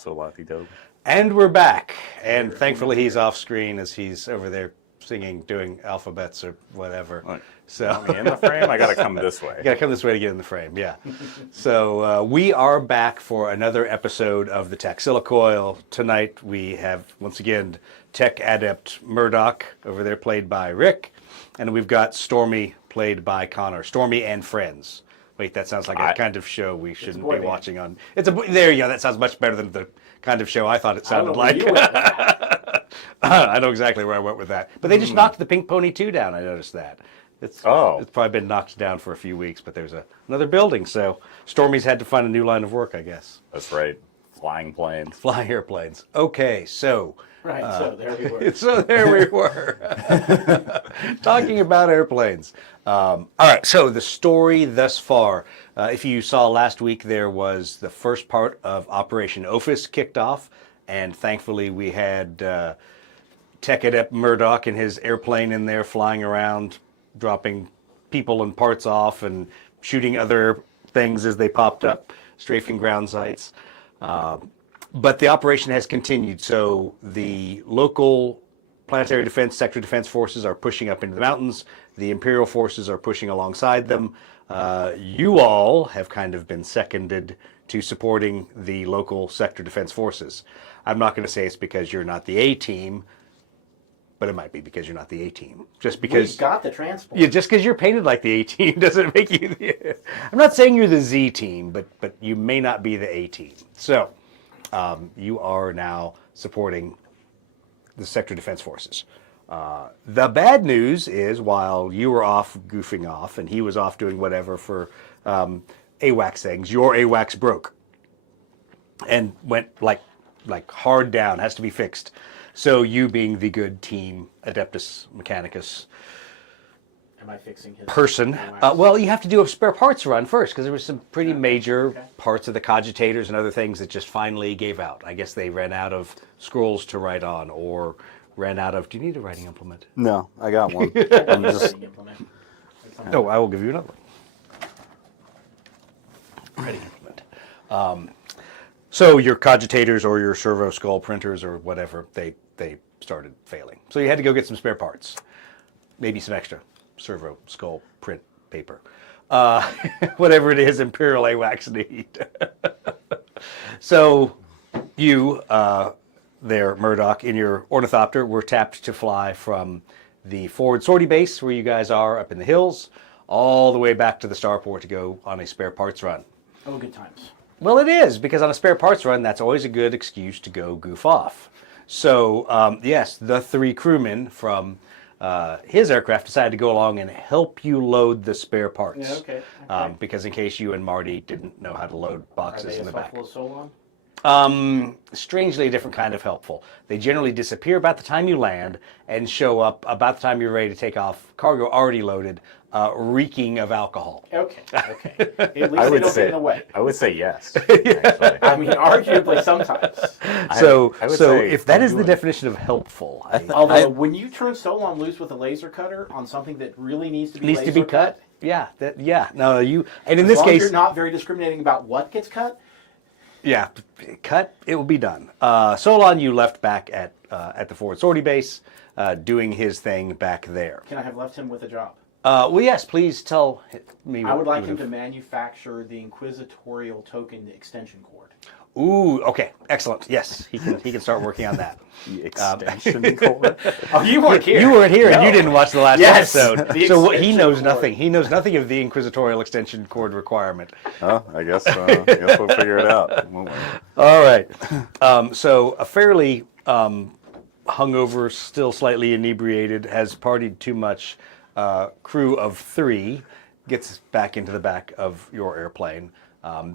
Also Laffy-Dope. And we're back. And thankfully he's off screen as he's over there singing, doing alphabets or whatever. Right. So Want me in the frame? I got to come this way. You got to come this way to get in the frame, yeah. So we are back for another episode of the Taxila Coil. Tonight we have, once again, Tech Adept Murdoch over there, played by Rick. And we've got Stormy, played by Connor. Stormy and Friends. Wait, that sounds like a kind of show we shouldn't be watching on. There you go, that sounds much better than the kind of show I thought it sounded like. I know exactly where I went with that. But they just knocked the Pink Pony 2 down, I noticed that. It's probably been knocked down for a few weeks, but there's another building, so Stormy's had to find a new line of work, I guess. That's right. Flying planes. Flying airplanes. Okay, so... Right, so there we were. So there we were. Talking about airplanes. All right, so the story thus far. If you saw last week, there was the first part of Operation Ophis kicked off, and thankfully we had Tech Adept Murdoch and his airplane in there flying around, dropping people and parts off and shooting other things as they popped up, strafing ground sites. But the operation has continued, so the local planetary defense, sector defense forces are pushing up into the mountains. The Imperial forces are pushing alongside them. You all have kind of been seconded to supporting the local sector defense forces. I'm not going to say it's because you're not the A-team, but it might be because you're not the A-team. Just because we've got the transport. Yeah, just because you're painted like the A-team doesn't make you the... I'm not saying you're the Z-team, but you may not be the A-team. So... you are now supporting the sector defense forces. The bad news is while you were off goofing off and he was off doing whatever for AWACS things, your AWACS broke and went like hard down, has to be fixed. So you being the good team Adeptus Mechanicus Am I fixing his person. Well, you have to do a spare parts run first because there were some pretty major parts of the cogitators and other things that just finally gave out. I guess they ran out of scrolls to write on or ran out of... Do you need a writing implement? No, I got one. I'm just... No, I will give you another one. Writing implement. So your cogitators or your servo skull printers or whatever, they started failing. So you had to go get some spare parts. Maybe some extra servo skull print paper. Whatever it is Imperial AWACS need. So you, there, Murdoch, in your ornithopter, were tapped to fly from the forward sortie base where you guys are up in the hills, all the way back to the starport to go on a spare parts run. Oh, good times. Well, it is, because on a spare parts run, that's always a good excuse to go goof off. So, yes, the 3 crewmen from his aircraft decided to go along and help you load the spare parts. Yeah, okay. Because in case you and Marty didn't know how to load boxes in the back. Are they so long? Strangely a different kind of helpful. They generally disappear about the time you land and show up about the time you're ready to take off, cargo already loaded, reeking of alcohol. Okay. At least they don't get in the way. I would say yes. Actually. I mean, arguably sometimes. So I would say if that is the definition of helpful, Although when you turn Solon loose with a laser cutter on something that really needs to be cut, no, you, and in as this long as case, you're not very discriminating about what gets cut. yeah, cut, it will be done. Solon, you left back at the forward sortie base, doing his thing back there. Can I have left him with a job? Well, yes, please tell me. I would like him to manufacture the Inquisitorial token extension cord. Ooh, okay, excellent. Yes, he can start working on that. The extension cord. Oh, you weren't here. You weren't here, and you didn't watch the last episode. So he knows nothing. He knows nothing of the Inquisitorial extension cord requirement. Oh, I guess we'll figure it out. All right. So a fairly hungover, still slightly inebriated, has partied too much crew of 3 gets back into the back of your airplane.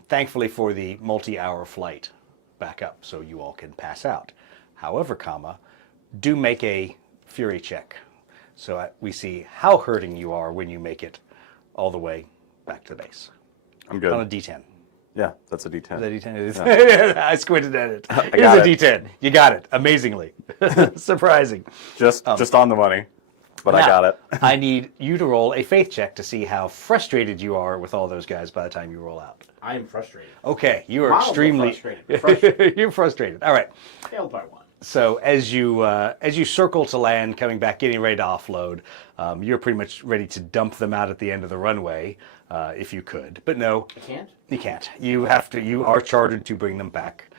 Thankfully for the multi-hour flight back up, so you all can pass out. However, do make a fury check, so we see how hurting you are when you make it all the way back to the base. I'm good. On a D10. Yeah, that's a D10. Is that D10? Yeah. I squinted at it. It is a D10. You got it. Amazingly. Surprising. Just on the money. But now, I got it. I need you to roll a faith check to see how frustrated you are with all those guys by the time you roll out. I am frustrated. Okay, you are Mildly extremely frustrated. You're frustrated. All right. Failed by one. So as you circle to land, coming back, getting ready to offload, you're pretty much ready to dump them out at the end of the runway, if you could. But no, I can't? you can't. You have to. You are chartered to bring them back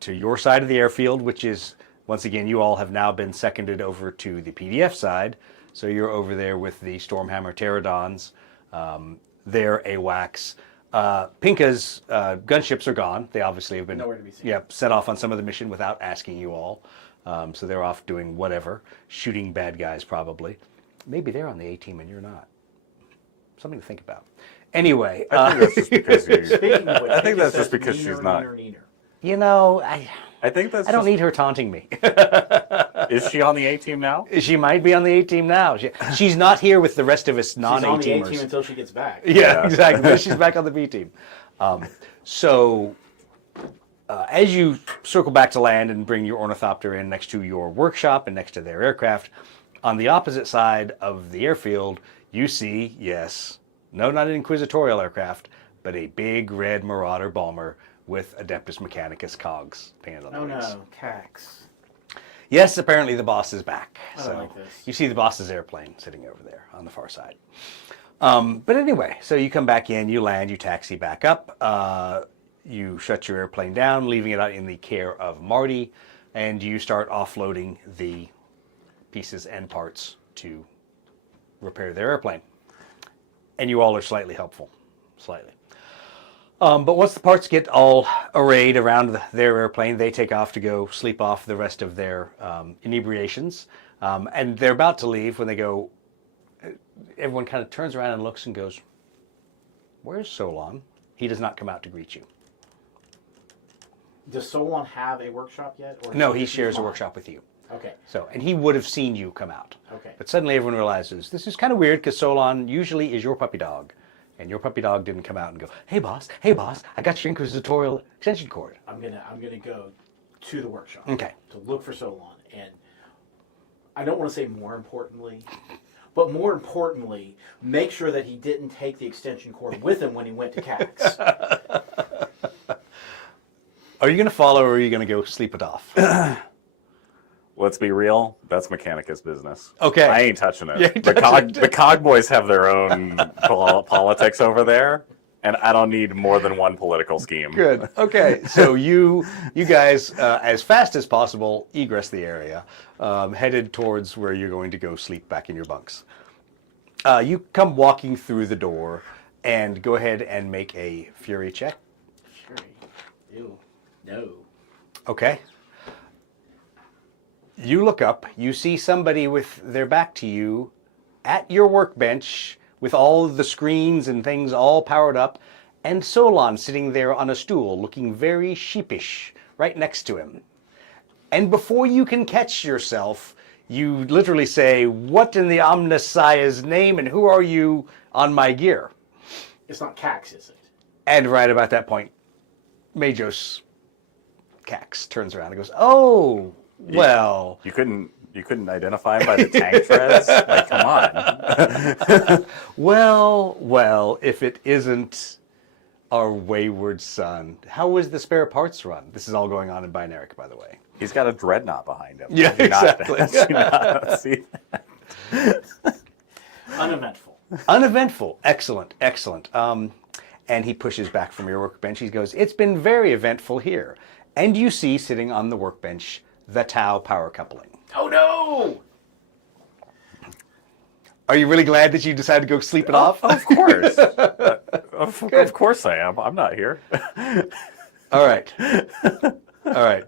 to your side of the airfield, which is, once again, you all have now been seconded over to the PDF side. So you're over there with the Stormhammer Pterodons, their AWACS. Pinka's gunships are gone. They obviously have been Nowhere to be seen. Yep, set off on some of the mission without asking you all. So they're off doing whatever, shooting bad guys probably. Maybe they're on the A-team and you're not. Something to think about. Anyway, I think that's just because Speaking of which, I think Pinka that's just says because neener, she's not. neener, neener. you know, I think that's I don't just, need her taunting me. Is she on the A-team now? She might be on the A-team now. She's not here with the rest of us She's on the A-team non-A-teamers. until she gets back. Yeah, exactly. But she's back on the B-team. So as you circle back to land and bring your ornithopter in next to your workshop and next to their aircraft, on the opposite side of the airfield, you see, yes, no, not an inquisitorial aircraft, but a big red Marauder bomber with Adeptus Mechanicus cogs painted on the Oh wings. no, Cax. Yes, apparently the boss is back. I So don't like this. you see the boss's airplane sitting over there on the far side. But anyway, so you come back in, you land, you taxi back up, you shut your airplane down, leaving it out in the care of Marty, and you start offloading the pieces and parts to repair their airplane. And you all are slightly helpful, slightly. But once the parts get all arrayed around their airplane, they take off to go sleep off the rest of their inebriations. And they're about to leave when they go, everyone kind of turns around and looks and goes, "Where's Solon?" He does not come out to greet you. Does Solon have a workshop yet? Or No, is he this shares a mine? workshop with you. Okay. So, and he would have seen you come out. Okay. But suddenly everyone realizes this is kind of weird because Solon usually is your puppy dog. And your puppy dog didn't come out and go, hey boss, I got your inquisitorial extension cord." I'm gonna go to the workshop. Okay. To look for Solon, and I don't want to say more importantly, but more importantly, make sure that he didn't take the extension cord with him when he went to Cax. Are you going to follow or are you going to go sleep it off? Let's be real. That's Mechanicus business. Okay. I ain't touching it. You ain't The cog boys have their own politics over there, and I don't need more than one political scheme. Good. Okay. So you guys, as fast as possible, egress the area, headed towards where you're going to go sleep back in your bunks. You come walking through the door, and go ahead and make a fury check. Sure. Ew. No. Okay. You look up, you see somebody with their back to you at your workbench with all of the screens and things all powered up, and Solon sitting there on a stool looking very sheepish right next to him. And before you can catch yourself, you literally say, "What in the Omnissiah's name and who are you on my gear?" It's not Cax, is it? And right about that point, Majos Cax turns around and goes, "Oh, well." You couldn't identify him by the tank treads? Like, come on. Well, if it isn't our wayward son. How was the spare parts run? This is all going on in Binaric, by the way. He's got a dreadnought behind him. Yeah, Did you not- exactly. did you not see that? Uneventful. Uneventful. Excellent, excellent. And he pushes back from your workbench. He goes, "It's been very eventful here." And you see sitting on the workbench the Tau power coupling. Oh no! Are you really glad that you decided to go sleep it off? Of course. Of course I am. I'm not here. All right. All right.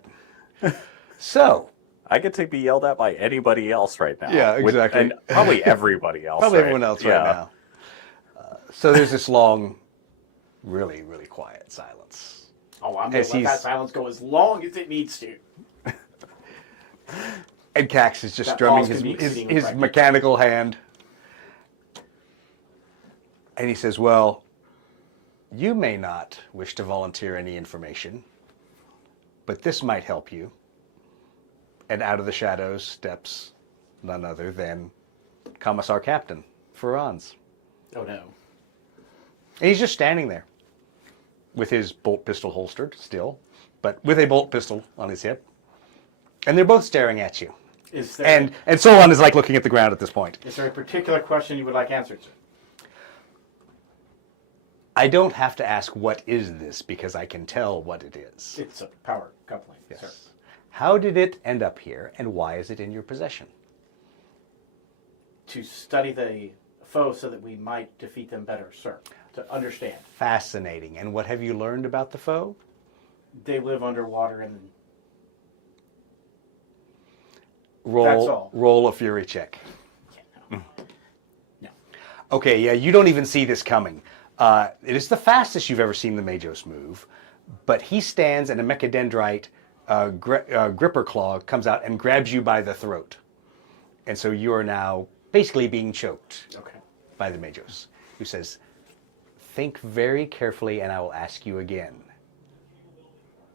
So, I get to be yelled at by anybody else right now. Yeah, exactly. And probably everybody else. probably right? everyone else Yeah. right now. So there's this long, really, really quiet silence. Oh, I'm going As to let that he's- silence go as long as it needs to. And Cax is just That strumming pause his, could be his, exceedingly his practical. mechanical hand. And he says, "Well, you may not wish to volunteer any information, but this might help you." And out of the shadows steps none other than Commissar Captain Ferranz. Oh no. And he's just standing there. with his bolt pistol holstered still, but with a bolt pistol on his hip. And they're both staring at you. Is there And Solon is like looking at the ground at this point. is there a particular question you would like answered, sir? I don't have to ask what is this because I can tell what it is. It's a power coupling, sir. Yes. How did it end up here and why is it in your possession? To study the foe so that we might defeat them better, sir. To understand. Fascinating. And what have you learned about the foe? They live underwater and Roll, That's all. roll a fury check. no. No. Okay, yeah, you don't even see this coming. It is the fastest you've ever seen the Majos move, but he stands and a mechadendrite gripper claw comes out and grabs you by the throat. And so you are now basically being choked Okay. by the Majos, who says, think very carefully and I will ask you again.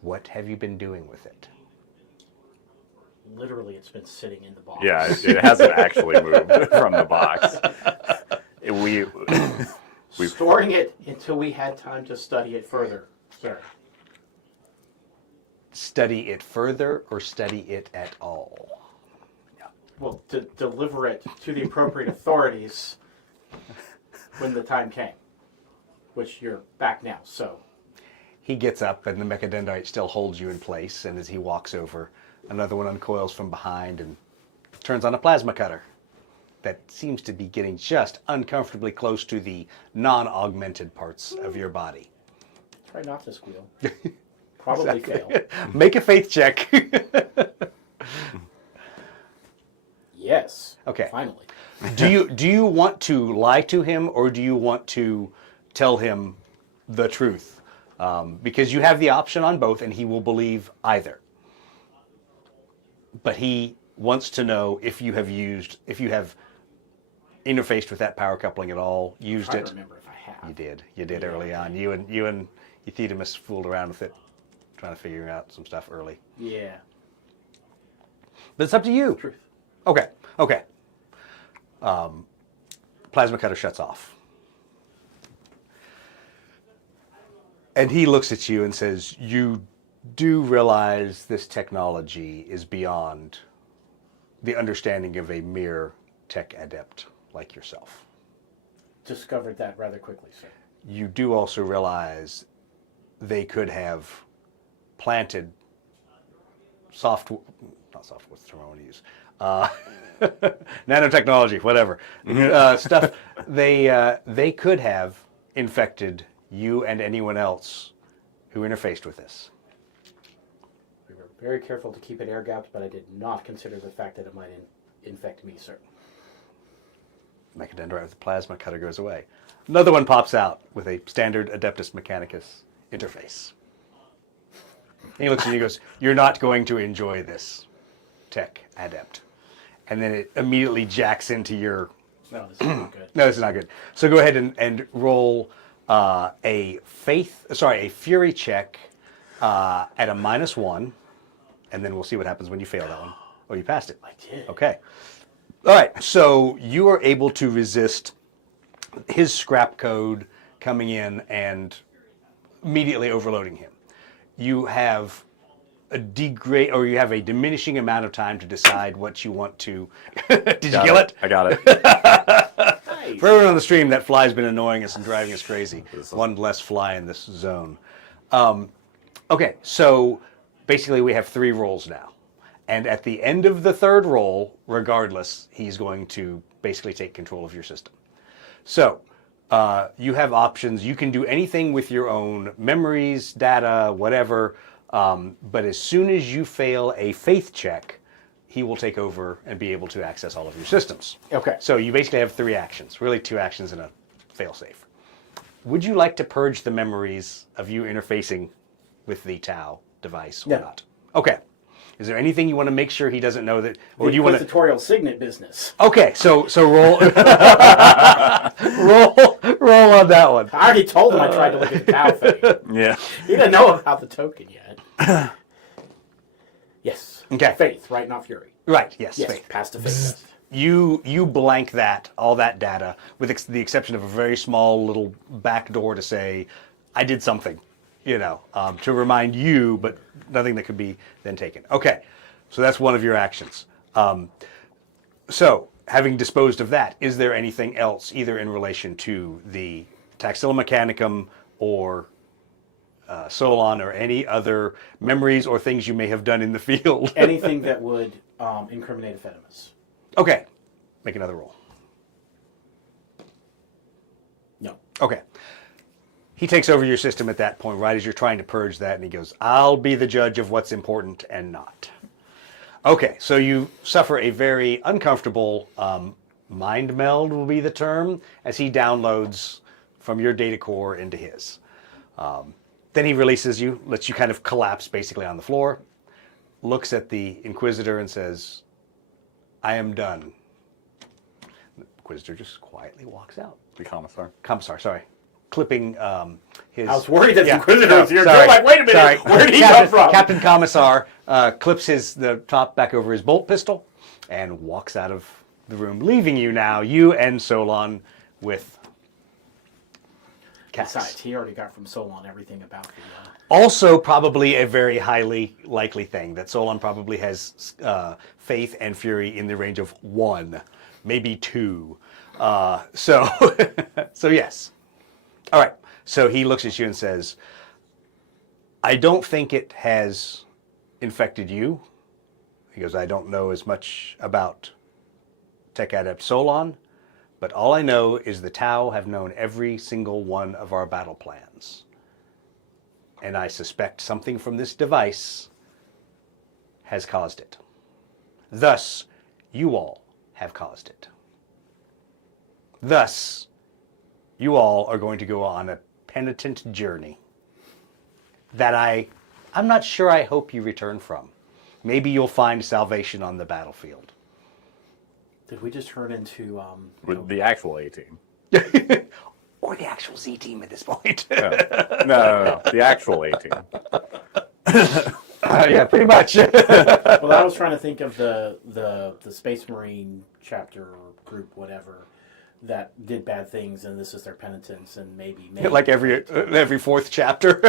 What have you been doing with it? Literally, it's been sitting in the box. Yeah, it hasn't actually moved from the box. We Storing it until we had time to study it further, sir. Study it further or study it at all? Well, to deliver it to the appropriate authorities when the time came, which you're back now, so. He gets up and the mechadendrite still holds you in place, and as he walks over, another one uncoils from behind and turns on a plasma cutter that seems to be getting just uncomfortably close to the non-augmented parts of your body. Try not to squeal. Probably fail. Make a faith check. Yes. Okay. Finally. Do you want to lie to him or do you want to tell him the truth? Because you have the option on both and he will believe either. But he wants to know if you have interfaced with that power coupling at all, used I it. remember if I have. You did early on. You and Euthydemus fooled around with it, trying to figure out some stuff early. Yeah. But it's up to you. Truth. Okay. Plasma cutter shuts off. And he looks at you and says, you do realize this technology is beyond the understanding of a mere tech adept like yourself. Discovered that rather quickly, sir. You do also realize they could have planted what's the term I want to use? Nanotechnology, whatever. Stuff. They could have infected you and anyone else who interfaced with this. We were very careful to keep it air-gapped, but I did not consider the fact that it might infect me, sir. Mechadendrite with the plasma cutter goes away. Another one pops out with a standard Adeptus Mechanicus interface. And he looks at you and goes, you're not going to enjoy this, tech adept. And then it immediately jacks into your... No, this is not good. No, this is not good. So go ahead and roll a fury check at a -1, and then we'll see what happens when you fail that one. Oh, you passed it. I did. Okay. All right, so you are able to resist his scrap code coming in and immediately overloading him. You have a diminishing amount of time to decide what you want to... Did you kill it? I got it. Nice. For everyone on the stream, that fly's been annoying us and driving us crazy. One less fly in this zone. Okay, so basically we have 3 rolls now. And at the end of the 3rd roll, regardless, he's going to basically take control of your system. So you have options. You can do anything with your own memories, data, whatever. But as soon as you fail a faith check, he will take over and be able to access all of your systems. Okay. So you basically have 3 actions, really 2 actions and a failsafe. Would you like to purge the memories of you interfacing with the Tau device or No. not? Okay. Is there anything you want to make sure he doesn't know that, or The do you want to? inquisitorial signet business. Okay, so roll, roll on that one. I already told him I tried to look at the cow thing. Yeah. He didn't know about the token yet. Yes. Okay. Faith, right? Not fury. Right. Yes. Yes. Faith. Passed a faith test. You blank all that data, with the exception of a very small little back door to say, I did something. to remind you, but nothing that could be then taken. Okay, so that's one of your actions. So, having disposed of that, is there anything else, either in relation to the Taxila Mechanicum or Solon, or any other memories or things you may have done in the field? Anything that would incriminate Ephedimus. Okay, make another roll. No. Okay. He takes over your system at that point, right as you're trying to purge that, and he goes, I'll be the judge of what's important and not. Okay, so you suffer a very uncomfortable mind meld, will be the term, as he downloads from your data core into his. Then he releases you, lets you kind of collapse basically on the floor, looks at the Inquisitor and says, I am done. The Inquisitor just quietly walks out. The commissar. Commissar, sorry. Clipping his... I was worried that the Inquisitor no, was here. sorry, I'm like, wait a minute, sorry. where did he come from? Captain Commissar clips the top back over his bolt pistol and walks out of the room, leaving you now, you and Solon, with Cax. Besides, he already got from Solon everything about the... Also probably a very highly likely thing that Solon probably has faith and fury in the range of 1, maybe 2. So yes. All right. So he looks at you and says, I don't think it has infected you. He goes, I don't know as much about Tech Adept Solon, but all I know is the Tau have known every single one of our battle plans. And I suspect something from this device has caused it. Thus, you all have caused it. Thus, you all are going to go on a penitent journey that I'm not sure I hope you return from. Maybe you'll find salvation on the battlefield. Did we just turn into... With the actual A-team. Or the actual Z team at this point. No. The actual A-team. Yeah, pretty much. Well, I was trying to think of the Space Marine chapter or group, whatever, that did bad things, and this is their penitence, and maybe Like every fourth chapter.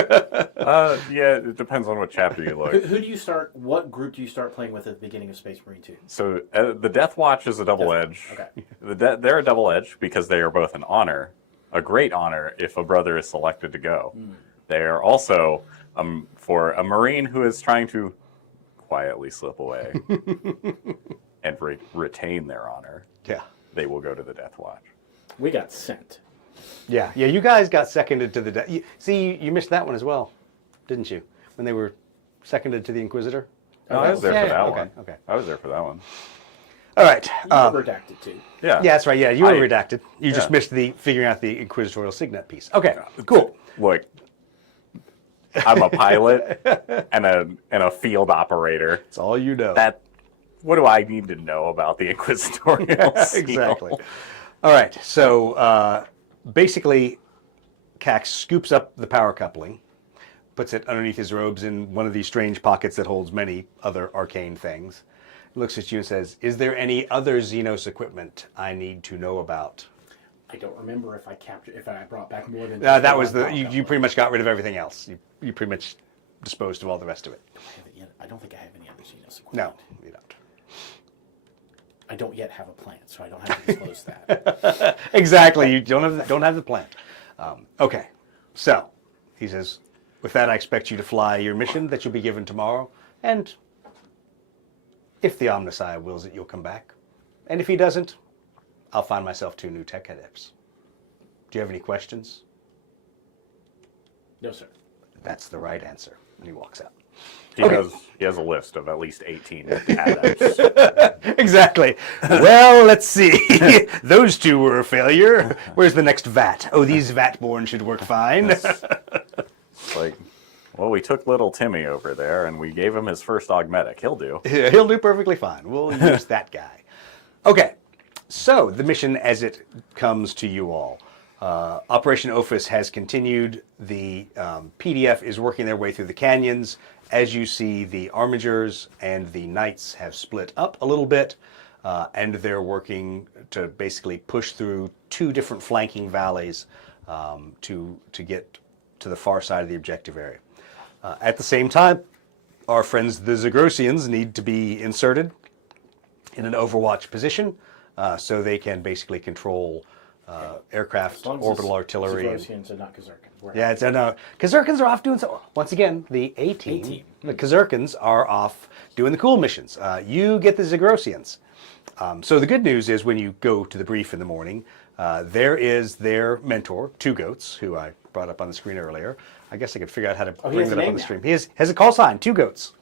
Yeah, it depends on what chapter you look. Who do you start? What group do you start playing with at the beginning of Space Marine 2? So the Death Watch is a double edge. Okay. They're a double edge because they are both an honor, a great honor if a brother is selected to go. They are also for a Marine who is trying to quietly slip away and retain their honor. Yeah. They will go to the Death Watch. We got sent. Yeah. You guys got seconded to the... See, you missed that one as well, didn't you? When they were seconded to the Inquisitor? No, I was there for that one. Okay. I was there for that one. All right. You were redacted too. Yeah. Yeah, that's right. Yeah, you were redacted. You just missed the figuring out the inquisitorial signet piece. Okay, cool. Look, I'm a pilot and a field operator. That's all you know. What do I need to know about the inquisitorial seal? Exactly. All right. So basically, Cax scoops up the power coupling, puts it underneath his robes in one of these strange pockets that holds many other arcane things. Looks at you and says, is there any other Xenos equipment I need to know about? I don't remember if I brought back more than... That was you pretty much got rid of everything else. You pretty much disposed of all the rest of it. I don't think I have any other Xenos equipment. No, you don't. I don't yet have a plan, so I don't have to disclose that. Exactly. You don't have the plan. Okay. So, he says, with that, I expect you to fly your mission that you'll be given tomorrow. And if the Omnissiah wills it, you'll come back. And if he doesn't, I'll find myself 2 new tech adepts. Do you have any questions? No, sir. That's the right answer. And he walks out. He has a list of at least 18 adepts. Exactly. Well, let's see. Those 2 were a failure. Where's the next vat? Oh, these vat-born should work fine. It's like, well, we took little Timmy over there and we gave him his first augmetic. He'll do. Yeah, he'll do perfectly fine. We'll use that guy. Okay. So, the mission as it comes to you all. Operation Ophis has continued. The PDF is working their way through the canyons. As you see, the Armigers and the Knights have split up a little bit, and they're working to basically push through 2 different flanking valleys to get to to the far side of the objective area. At the same time, our friends the Zagrosians need to be inserted in an overwatch position so they can basically control aircraft, As long as orbital it's artillery. And, Zagrosians and not Kazurkan. yeah, it's Kazurkans are off doing so. Once again, the A-team, A-team. the Kazurkans are off doing the cool missions. You get the Zagrosians. So the good news is when you go to the brief in the morning, there is their mentor, Two Goats, who I brought up on the screen earlier. I guess I could figure out how to he bring has a that up name on the now. stream. He has a call sign, Two Goats.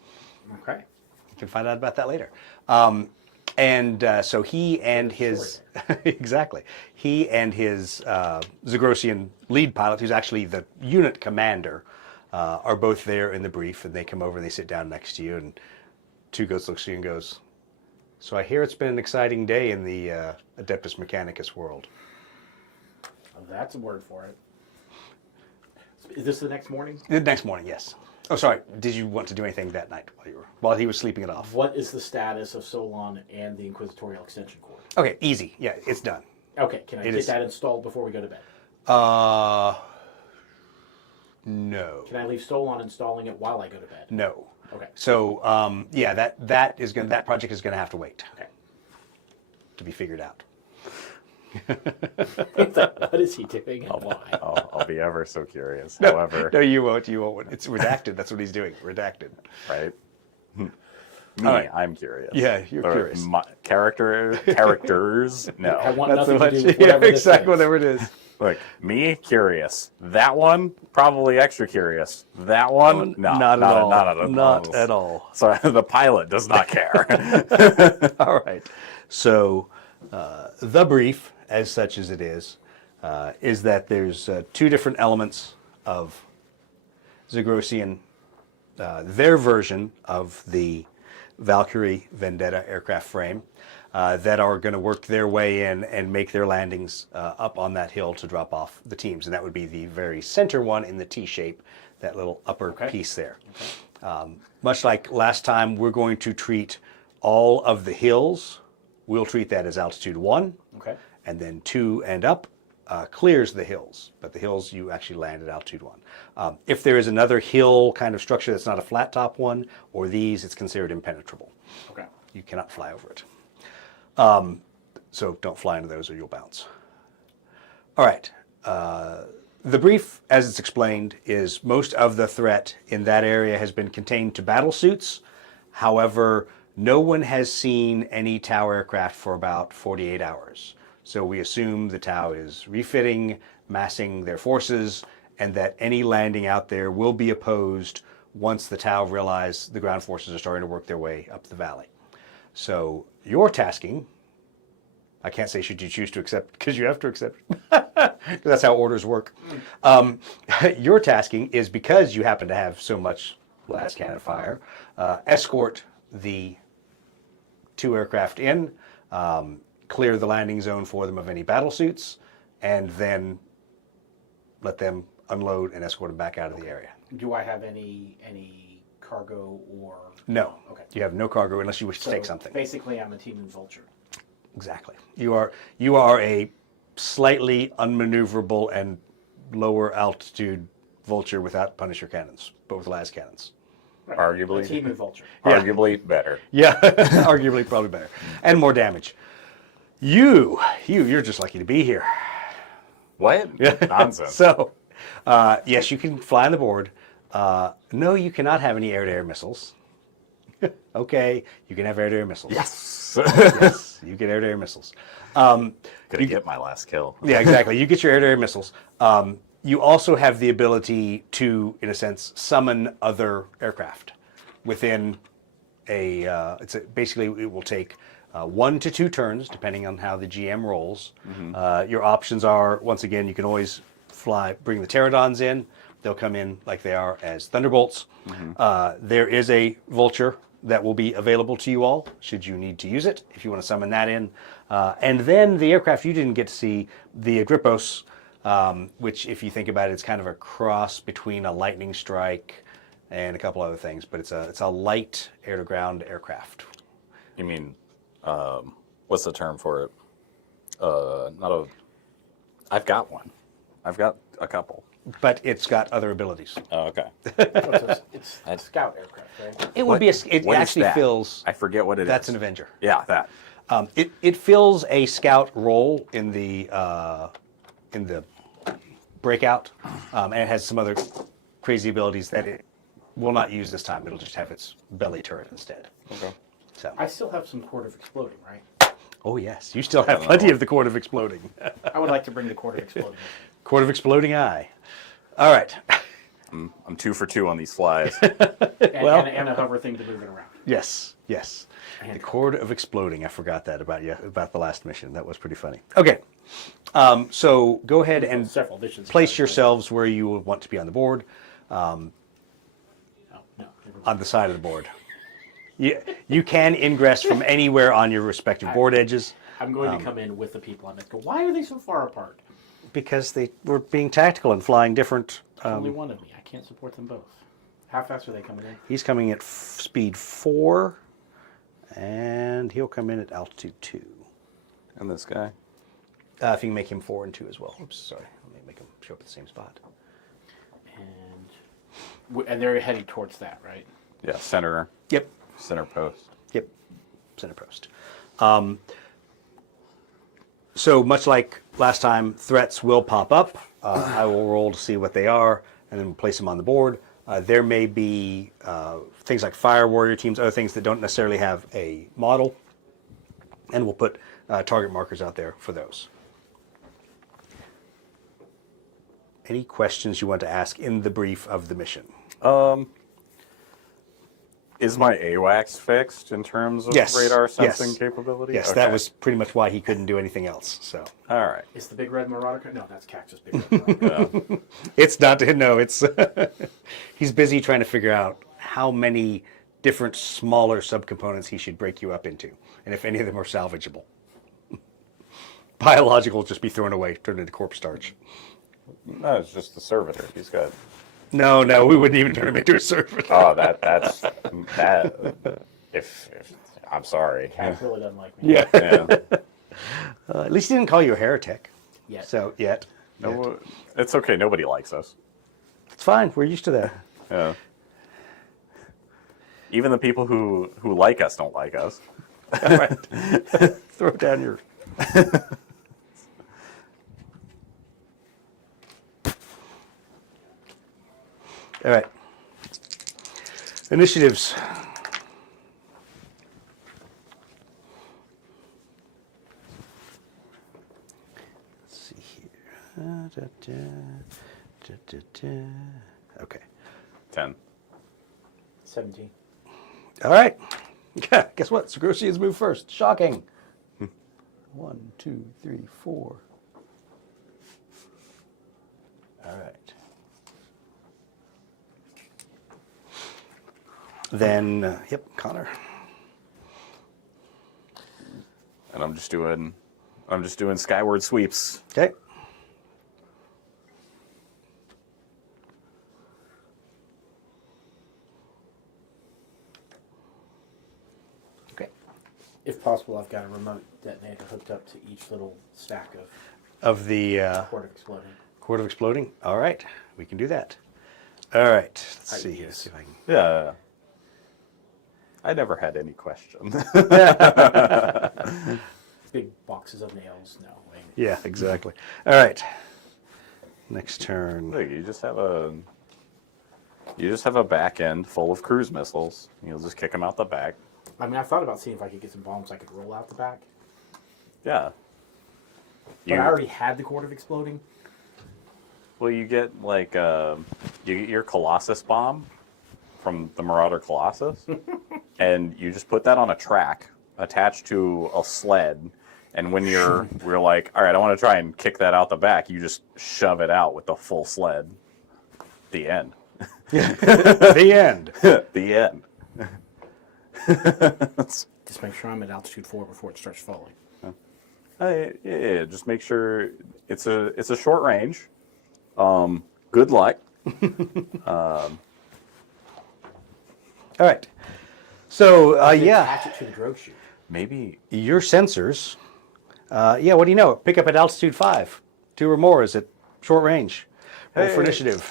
Okay. You can find out about that later. So he and his exactly he and his Zagrosian lead pilot, who's actually the unit commander, are both there in the brief, and they come over and they sit down next to you. And Two Goats looks at you and goes, "So I hear it's been an exciting day in the Adeptus Mechanicus world." Well, that's a word for it. Is this the next morning? The next morning, yes. Oh, sorry. Did you want to do anything that night while he was sleeping it off? What is the status of Solon and the Inquisitorial Extension Cord? Okay, easy. Yeah, it's done. Okay, can I get that installed before we go to bed? No. Can I leave Solon installing it while I go to bed? No. Okay. So that project is gonna have to wait Okay. to be figured out. What is he doing and why? I'll be ever so curious. No, However, no, you won't. You won't. It's redacted. That's what he's doing. Redacted. right? Me, right. I'm curious. Yeah, you're Or curious. Characters, I no. want That's nothing so to do much. with Yeah, whatever this exactly. is. Whatever it is. Look, me, curious. That one, probably extra curious. That one, no, not at all. Not Not at all. So the pilot does not care. All right. So the brief, as such as it is that there's two different elements of Zagrosian, their version of the Valkyrie Vendetta aircraft frame that are going to work their way in and make their landings up on that hill to drop off the teams. And that would be the very center one in the T shape, that little upper piece there. Much like last time, we're going to treat all of the hills. We'll treat that as altitude 1. Okay. And then 2 and up clears the hills. But the hills, you actually land at altitude 1. If there is another hill kind of structure that's not a flat top one, or these, it's considered impenetrable. Okay. You cannot fly over it. So don't fly into those or you'll bounce. All right. The brief, as it's explained, is most of the threat in that area has been contained to battle suits. However, no one has seen any Tau aircraft for about 48 hours. So we assume the Tau is refitting, massing their forces, and that any landing out there will be opposed once the Tau realize the ground forces are starting to work their way up the valley. So your tasking, I can't say should you choose to accept, because you have to accept, because that's how orders work. Your tasking is, because you happen to have so much las cannon fire, escort the 2 aircraft in, clear the landing zone for them of any battle suits, and then let them unload and escort them back out of the area. Do I have any cargo or? No. Okay. You have no cargo unless you wish to So take something. basically, I'm a team in Vulture. Exactly. You are a slightly unmaneuverable and lower altitude Vulture without Punisher cannons, but with las cannons. Right. Arguably. A team in Vulture. Arguably better. Yeah, arguably probably better. And more damage. You're just lucky to be here. What? Nonsense. So, yes, you can fly on the board. No, you cannot have any air-to-air missiles. Okay, you can have air-to-air missiles. Yes. Yes, you get air-to-air missiles. Gonna get my last kill. Yeah, exactly. You get your air-to-air missiles. You also have the ability to, in a sense, summon other aircraft within basically it will take 1 to 2 turns, depending on how the GM rolls. Your options are, once again, you can always bring the pterodons in. They'll come in like they are as thunderbolts. There is a vulture that will be available to you all, should you need to use it, if you want to summon that in. And then the aircraft you didn't get to see, the Agrippos, which, if you think about it, it's kind of a cross between a lightning strike and a couple other things, but it's a light air-to-ground aircraft. You mean, what's the term for it? I've got one. I've got a couple. but it's got other abilities. Oh, okay. It's a scout aircraft, right? It would be it What is actually that? fills. I forget what it is. That's an Avenger. Yeah, that. It fills a scout role in the breakout, and it has some other crazy abilities that it will not use this time. It'll just have its belly turret instead. Okay. So. I still have some Court of Exploding, right? Oh yes, you still have plenty of the Court of Exploding. I would like to bring the Court of Exploding. Court of Exploding Eye. All right. I'm 2 for 2 on these flies. And a hover thing to move it around. Yes. The Court of Exploding. I forgot that about the last mission. That was pretty funny. Okay. So go ahead and Several missions. place yourselves where you would want to be on the board, No, on the side of the board. You can ingress from anywhere on your respective board edges I'm going to come in with the people I'm go, why are they so far apart? because they were being tactical and flying different. Only one of me. I can't support them both. How fast are they coming in? He's coming at speed 4, and he'll come in at altitude 2. And this guy. If you can make him 4 and 2 as well. Oops, sorry. Let me make him show up at the same spot. And they're heading towards that, right? Yeah, center Yep. post. Yep. Center post. So much like last time, threats will pop up. I will roll to see what they are, and then we'll place them on the board. There may be things like fire warrior teams, other things that don't necessarily have a model, and we'll put target markers out there for those. Any questions you want to ask in the brief of the mission? Is my AWACS fixed in terms of Yes. radar sensing Yes. capability? Yes, Okay. that was pretty much why he couldn't do anything else. So All right. Is the big red Marauder? No, that's Cactus Big Red Marauder. it's not. No, it's he's busy trying to figure out how many different smaller subcomponents he should break you up into, and if any of them are salvageable. Biological will just be thrown away, turned into corpse starch. No, it's just the servitor. He's got. No, we wouldn't even turn him into a servant. Oh, that's that. If I'm sorry. Cac really doesn't like me. Yeah. Yeah. At least he didn't call you a heretic. Yet. So yet. No, it's okay. Nobody likes us. It's fine. We're used to that. Yeah. Even the people who like us don't like us. All right. Throw down your. All right. Initiatives. Let's see here. Okay. 10. 17. All right. Guess what? Segrosians move first. Shocking. 1, 2, 3, 4. All right. Then, yep, Connor. And I'm just doing skyward sweeps. Okay. Okay. If possible, I've got a remote detonator hooked up to each little stack of Of the Court of Exploding. Court of Exploding. All right. We can do that. All right. Let's see here. See if I can. Yeah. I never had any question. Big boxes of nails. No. Wait. Yeah, exactly. All right. Next turn. Look, you just have a back end full of cruise missiles. You'll just kick them out the back. I mean, I thought about seeing if I could get some bombs I could roll out the back. Yeah. But I already had the Court of Exploding. Well, you get like you get your Colossus bomb from the Marauder Colossus, and you just put that on a track attached to a sled. And when we're like, all right, I want to try and kick that out the back, you just shove it out with the full sled. The end. The end. The end. Just make sure I'm at altitude 4 before it starts falling. Yeah, just make sure it's a short range. Good luck. All right. So, yeah, Attach it to the drogue chute. Maybe your sensors. Yeah, what do you know? Pick up at altitude 5. 2 or more is at short range. Roll for Hey. initiative.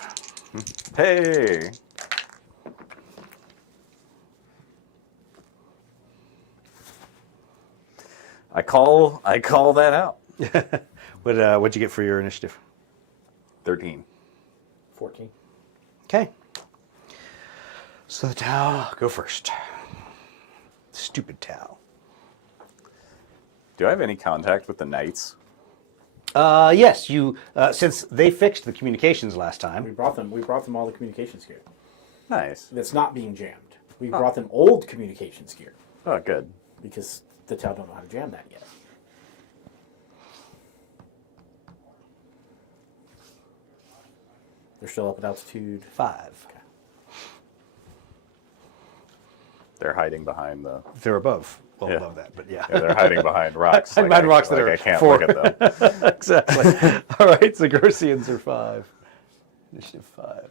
Hey. I call that out. What'd you get for your initiative? 13. 14. Okay. So the Tau, go first. Stupid Tau. Do I have any contact with the knights? Yes, you. Since they fixed the communications last We time. brought them all the communications gear. Nice. That's not being jammed. We brought them old communications gear Oh, good. because the Tau don't know how to jam that yet. They're still up at altitude 5. They're hiding behind the. They're above. Well, Yeah. above that, but yeah. Yeah, they're hiding behind rocks. Hiding behind rocks that like are I can't 4. look at them. Exactly. All right, so Garcians are 5. Initiative 5.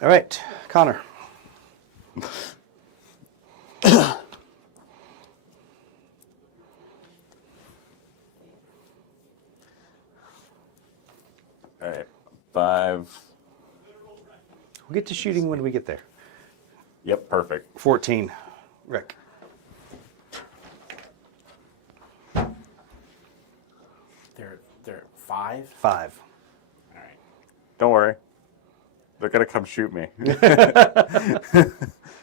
All right, Connor. All right, 5. We'll get to shooting when we get there. Yep, perfect. 14. Rick. They're 5. 5. All right. Don't worry. They're gonna come shoot me.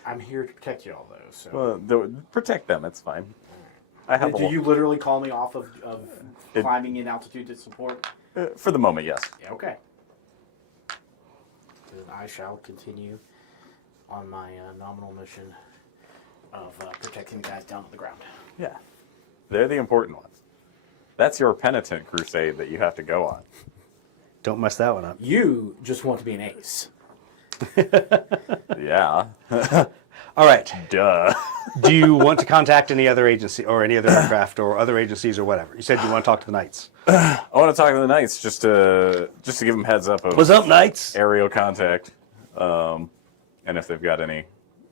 I'm here to protect you all, though. So, Protect them. It's fine. I have did you literally call me off of It- climbing in altitude to support? for the moment, yes. Yeah. Okay. Then I shall continue on my nominal mission of protecting the guys down on the ground. Yeah, they're the important ones. That's your penitent crusade that you have to go on. Don't mess that one up. You just want to be an ace. Yeah. All right. Duh. Do you want to contact any other agency or any other aircraft or other agencies or whatever? You said you want to talk to the Knights. I want to talk to the Knights just to give them heads up of What's up, Knights? aerial contact, and if they've got any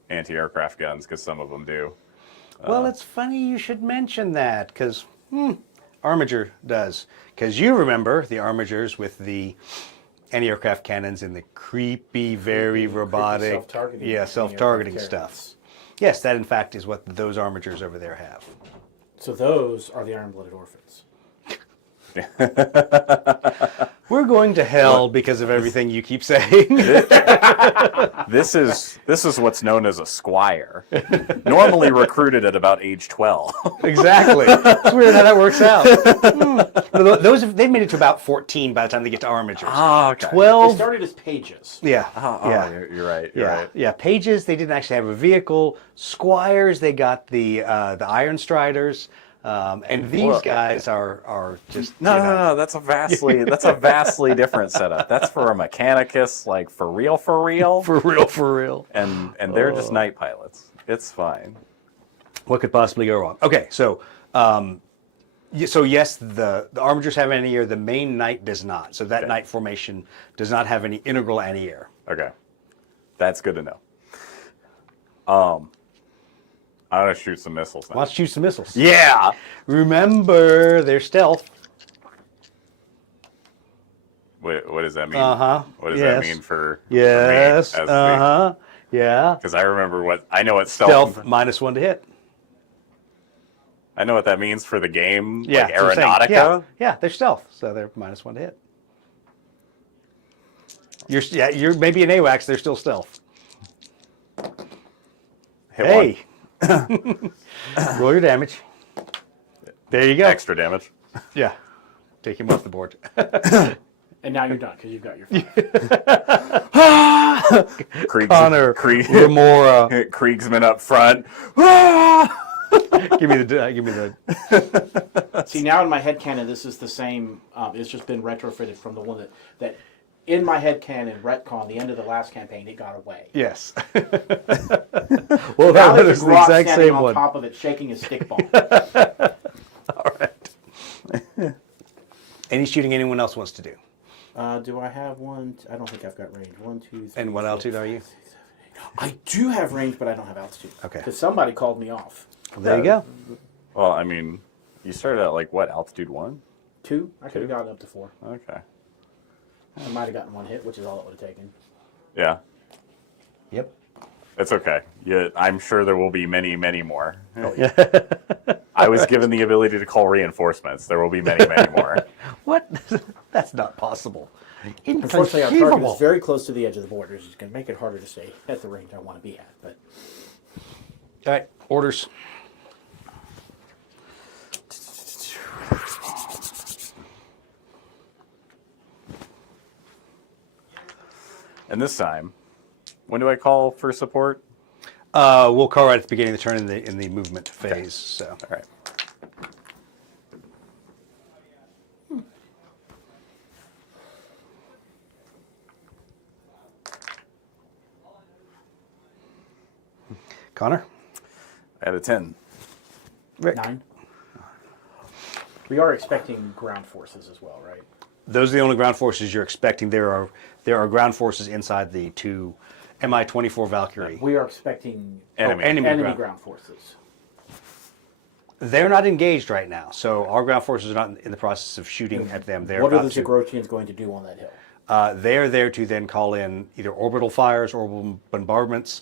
anti-aircraft guns, because some of them do. Well, it's funny you should mention that because Armiger does. Because you remember the Armigers with the anti-aircraft cannons and the creepy, very robotic, self-targeting self-targeting anti-aircraft stuff. cannons. Yes, that in fact is what those Armigers over there have. So those are the iron-blooded orphans. We're going to hell because of everything you keep saying. This is what's known as a squire, normally recruited at about age 12. Exactly. It's weird how that works out. They've made it to about 14 by the time they get to Armigers. Oh, okay. They 12. started as pages. Yeah. Yeah, yeah. you're right. You're Yeah, right. yeah. Pages, they didn't actually have a vehicle. Squires, they got the Iron Striders, and these Well, guys are just No. That's a vastly different setup. That's for a Mechanicus, like for real, for real. and they're just night pilots. It's fine. What could possibly go wrong? Okay, so yes, the Armigers have anti-air. The main Knight does not. So that Okay. Knight formation does not have any integral anti-air. Okay, that's good to know. I'm gonna shoot some missiles now. Why don't you shoot some missiles? Yeah. Remember, they're stealth. Wait, what does that mean? Uh-huh. What does Yes. that mean for Yes. me? Yeah. Because I remember I know what Stealth stealth. -1 to hit. I know what that means for the game. Yeah. Like that's what I'm saying. Aeronautica. Yeah, they're stealth, so they're -1 to hit. You're maybe an AWACS, they're still stealth. Hit Hey. Roll your damage. There you go. one. Extra damage. Yeah. Take him off the board. And now you're done because you've got your 5. Connor, Remora. Kriegsman up front. give me the. See, now in my headcanon, this is the same. It's just been retrofitted from the one that in my headcanon, retcon, the end of the last campaign, it got away. Yes. Well, that was the exact standing same on one. top of it, shaking his stick ball. All right. Any shooting anyone else wants to do? Do I have one? I don't think I've got range. 1, 2, 3. And what altitude are you? 6, 7, 8, I do have range, but I don't have altitude. Okay. Because somebody called me off. There you go. Well, I mean, you started at like what, altitude 1? 2? I could have gotten up to 4. Okay. I might have gotten 1 hit, which is all it would have taken. Yeah. Yep. It's okay. Yeah, I'm sure there will be many, many more. Oh, yeah. I was given the ability to call reinforcements. There will be many, many more. What? That's not possible. Unfortunately, our target is Inconceivable. very close to the edge of the border, which is going to make it harder to stay at the range I want to be at. But All right, orders. And this time, when do I call for support? We'll call right at the beginning of the turn in the movement phase. So, All right. Connor, I had a 10. Rick. 9. We are expecting ground forces as well, right? Those are the only ground forces you're expecting. There are ground forces inside the 2 Mi-24 Valkyrie. We are expecting Enemy. ground forces. They're not engaged right now, so our ground forces are not in the process of shooting at them. They're What are the about to. Zagrotians going to do on that hill? They're there to then call in either orbital fires, orbital bombardments,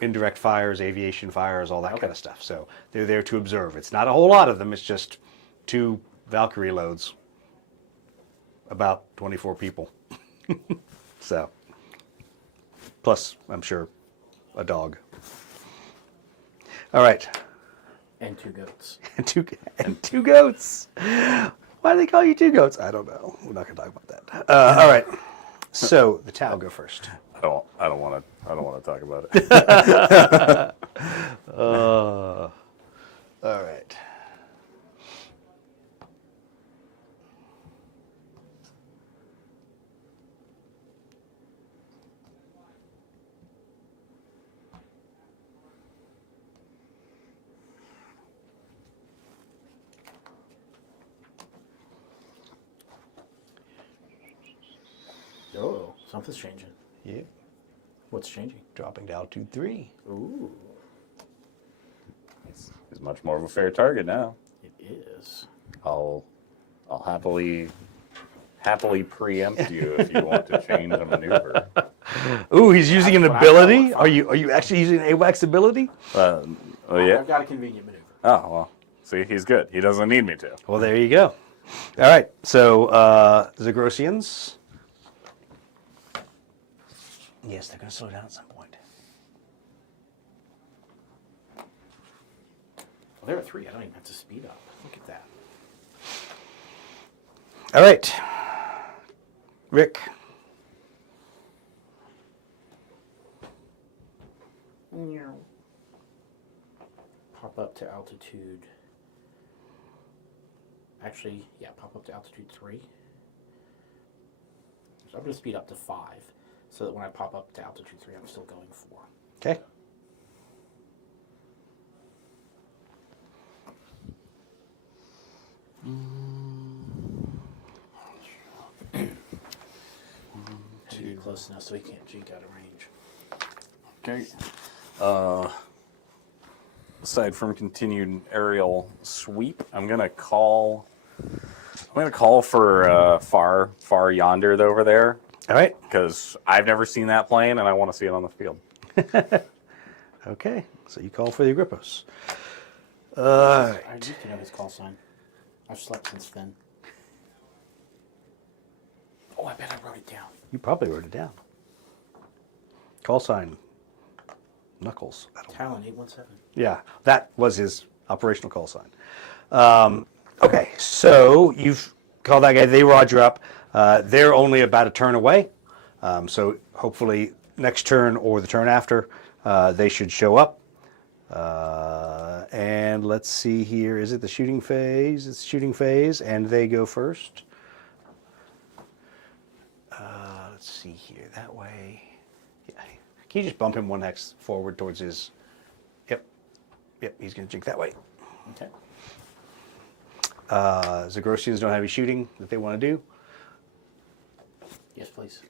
indirect fires, aviation fires, all that kind of stuff. So they're there to observe. It's not a whole lot of them. It's just 2 Valkyrie loads, about 24 people. So, plus, I'm sure, a dog. All right. And 2 goats. and two goats. Why do they call you 2 goats? I don't know. We're not going to talk about that. All right. So the Tau go first. I don't want to talk about it. All right. Oh, something's changing. Yeah. What's changing? Dropping to altitude 3. Ooh, It's much more of a fair target now. it is. I'll happily preempt you if you want to change a maneuver. Ooh, he's using an That's what I ability. know. Are you actually using an AWACS ability? Oh yeah. I've got a convenient maneuver. Oh well. See, he's good. He doesn't need me to. Well, there you go. All right. So Zagrosians. Yes, they're going to slow down at some point. Well, there are 3. I don't even have to speed up. Look at that. All right. Rick. Pop up to altitude. Actually, yeah, pop up to altitude 3. So I'm going to speed up to 5, so that when I pop up to altitude 3, I'm still going 4. Okay. To get close enough so he can't jink out of range. Okay. Aside from continued aerial sweep, I'm gonna call for far yonder over there, All right. because I've never seen that plane and I want to see it on the field. Okay. So you call for the Agrippos. I used to know his call sign. I've slept since then. Oh, I bet I wrote it down. You probably wrote it down. Call sign. Knuckles. I don't know. Talon 817. Yeah, that was his operational call sign. Okay, so you've called that guy. They roger up. They're only about a turn away. So hopefully next turn or the turn after, they should show up. And let's see here. Is it the shooting phase? It's shooting phase, and they go first. Let's see here. That way. Yeah. Can you just bump him 1 hex forward towards his... Yep, he's going to jink that way. Okay. Zagrosians don't have any shooting that they want to do. Yes, please.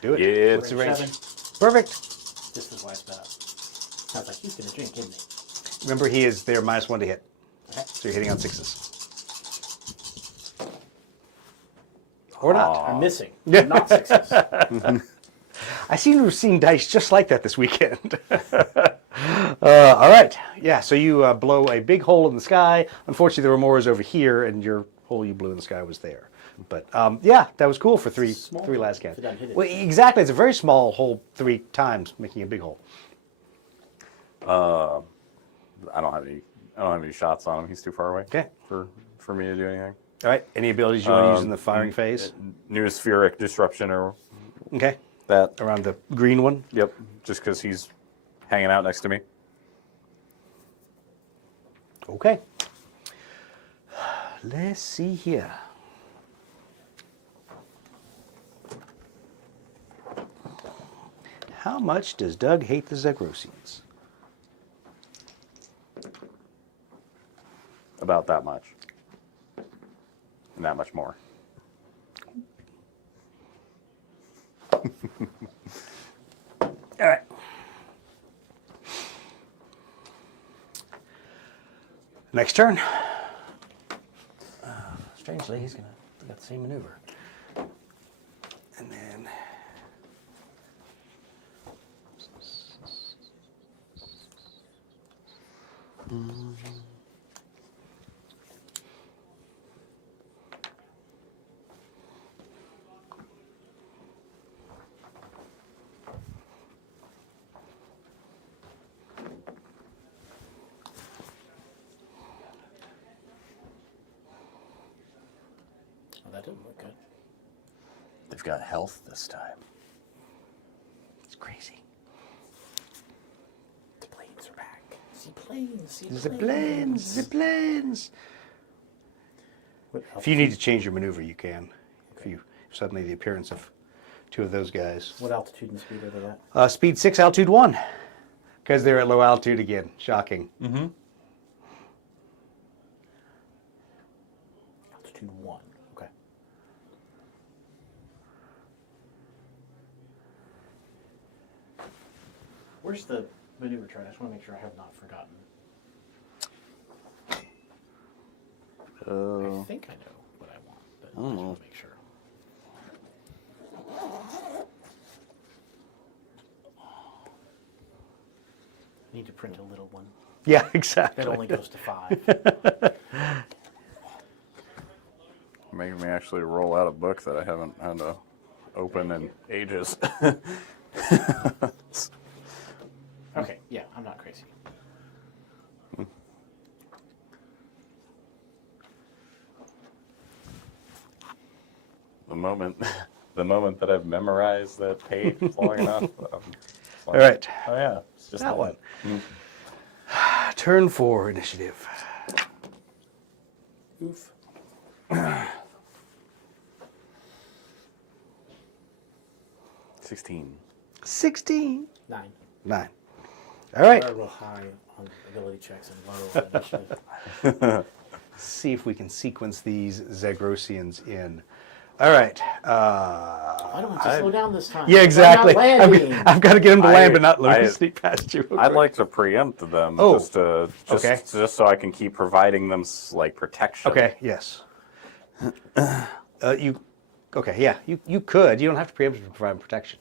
Do it. Yeah, What's the range? 7. Perfect. This is why it's bad. Sounds like he's going to drink, isn't he? Remember, he is there -1 to hit. Okay. So you're hitting on 6s. Or not. I'm missing. Yeah. Not 6s. I seem to have seen dice just like that this weekend. All right. Yeah, so you blow a big hole in the sky. Unfortunately, the Remora is over here, and your hole you blew in the sky was there. But yeah, that was cool for three last if it doesn't hit cans. it. Well, exactly. It's a very small hole 3 times, making a big hole. I don't have any shots on him. He's too far away. Okay. For me to do anything. All right. Any abilities you want to use in the firing phase? Neospheric disruption or Okay. that. Around the green one? Yep. Just because he's hanging out next to me. Okay. Let's see here. How much does Doug hate the Zagrosians? About that much. And that much more. All right. Next turn. Strangely, he's got the same maneuver. And then... Oh, that didn't look good. They've got health this time. It's crazy. The planes are back. See planes. See The planes, the planes. What If you need to change your maneuver, you can. If you suddenly the appearance of 2 of those guys. What altitude and speed are they at? Speed 6, altitude 1. Because they're at low altitude again. Shocking. Mm-hmm. Altitude 1. Okay. Where's the maneuver chart? I just want to make sure I have not forgotten. I think I know what I want, but I just want to make sure. I need to print a little one. Yeah, exactly. That only goes to 5. Making me actually roll out a book that I haven't had to open in ages. Okay, yeah, I'm not crazy. The moment that I've memorized that page long enough. All right. Oh yeah, it's just That one. Mm. Turn 4 initiative. Oof. 16. 16. 9. 9. All right. We're real high on ability checks and low on initiative. See if we can sequence these Zagrosians in. All right. Why don't we just slow down this time? Yeah, exactly. Why not landing? I've got to get them to land, but not let I- me sneak past you. I'd like to preempt them Oh, just so I can keep providing them like protection. Okay. Yes. Okay. Yeah. You could. You don't have to preempt to provide protection.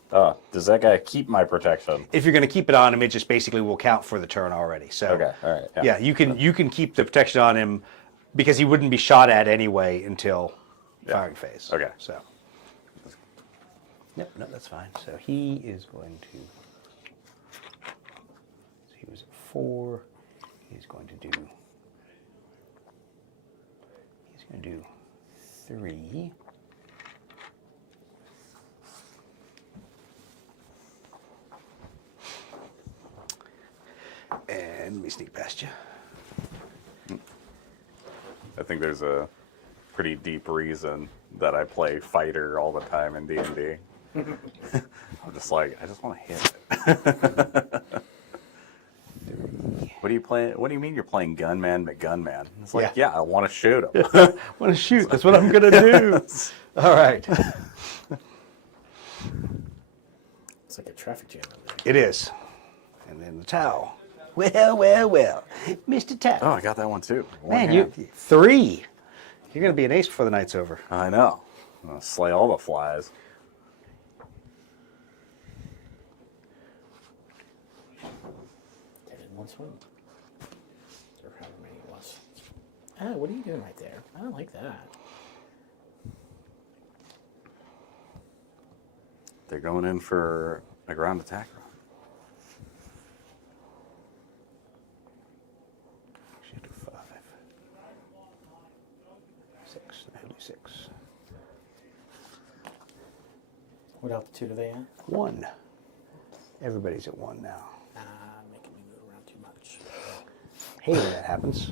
Does that guy keep my protection? If you're going to keep it on him, it just basically will count for the turn already. So. Okay. All right. Yeah. You can keep the protection on him because he wouldn't be shot at anyway until firing phase. Okay. So. Yep. No, that's fine. So he is going to. So he was at 4. He's going to do. He's going to do 3. And let me sneak past you. I think there's a pretty deep reason that I play fighter all the time in D&D. I'm just like, I just want to hit it. What do you play? What do you mean you're playing gunman McGunman? It's like, yeah, I want to shoot him. I want to shoot. That's what I'm going to do. All right. It's like a traffic jam over there. It is. And then the Tau. Well, Mr. Tau. Oh, I got that one too. Man, you 3. You're going to be an ace before the night's over. I know. I'm gonna slay all the flies. Did it in one swing. Or however many it was. Ah, what are you doing right there? I don't like that. They're going in for a ground attack run. Should do 5. 6. He'll do 6. What altitude are they at? 1. Everybody's at 1 now. Making me move around too much. Hey, when that happens.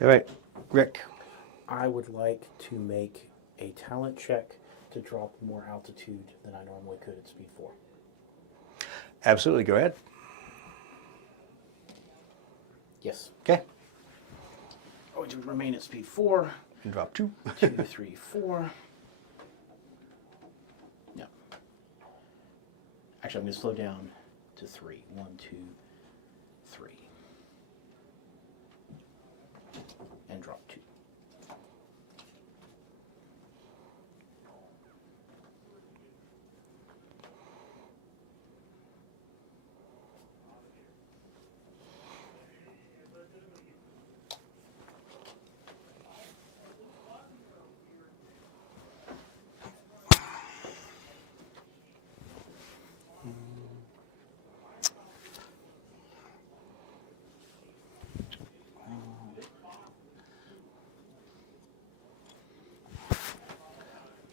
All right, Rick. I would like to make a talent check to drop more altitude than I normally could at speed 4. Absolutely, go ahead. Yes. Okay. I would remain at speed 4. And drop 2. 2, 3, 4. No. Actually, I'm going to slow down to 3. 1, 2, 3. And drop 2.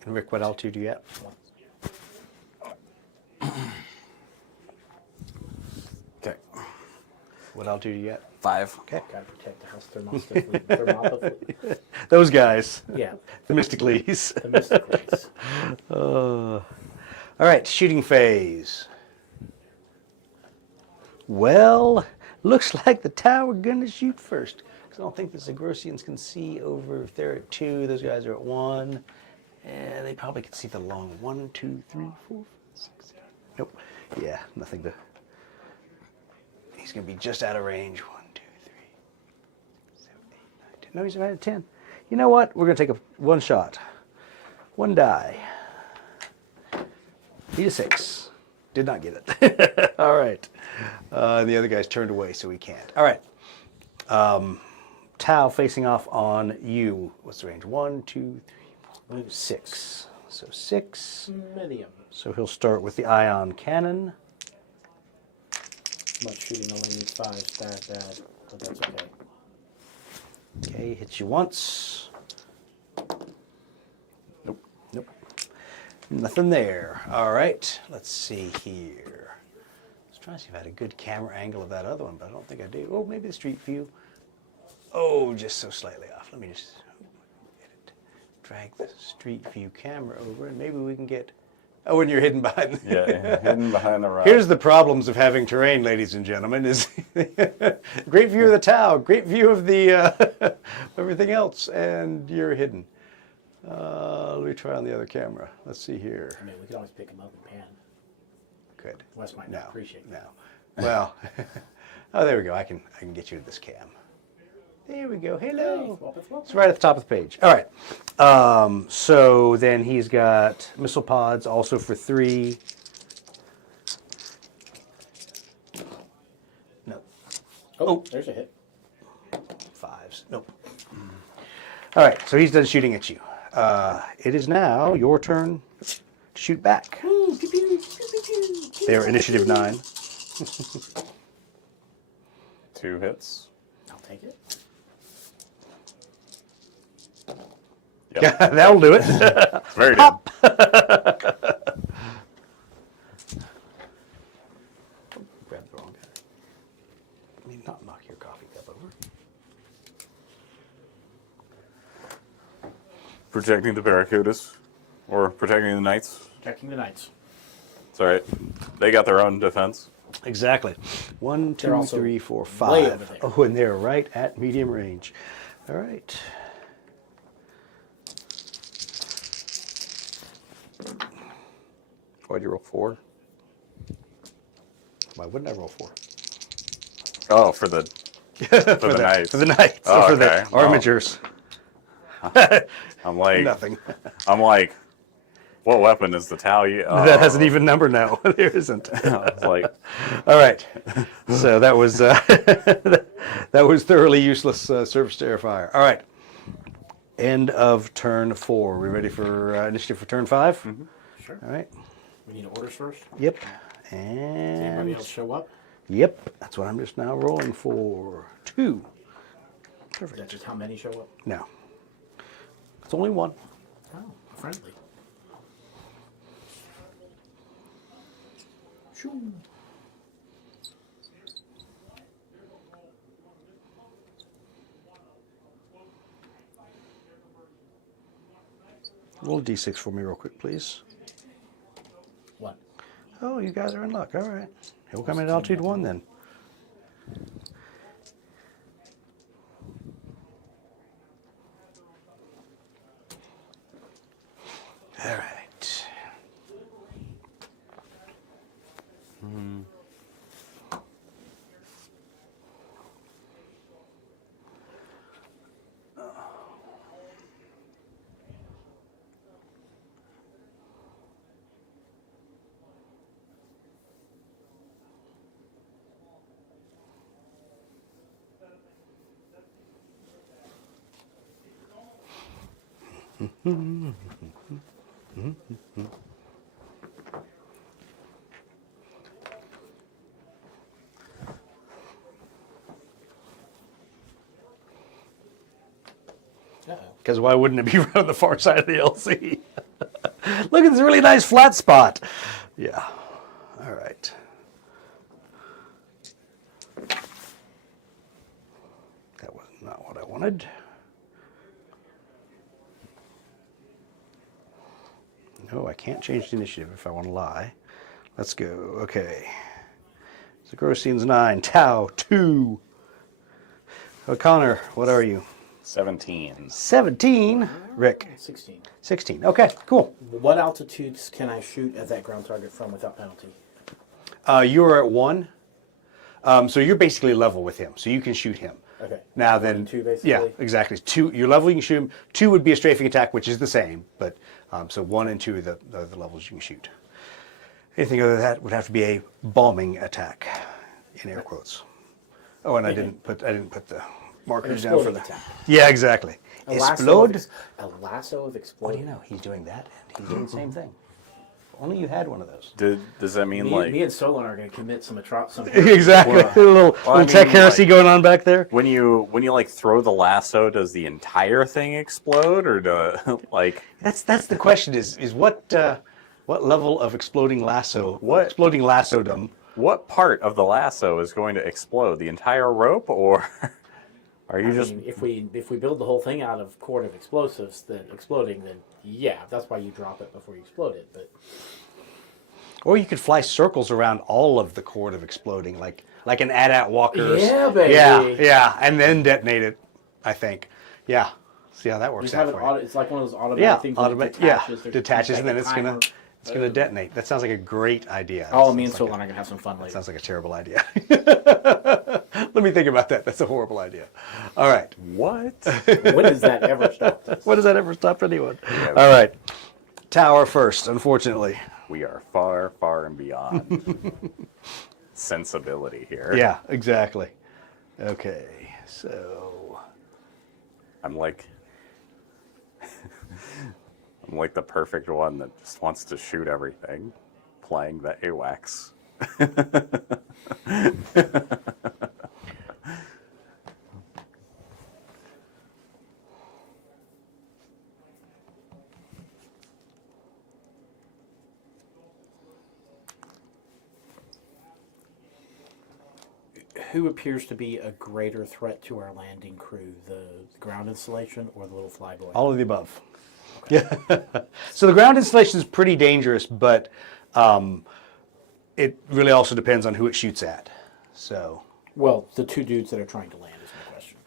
And Rick, what altitude are you at? 1. Okay. What altitude are you at? 5. Okay. Gotta protect the house thermophilically. Those guys. Yeah, The Mysticles. the Mysticles. All right, shooting phase. Well, looks like the tower gonna shoot first. Because I don't think the Zagrossians can see over if they're at 2. Those guys are at 1. And they probably can see the long 1, 2, 3, 4, 5, 6, 7. Nope. Yeah, nothing to. He's gonna be just out of range. 1, 2, 3, 7, 8, 9, 10. No, he's right at 10. You know what? We're gonna take one shot. 1 die. Need a 6. Did not get it. All right. And the other guy's turned away, so he can't. All right. Tau facing off on you. What's the range? 1, 2, 3, 4, 5, 6. So 6. Medium. So he'll start with the ion cannon. Much shooting only needs 5. Bad, but that's okay. Okay, hits you once. Nope. Nope. Nothing there. All right. Let's see here. I was trying to see if I had a good camera angle of that other one, but I don't think I do. Oh, maybe the street view. Oh, just so slightly off. Let me just get it. Drag the street view camera over, and maybe we can get. Oh, and you're hidden behind. Yeah, hidden behind the rock. Here's the problems of having terrain, ladies and gentlemen, is great view of the Tau, great view of the everything else, and you're hidden. Let me try on the other camera. Let's see here. I mean, we could always pick them up and pan. Good. Wes might not appreciate that. No. Well, oh, there we go. I can get you to this cam. There we go. Hello. It's right at the top of the page. All right. So then he's got missile pods also for 3. No. Oh, there's a hit. 5s. Nope. All right. So he's done shooting at you. It is now your turn to shoot back. They're initiative 9. 2 hits. I'll take it. Yep. Yeah, that'll do it. Very good. Grab the wrong guy. I mean, not knock your coffee cup over. Protecting the Barracudas. Or protecting the Knights. Protecting the Knights. It's alright. They got their own defense. Exactly. 1, They're 2, also 3, 4, way over 5. there. Oh, and they're right at medium range. All right. Why'd you roll 4? Why wouldn't I roll 4? Oh, for the knights. For the knights. Oh, for the okay. Well, armatures. I'm like, Nothing. I'm like, what weapon is the Tally? That has an even number now. There isn't. I was like, All right. So that was that was thoroughly useless surface to air fire. All right. End of turn 4. We ready for initiative for turn 5? Mm-hmm. Sure. All right. We need orders first. Yep. Does anybody And else show up? yep, that's what I'm just now rolling for. 2. Is that just how many show up? No. It's only 1. Oh, friendly. Shoo. Roll a d6 for me real quick, please. What? Oh, you guys are in luck. All right. He'll come in at altitude 1 then. All right. Uh-oh. Because why wouldn't it be right on the far side of the LC? Look at this really nice flat spot. Yeah. All right. That was not what I wanted. No, I can't change the initiative if I want to lie. Let's go. Okay. So Grossine's 9. Tau 2. O'Connor, what are you? 17. 17. Rick. 16. 16. Okay, cool. What altitudes can I shoot at that ground target from without penalty? You're at 1. So you're basically level with him, so you can shoot him. Okay. Now 1 then, and 2 basically? yeah, exactly. 2, you're level, you can shoot him. 2 would be a strafing attack, which is the same, but so 1 and 2 are the levels you can shoot. Anything other than that would have to be a bombing attack, in air quotes. Oh, and I didn't put the markers down for exploding the attack. Yeah, exactly. A lasso Explode. a lasso of What do exploding. you know? He's doing that, and he's doing the same thing. If only you had one of those. Does that mean Me and Solon are going to commit some atrocity. Exactly. Well, a little I mean, tech heresy like- going on back there. when you like throw the lasso, does the entire thing explode, or do like That's the question. Is what level of exploding lasso? What? Exploding lasso-dom? what part of the lasso is going to explode? The entire rope, or are you I just mean, if we build the whole thing out of cord of explosives, then exploding, then yeah, that's why you drop it before you explode it. But Or you could fly circles around all of the cord of exploding, like an AT-AT walkers. Yeah, baby. Yeah, and then detonate it. I think. Yeah. See how that works just out have it. for you. It's like one of those automatic Yeah, things. automatic. That Yeah, There's a detaches, and then 2-second it's gonna timer. detonate. That sounds like a great idea. Oh, That me and sounds like Solon are going to have some fun later. Sounds like a terrible idea. Let me think about that. That's a horrible idea. All right. what? When does that ever stop? When does that ever stop anyone? All right. Tower first, unfortunately. We are far, far and beyond sensibility here. Yeah, exactly. Okay, so I'm like the perfect one that just wants to shoot everything, playing the AWACS. Who appears to be a greater threat to our landing crew, the ground installation or the little flyboy? all of the above. Yeah. So the ground installation is pretty dangerous, but it really also depends on who it shoots at. So, Well, the two dudes that are trying to land is my question.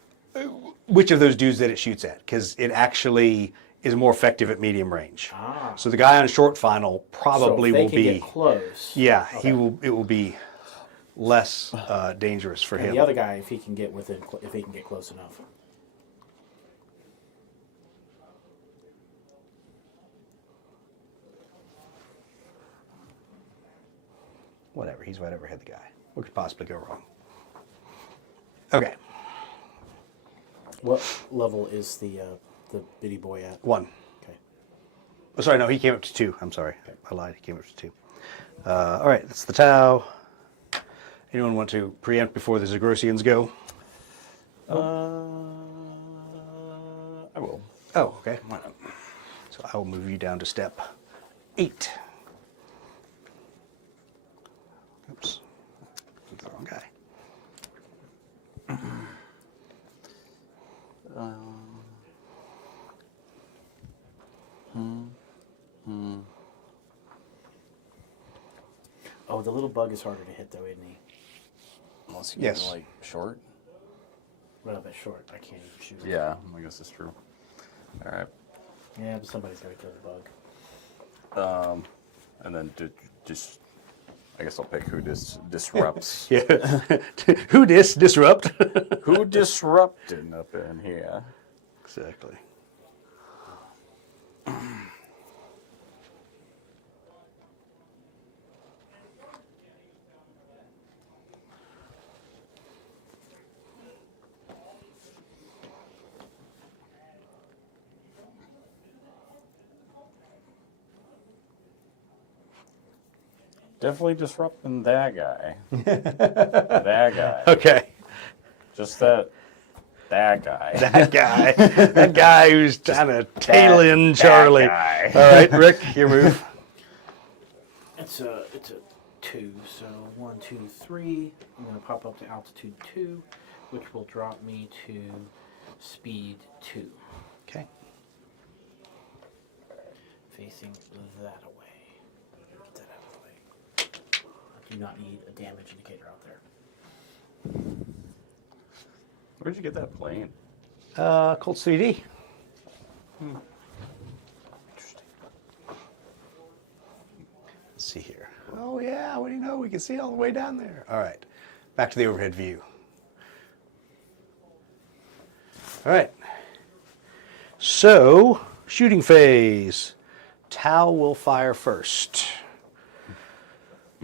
which of those dudes that it shoots at? Because it actually is more effective at medium range. Ah. So the guy on short final probably so if they will can be. get close. Yeah, Okay. It will be less dangerous for And him. the other guy, if he can get close enough. Whatever, he's right overhead the guy. What could possibly go wrong? Okay, What level is the bitty boy at? 1. Okay. Oh, sorry, no, he came up to 2. I'm sorry, I lied. He came up to 2. All right, that's the Tau. Anyone want to preempt before the Zagrosians go? I will. Oh, okay. Why not? So I will move you down to step 8. Oops, the wrong guy. Oh, the little bug is harder to hit, though, isn't he? Unless you Yes. get like short. Well, but short. I can't even shoot. Yeah, I guess it's true. All right. Yeah, but somebody's got to kill the bug. And then just, I guess I'll pick who disrupts. Yeah. Who disrupt? Who disrupting up in here? Exactly. Definitely disrupting that guy. That guy. Okay. Just that guy. That guy. That guy who's trying to tail in Charlie. That guy. All right, Rick, your move. It's a 2. So 1, 2, 3. I'm going to pop up to altitude 2, which will drop me to speed 2, Okay. facing that away. Get that out of the way. I do not need a damage indicator out there. Where'd you get that plane? Colts 3D. Interesting. Let's see here. Oh, yeah, what do you know? We can see it all the way down there. All right, back to the overhead view. All right. So, shooting phase. Tau will fire first.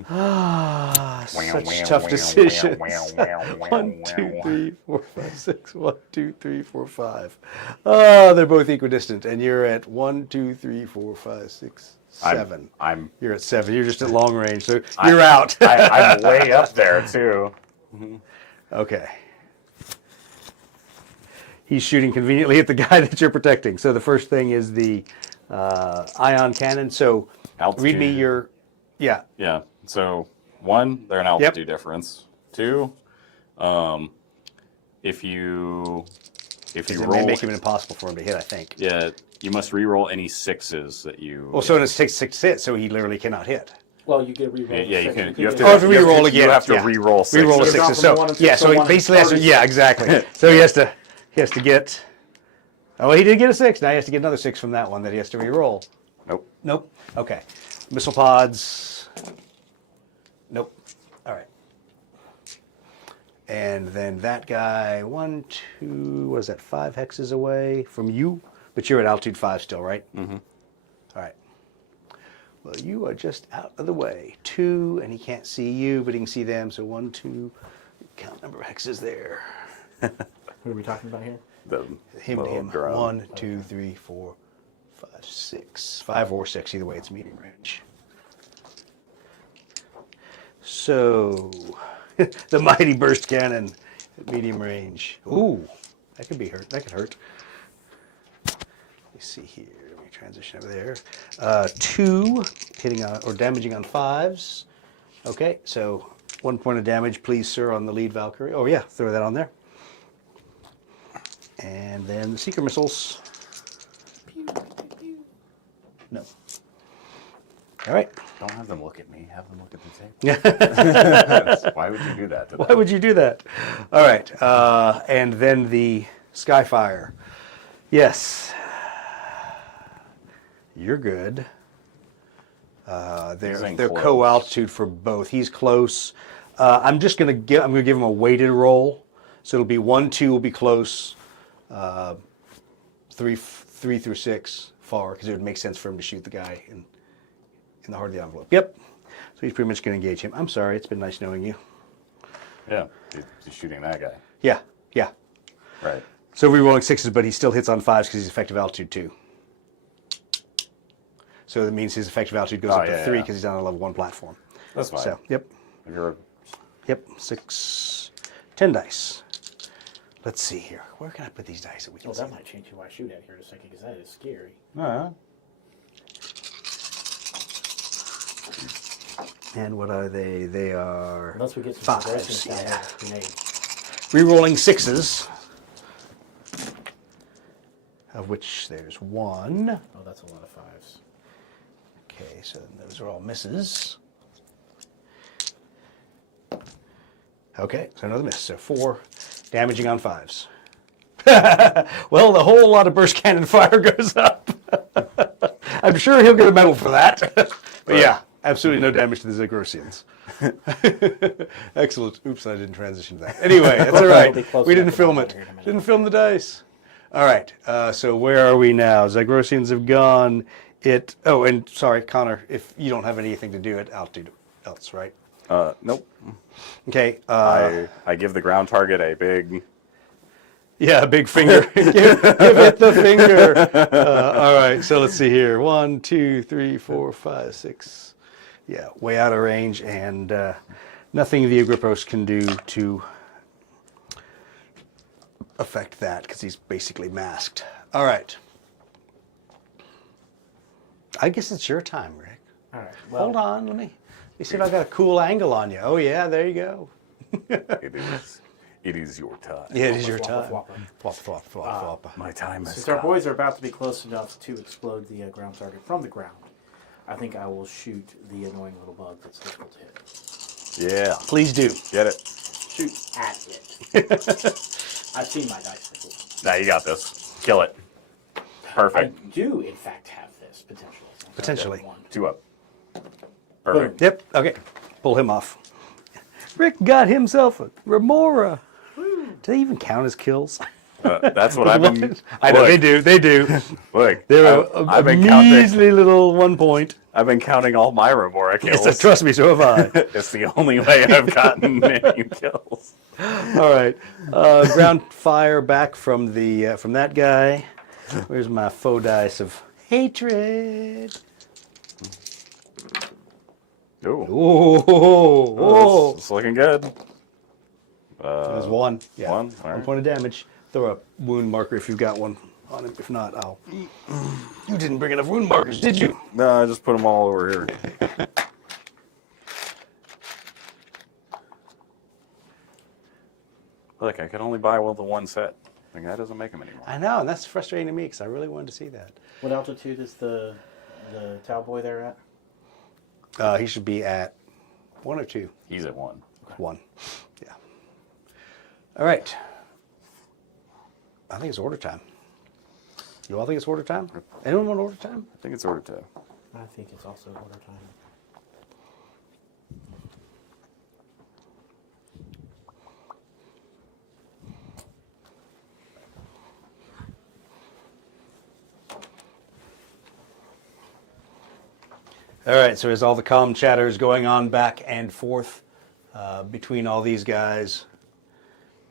Such tough decisions. 1, 2, 3, 4, 5, 6. 1, 2, 3, 4, 5. Oh, they're both equidistant, and you're at 1, 2, 3, 4, 5, 6, 7. You're at 7. You're just at long range, so you're out. I'm way up there too. Okay. He's shooting conveniently at the guy that you're protecting. So the first thing is the ion cannon. So read me Altitude. your, yeah. Yeah. So 1, they're an altitude difference. 2, if you It may roll, make it impossible for him to hit, I think. yeah, you must re-roll any 6s that you. Well, so it's 6 hit, so he literally cannot hit. Well, you get a reroll. Yeah, you of 6. can. You have to. Oh, if we you have re-roll to- again. You have to yeah. re-roll 6. Re-roll a You drop 6. from So 1 and yeah, 6 to so he 1 basically has to. 30. Yeah, exactly. So he has to get. Oh, he did get a 6. Now he has to get another 6 from that one that he has to re-roll. Nope. Nope. Okay. Missile pods. Nope. All right. And then that guy, 1, 2, what is that, 5 hexes away from you? But you're at altitude 5 still, right? Mm-hmm. All right. Well, you are just out of the way. 2, and he can't see you, but he can see them. So 1, 2, count number of hexes there. Who are we talking about here? Him to little him. drone. 1, 2, 3, 4, 5, 6. 5 or 6, either way, it's medium range. So, the mighty burst cannon at medium range. Ooh, that could be hurt. That could hurt. Let me see here. Let me transition over there. 2 hitting on, or damaging on 5s. Okay, so 1 point of damage, please, sir, on the lead Valkyrie. Oh yeah, throw that on there. And then the seeker missiles. No. All right. Don't have them look at me. Have them look at the table. Why would you do that to them? Why would you do that? All right. And then the Skyfire. Yes. You're good. They're close. co-altitude for both. He's close. I'm gonna give him a weighted roll. So it'll be 1, 2 will be close. 3 through 6 far, because it would make sense for him to shoot the guy in the heart of the envelope. Yep. So he's pretty much going to engage him. I'm sorry. It's been nice knowing you. Yeah, he's shooting that guy. Yeah. Yeah. Right. So we're rolling 6s, but he still hits on 5s because he's effective altitude 2. So that means his effective altitude goes up to 3 because he's on a level 1 platform. That's fine. So, yep. You're... Yep. 6, 10 dice. Let's see here. Where can I put these dice that we can see? That might change who I shoot at here in a second, because that is scary. And what are they? They are Unless we get some 5s. Yeah. grenade. Rerolling 6s, of which there's 1. Oh, that's a lot of 5s. Okay, so those are all misses. Okay, so another miss. So 4, damaging on 5s. Well, the whole lot of burst cannon fire goes up. I'm sure he'll get a medal for that. But yeah, absolutely no damage to the Zagrosians. Excellent. Oops, I didn't transition to that. Anyway, that's all right. We didn't film it. Didn't film the dice. All right, so where are we now? Zagrosians have gone. Oh, and sorry, Connor, if you don't have anything to do at altitude else, right? Nope. Okay. I give the ground target a big... Yeah, a big finger. give it the finger. All right, so let's see here. 1, 2, 3, 4, 5, 6. Yeah, way out of range, and nothing the Agrippos can do to affect that because he's basically masked. All right. I guess it's your time, Rick. All right. Well, Hold on, let me see if I got a cool angle on you. Oh yeah, there you go. It is your time. Yeah, it is your Whopper, time. whopper. Flop, flop. My time has Since our come. boys are about to be close enough to explode the ground target from the ground, I think I will shoot the annoying little bug that's difficult to hit. Yeah. Please do. Get it. Shoot at it. I've seen my dice before. Now you got this. Kill it. I Perfect. do, in fact, have this potentially. Potentially. 2 up. Perfect. Yep. Okay. Pull him off. Rick got himself a Remora. Do they even count as kills? That's what I've been... I know Look, they do. They do. Look, They're I've a been counting. measly little 1 point. I've been counting all my Remora kills. Yes, trust me, so have I. It's the only way I've gotten any kills. All right. Ground fire back from that guy. Where's my faux dice of hatred? Ooh. Oh, It's looking good. There's 1. Yeah. 1? All 1 right. point of damage. Throw a wound marker if you've got one on him. If not, I'll. You didn't bring enough wound markers, did you? No, I just put them all over here. Look, I could only buy the one set. I think that doesn't make them anymore. I know, and that's frustrating to me because I really wanted to see that. What altitude is the Tau boy there at? He should be at 1 or 2. He's at 1. 1. Yeah. All right. I think it's order time. You all think it's order time? Anyone want order time? I think it's order 2. I think it's also order time. All right, so as all the comm chatter is going on back and forth between all these guys,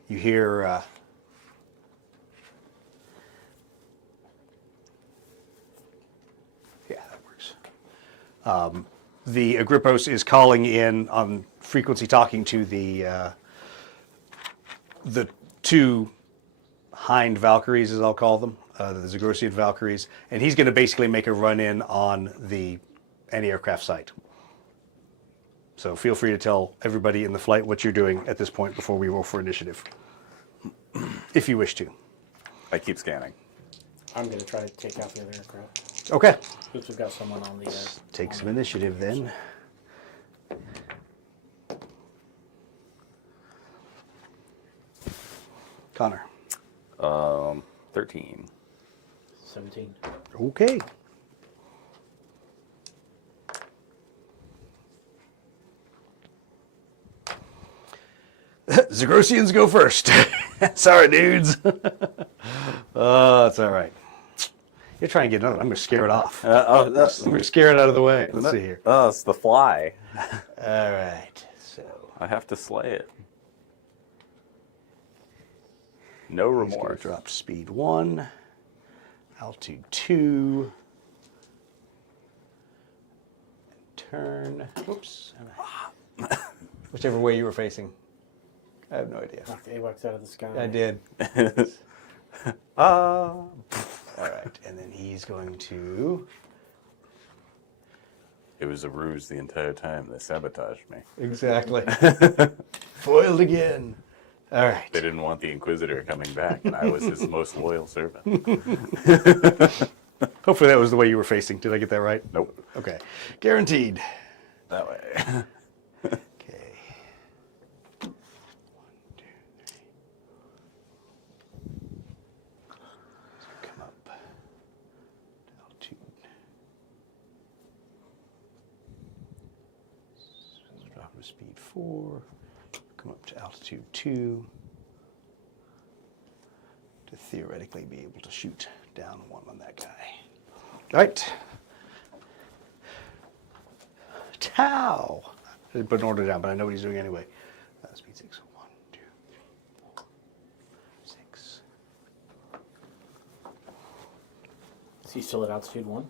you hear yeah, that works. The Agrippos is calling in on frequency, talking to the 2 Hind Valkyries, as I'll call them, the Zagrosian Valkyries, and he's going to basically make a run in on the anti-aircraft site. So feel free to tell everybody in the flight what you're doing at this point before we roll for initiative, if you wish to. I keep scanning. I'm going to try to take out the other aircraft. Okay. Because we've got someone on the. Take on some the- initiative then. Connor. 13. 17. Okay. Zagrosians go first. Sorry, dudes. Oh, it's all right. You're trying to get another one. I'm going to scare it off. I'm going to scare it out of the way. Let's see here. Oh, it's the fly. All right. So I have to slay it. No he's going to remorse. drop speed 1, altitude 2, turn. Oops. Whichever way you were facing. I have no idea. Knocked the AWACS out of the sky. I did. All right, and then he's going to. It was a ruse the entire time. They sabotaged me. Exactly. Foiled again. All right. They didn't want the Inquisitor coming back, and I was his most loyal servant. Hopefully that was the way you were facing. Did I get that right? Nope. Okay. Guaranteed. That way. Okay. 1, 2, 3. So come up. Altitude. So drop to speed 4. Come up to altitude 2. To theoretically be able to shoot down 1 on that guy. All right. Tau. I didn't put an order down, but I know what he's doing anyway. Speed 6. 1, 2, 3, 4, 6. Is he still at altitude 1?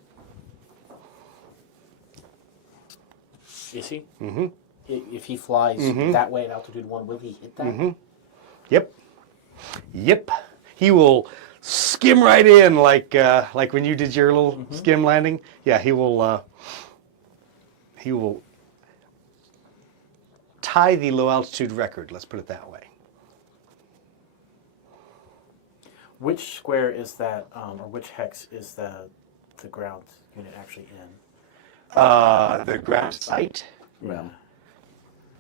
Is he? Mm-hmm. If he flies that way at altitude 1, will he hit that? Mm-hmm. Yep. Yep. He will skim right in like when you did your little skim landing. Yeah, he will tie the low altitude record, let's put it that way. Which square is that, or which hex is the ground unit actually in? The ground site. Yeah.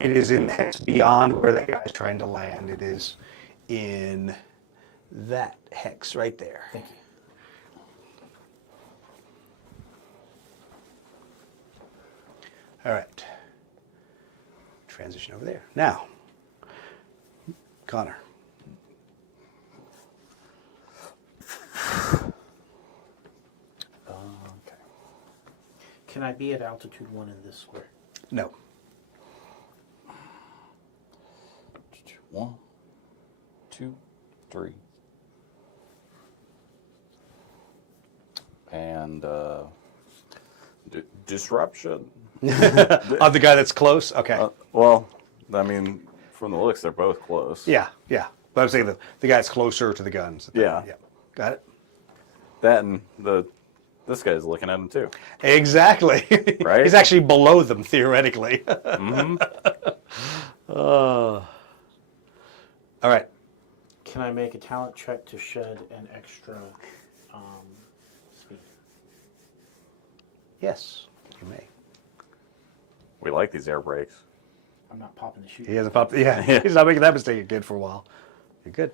It is in the hex beyond where that guy's trying to land. It is in that hex right there. Thank you. All right. Transition over there. Now, Connor. Okay. Can I be at altitude 1 in this square? No. 1, 2, 3. And disruption. Of the guy that's close? Okay. Well, I mean, from the looks, they're both close. Yeah. But I'm saying the guy's closer to the guns. Yeah. Got it? That and this guy's looking at him too. Exactly. Right? He's actually below them, theoretically. Mm-hmm. All right. Can I make a talent check to shed an extra speed? Yes, you may. We like these air brakes. I'm not popping the chute. He hasn't popped. Yeah, he's not making that mistake again for a while. You're good.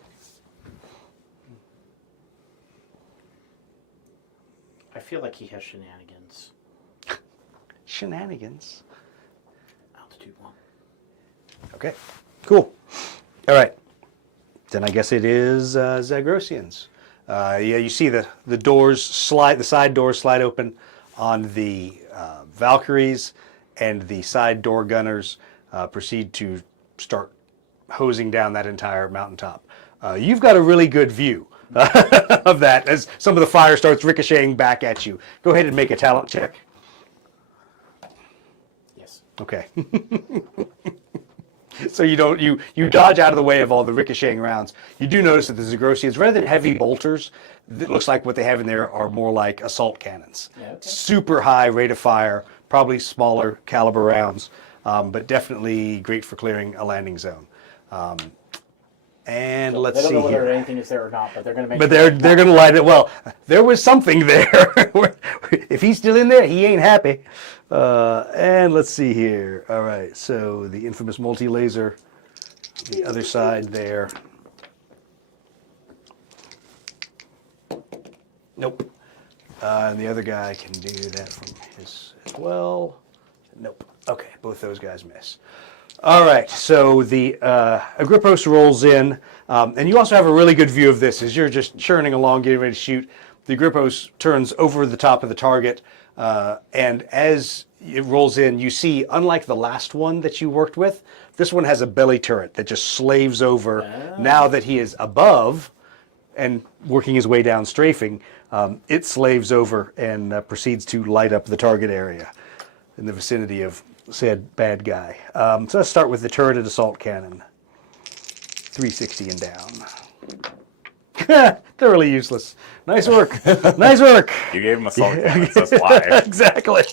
I feel like he has shenanigans. Shenanigans. Altitude 1. Okay, cool. All right. Then I guess it is Zagrosians. Yeah, you see the doors slide, the side doors slide open on the Valkyries, and the side door gunners proceed to start hosing down that entire mountaintop. You've got a really good view of that as some of the fire starts ricocheting back at you. Go ahead and make a talent check. Yes. Okay. So you dodge out of the way of all the ricocheting rounds. You do notice that the Zagrosians, rather than heavy bolters, it looks like what they have in there are more like assault cannons. Yeah, okay. Super high rate of fire, probably smaller caliber rounds, but definitely great for clearing a landing zone. And So let's they don't see know whether here. anything is there or not, but they're going to make. But sure they're going to light it. Well, there was something there. If he's still in there, he ain't happy. And let's see here. All right, so the infamous multi-laser, the other side there. Nope. And the other guy can do that from his as well. Nope. Okay, both those guys miss. All right, so the Agrippos rolls in, and you also have a really good view of this as you're just churning along, getting ready to shoot. The Agrippos turns over the top of the target, and as it rolls in, you see, unlike the last one that you worked with, this one has a belly turret that just slaves over. Now that he is above and working his way down, strafing, it slaves over and proceeds to light up the target area in the vicinity of said bad guy. So let's start with the turreted assault cannon. 360 and down. Thoroughly useless. Nice work. Nice work. You gave him assault cannons, that's why. Exactly.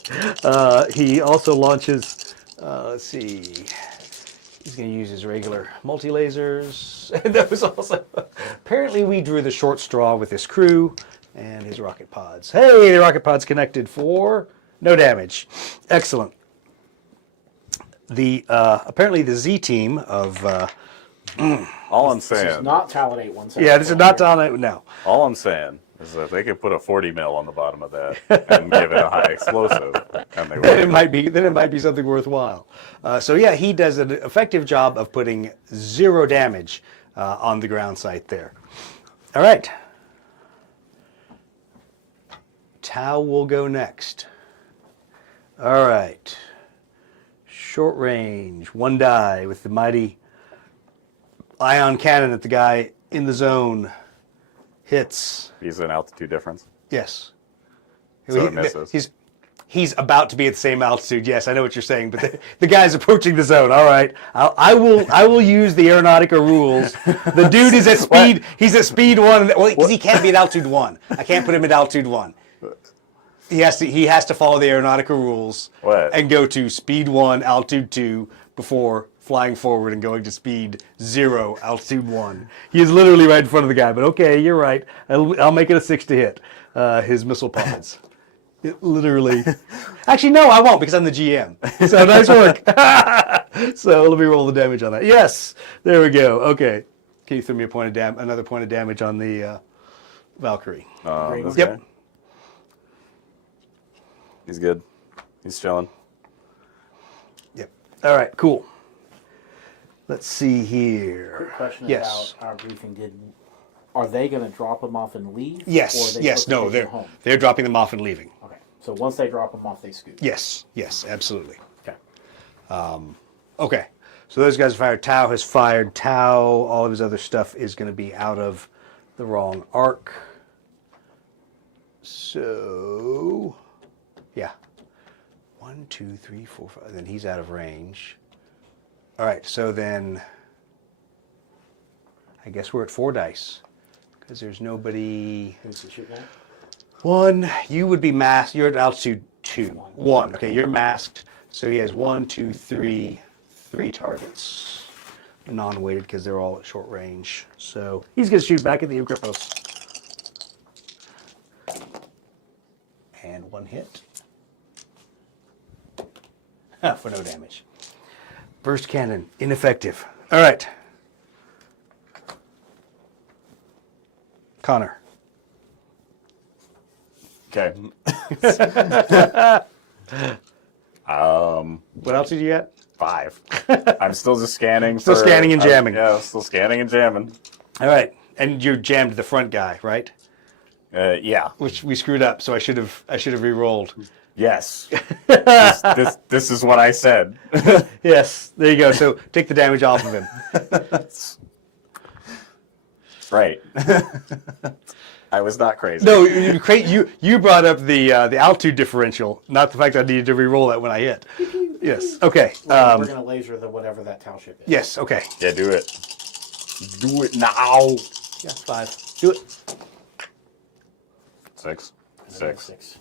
He also launches, let's see, he's going to use his regular multi-lasers. And that was also, apparently we drew the short straw with his crew and his rocket pods. Hey, the rocket pod's connected for no damage. Excellent. The apparently the Z team of All I'm This saying, is not Talonate 174. yeah, this is not Talonate. No, all I'm saying is that they could put a 40 mil on the bottom of that and give it a high explosive, and they then it would. might be something worthwhile. So yeah, he does an effective job of putting 0 damage on the ground site there. All right, Tau will go next. All right. Short range, 1 die with the mighty ion cannon at the guy in the zone. Hits. He's an altitude difference. Yes. So it misses. He's about to be at the same altitude. Yes, I know what you're saying, but the guy's approaching the zone. All right, I will use the Aeronautica rules. The dude is at speed. He's at speed 1. Well, because he can't be at altitude 1. I can't put him at altitude 1. He has to follow the Aeronautica rules and go to speed 1, altitude 2 before flying forward and going to speed 0, altitude 1. He is literally right in front of the guy. But okay, you're right. I'll make it a 6 to hit his missile pods. It literally. Actually, no, I won't because I'm the GM. So nice work. So let me roll the damage on that. Yes, there we go. Okay, can you throw me another point of damage on the Valkyrie? This Yep. guy? He's good. He's chilling. Yep. All right, cool. Let's see here. Quick question Yes. about our briefing. Are they going to drop them off and leave? Or Yes. are they Yes. supposed to No. take them home? They're dropping them off and leaving. Okay. So once they drop them off, they scoot. Yes. Yes. Absolutely. Okay. Okay. So those guys fired. Tau has fired. Tau. All of his other stuff is going to be out of the wrong arc. So, yeah. 1, 2, 3, 4, 5. Then he's out of range. All right. So then, I guess we're at 4 dice because there's nobody. Who's he shooting at? 1. You would be masked. You're at altitude 2. 1. Okay. You're masked. So he has 1, 2, 3 targets. Non-weighted because they're all at short range. So he's going to shoot back at the Agrippos. And 1 hit. For no damage. Burst cannon, ineffective. All right. Connor. Okay. What else did you get? 5. I'm still just scanning. Still scanning and jamming. Yeah, still scanning and jamming. All right. And you jammed the front guy, right? Yeah. Which we screwed up, so I should have re-rolled. Yes. this is what I said. Yes, there you go. So take the damage off of him. Right. I was not crazy. No, you brought up the altitude differential, not the fact that I needed to re-roll that when I hit. Yes. Okay. We're going to laser the whatever that Tau ship is. Yes. Okay. Yeah, do it. Do it now. Yeah, 5. Do it. 6. Another 6. 6.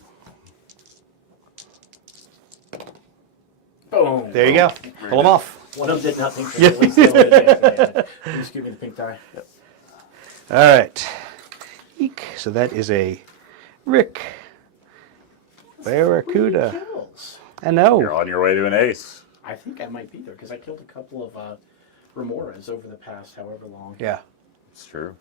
Boom. There you go. Pull him off. One of them did nothing for me. At least the other did yesterday. Just give me the pink die. All right. Eek. So that is a Rick Barracuda. Kills. I know. You're on your way to an ace. I think I might be there because I killed a couple of Remoras over the past however long. Yeah. It's true.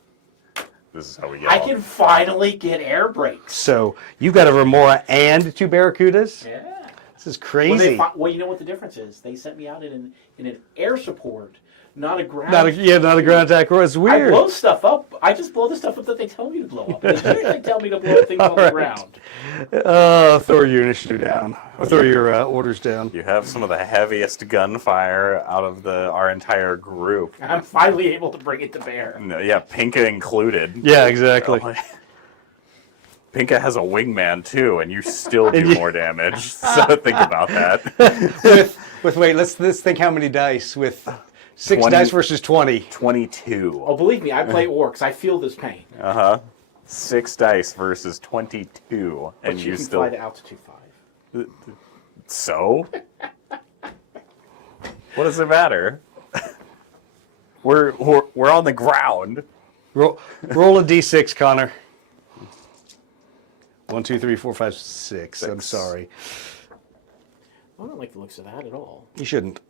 This is how we get I off. can finally get air brakes. So you've got a Remora and 2 Barracudas? Yeah. This is crazy. Well, you know what the difference is? They sent me out in an air support, not a ground. Not a ground attack. It's I weird. blow stuff up. I just blow the stuff up that they tell me to blow up. They usually tell me to blow things on the right. ground. Throw your initiative down. Or throw your orders down. You have some of the heaviest gunfire out of our entire group. And I'm finally able to bring it to bear. No, yeah, Pinka included. Yeah, exactly. Pinka has a wingman too, and you still do more damage. So think about that. Let's think how many dice with 6 20. dice versus 20. 22. Oh, believe me, I play orcs. I feel this pain. 6 dice versus 22, But and you you can still. fly to altitude 5. So? What does it matter? We're on the ground. Roll a d6, Connor. 1, 2, 3, 4, 5, 6. I'm sorry. I don't like the looks of that at all. You shouldn't.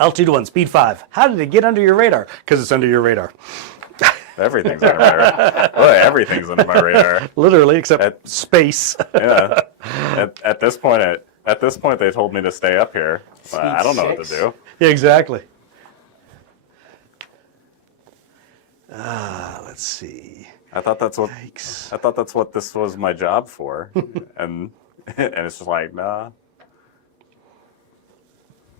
Altitude 1, speed 5. How did it get under your radar? Because it's under your radar. Everything's under my radar. Well, everything's under my radar. Literally, except space. Yeah. At this point, they told me to stay up here. But I don't know what to Speed do. Yeah, exactly. Let's see. I thought that's what. Yikes. I thought that's what this was my job for, and it's just like, nah.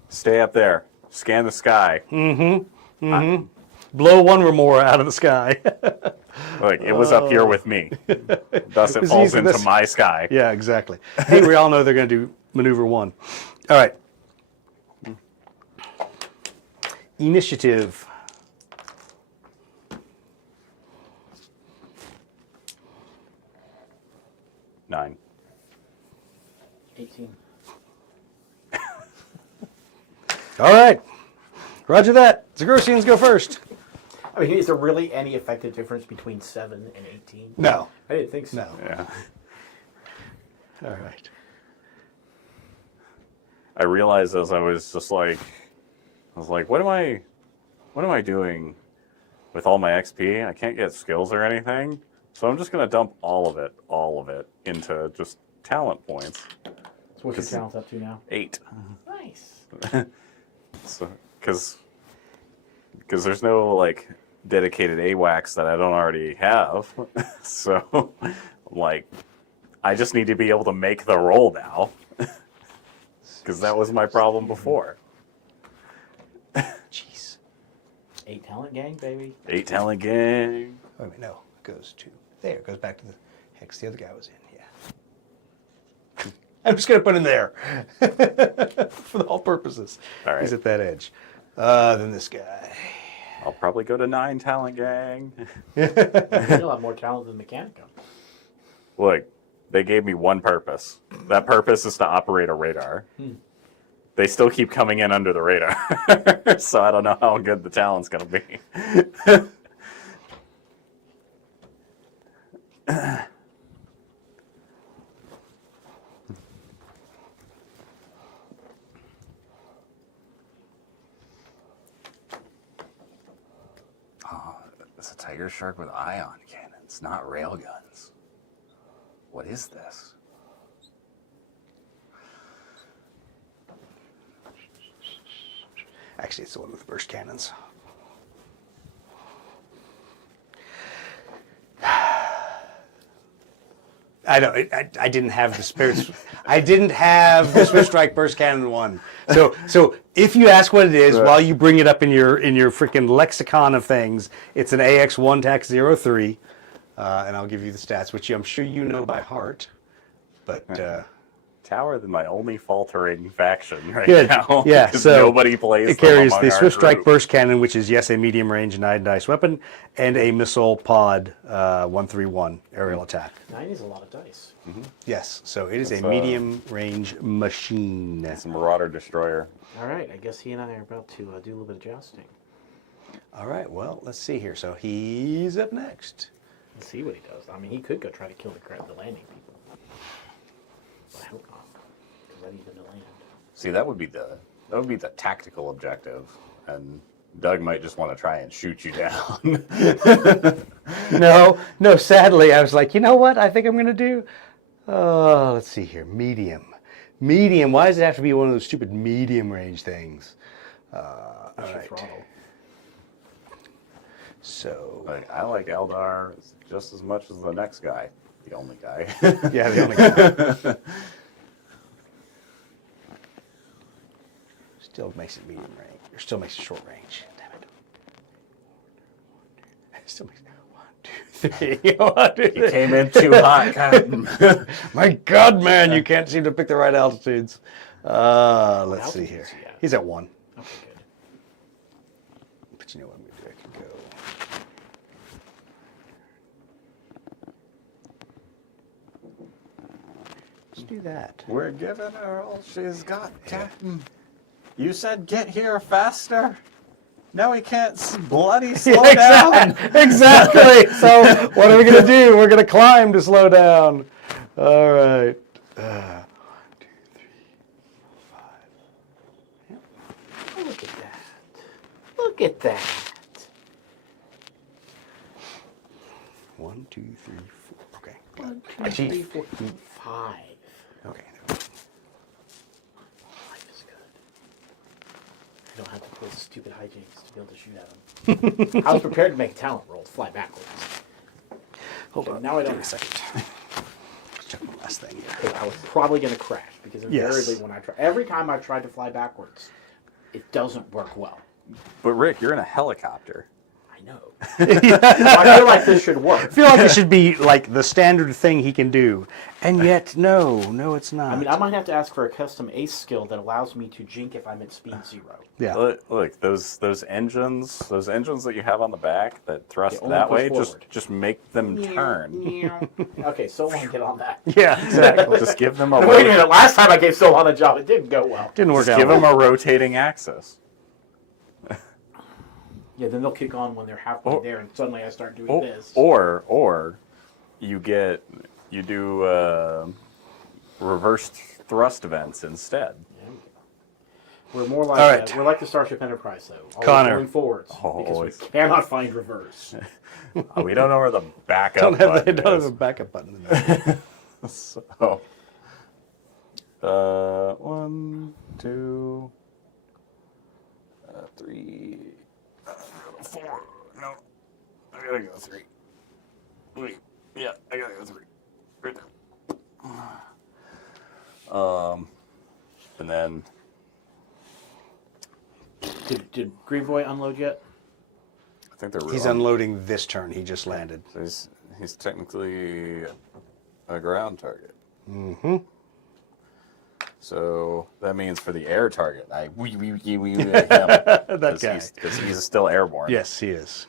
Stay up there. Scan the sky. Blow one Remora out of the sky. Like it was up here with me. Thus, it falls into my sky. Yeah, exactly. Hey, we all know they're going to do maneuver 1. All right. Initiative. Nine. 18. All right. Roger that. Zagrosians go first. I mean, is there really any effective difference between 7 and 18? No. I didn't think so. No. Yeah. All right. I realized as I was just like, what am I doing with all my XP? I can't get skills or anything. So I'm just gonna dump all of it into just talent points. So what's your talent up to now? 8. Nice. So, because there's no like dedicated AWACS that I don't already have. So, like, I just need to be able to make the roll now. Because that was my problem before. Jeez. 8 talent gang, baby. 8 talent gang. Oh, wait, no. It goes to there. It goes back to the hex the other guy was in. Yeah. I'm just going to put him there for all purposes. All right. He's at that edge. Then this guy. I'll probably go to 9 talent gang. You'll have more talent than Mechanica. Look, they gave me one purpose. That purpose is to operate a radar. They still keep coming in under the radar. So I don't know how good the talent's going to be. It's a tiger shark with ion cannons, not railguns. What is this? Actually, it's the one with burst cannons. I know. I didn't have the Spirit. I didn't have the Spirit Strike Burst Cannon 1. So if you ask what it is, Right. while you bring it up in your freaking lexicon of things, it's an AX1 Tax 03, and I'll give you the stats, which I'm sure you know by heart. But tower than my only faltering faction right Good. now. Yeah, because so nobody plays it them carries among the our Swift Strike group. Burst Cannon, which is, yes, a medium-range 9-dice weapon, and a missile pod 131 aerial attack. 9 is a lot of dice. Yes, so it is It's, a medium-range machine. It's a Marauder Destroyer. All right, I guess he and I are about to do a little bit of jousting. All right, well, let's see here. So he's up next. Let's see what he does. I mean, he could go try to kill the landing people. But I hope not, because I need them to land. See, that would be the tactical objective, and Doug might just want to try and shoot you down. No, sadly, I was like, you know what I think I'm going to do? Let's see here. Medium. Medium. Why does it have to be one of those stupid medium range things? All right. Throttle. So, Like, I like Eldar just as much as the next guy, the only guy. yeah, the only guy. Still makes it medium range. Or still makes it short range. Damn it. Still makes it 1, 2, 3. 1, 2, 3. He came in too hot, Captain. My God, man, you can't seem to pick the right altitudes. Let's see here. altitudes, yeah. He's at 1. Okay, good. But you know what I'm going to do? I can go. Let's do that. We're giving her all she's got, Captain. You said get here faster. Now we can't bloody slow down. Exactly. So what are we going to do? We're going to climb to slow down. All right. 1, 2, 3, 4, 5. Yep. Oh, look at that. Look at that. 1, 2, 3, 4. Okay. 1, 2, 3, 4, 5. Okay. Life is good. I don't have to pull stupid hijinks to be able to shoot at them. I was prepared to make a talent roll to fly backwards. Hold on. Now I don't Give me a second. Check one last thing here. Because I was probably going to crash. Because invariably when I try, every time I've tried to fly backwards, it doesn't work well. But Rick, you're in a helicopter. I know. I feel like this should work. I feel like it should be like the standard thing he can do. And yet, no, it's not. I mean, I might have to ask for a custom ace skill that allows me to jink if I'm at speed 0. yeah. Look, those engines that you have on the back that thrust only that push way, forward. just make them turn. Okay, so long, get on that. Yeah, exactly. Just give them a Wait a minute, last time I gave Solon a job, it didn't go well. Didn't work just out. give them well. a rotating axis. Yeah, then they'll kick on when they're halfway there, and suddenly I start doing this. Or you do reversed thrust events instead. We're more like All right. we're like the Starship Enterprise, though. Always Connor. going forwards Always. because we cannot find reverse. We don't know where the backup Don't have button is. a backup button in there. So, 1, 2, 3, 4. No, I gotta go 3. Wait, yeah, I gotta go 3. Right there. And then Did Green Boy unload yet? I think they're He's unloading this turn. He just landed. So he's technically a ground target. Mm-hmm. So that means for the air target, That guy. because he's still airborne. Yes, he is.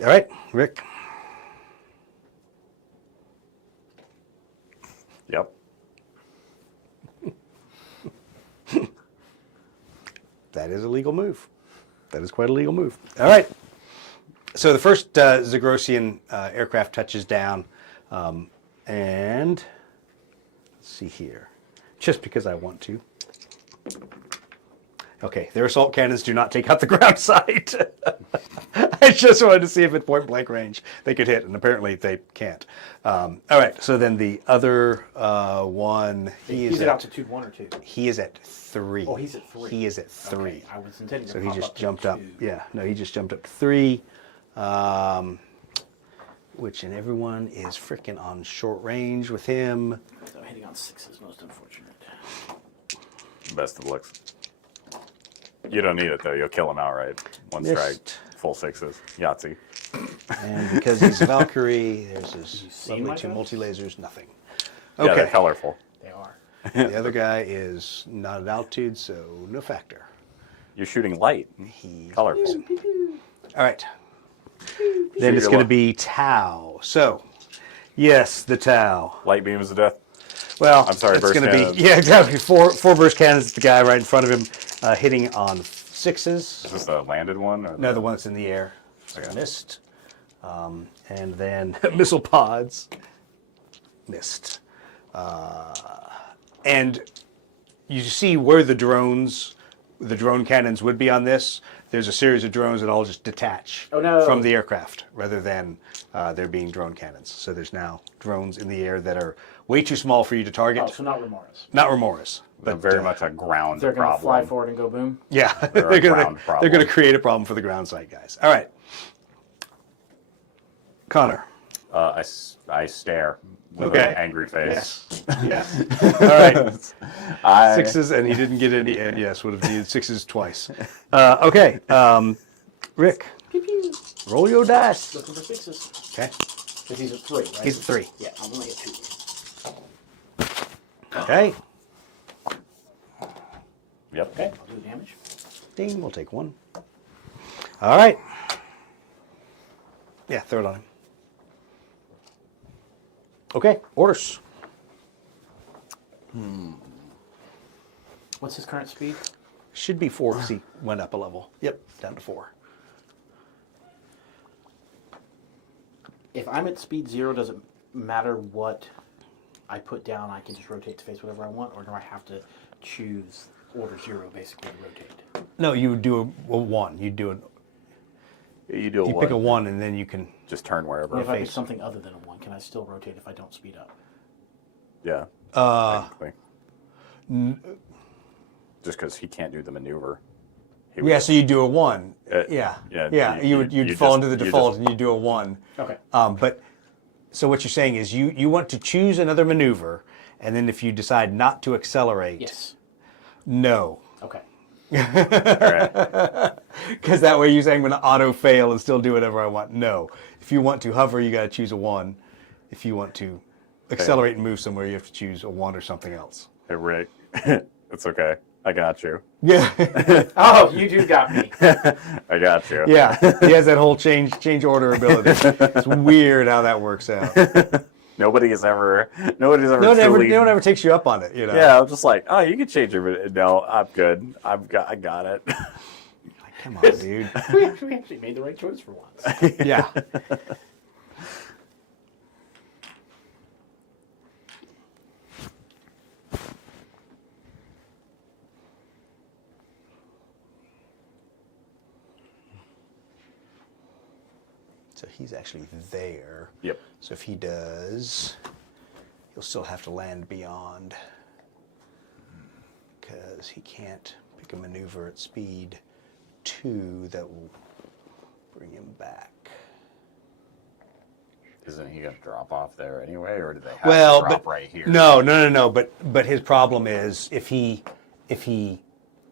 All right, Rick. Yep. That is a legal move. That is quite a legal move. All right. So the first Zagrosian aircraft touches down, and let's see here. Just because I want to. Okay, their assault cannons do not take out the ground site. I just wanted to see if at point blank range they could hit, and apparently they can't. All right, so then the other one, He's at altitude 1 or 2. he is at 3. Oh, he's at 3. He is at 3. Okay, I was intending to So he pop just up to jumped up. 2. Yeah, no, he just jumped up to 3. Which, and everyone is freaking on short range with him. So hitting on 6 is most unfortunate. Best of looks. You don't need it though. You'll kill him outright. One strike, Missed. full 6s. Yahtzee. And because he's a Valkyrie, there's his seen lovely my 2 guys? multi-lasers, nothing. Yeah, they're Okay. colorful. They are. The other guy is not at altitude, so no factor. You're shooting light. Colorful. All right. Then it's your going to lo- be Tau. So, yes, the Tau. Light beams of death. Well, I'm sorry, it's burst going to be cannons. yeah, exactly. Four burst cannons. The guy right in front of him, hitting on 6s. Is this a landed one? Or No, the one that's in the air. Okay. Missed. And then missile pods. Missed. And you see where the drone cannons would be on this. There's a series of drones that all just detach from the aircraft rather than there being drone cannons. So there's now drones in the air that are way too small for you to target. Oh, so not Remoras. Not Remoras. But very much a ground They're going to problem. fly forward and go boom. Yeah, They're a ground they're problem. going to create a problem for the ground side guys. All right. Connor. I stare with Okay. an angry face. Yes. All right. I, 6s, and he didn't get any. And yes, would have needed 6s twice. Okay. Rick, Pew pew. roll your dice. Looking for 6s. Okay. Because he's at 3, right? He's at 3. Yeah, I'm only at 2. Okay. Yep. Okay, I'll do damage. Ding. We'll take 1. All right. Yeah, throw it on him. Okay. Orders. What's his current speed? Should be 4 because he went up a level. Yep, down to 4. If I'm at speed 0, does it matter what I put down? I can just rotate to face whatever I want, or do I have to choose order 0 basically to rotate? No, you would do a 1. You do You do a you one. pick a 1 and then you can. Just turn wherever. If I pick face. something other than a 1, can I still rotate if I don't speed up? Yeah. Technically. Just because he can't do the maneuver. He would Yeah, just- so you do a 1. yeah, You'd you fall just- into the you default just- and you do a 1. Okay. But so what you're saying is you want to choose another maneuver, and then if you decide not to accelerate, Yes. no. Okay. All right. Because that way you're saying I'm going to auto fail and still do whatever I want. No. If you want to hover, you got to choose a 1. If you want to accelerate and move somewhere, you have to choose a 1 or something else. Hey, Rick. It's okay. I got you. Yeah. Oh, you do got me. I got you. Yeah. He has that whole change order ability. It's weird how that works out. Nobody's ever No one truly. ever takes you up on it, you know. Yeah, I'm just like, oh, you can change your. No, I'm good. I got it. Like, come on, dude. we actually made the right choice for once. Yeah. So he's actually there. Yep. So if he does, he'll still have to land beyond because he can't pick a maneuver at speed 2 that will bring him back. Isn't he going to drop off there anyway, or do they have Well, to drop but right here? no. But his problem is if he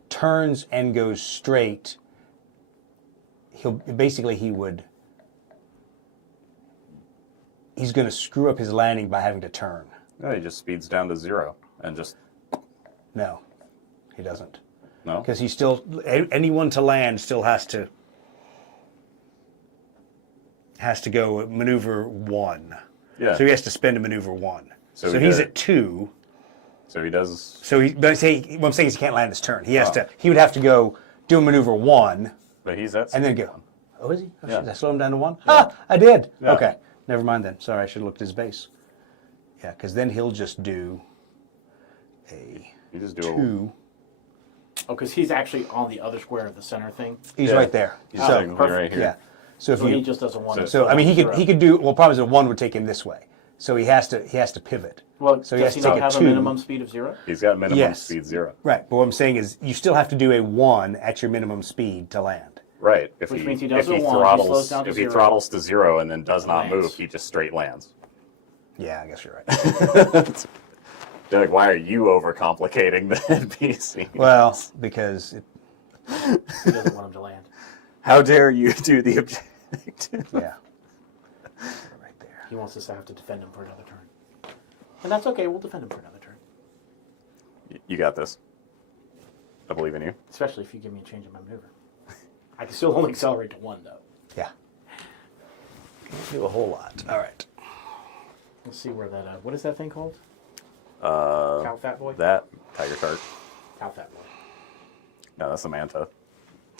turns and goes straight, he's going to screw up his landing by having to turn. No, he just speeds down to 0 and just No, he doesn't. no. Because he still, anyone to land still has to go maneuver 1. Yeah. So he has to spend a maneuver 1. So So he he's did- at 2. So he does. So what I'm saying is he can't land his turn. He has to. He would have to go do a maneuver 1 But he's at. and then go. Oh, is he? Oh, Yeah. Did I slow him down to 1? Ah, I did. Yeah. Okay, never mind then. Sorry, I should have looked at his base. Yeah, because then he'll just do a You just do 2. Oh, because he's actually on the other square of the center thing. He's Yeah. right there. He's So technically right here. yeah. So if So he you just does a 1. so I mean he could do well. Problem is that 1 would take him this way. So he has to pivot. Well, so he does has he to not take have a a 2. minimum speed of 0? He's got minimum Yes. speed 0. Right, but what I'm saying is you still have to do a 1 at your minimum speed to land. Right. If Which he, means he does if he a 1, he throttles, slows down to if he 0. throttles to 0 and then does not Lands. move, he just straight lands. Yeah, I guess you're right. Doug, why are you overcomplicating the NPC? Well, because He doesn't want him to land. How dare you do the Yeah. Right there. He wants us to have to defend him for another turn. And that's okay, we'll defend him for another turn. You got this. I believe in you. Especially if you give me a change in my maneuver. I can still only accelerate to 1, though. Yeah. Can't do a whole lot. All right. Let's see where that, what is that thing called? Uh, Cow Fat Boy? That Tiger Shark. Cow Fat Boy. No, that's a manta.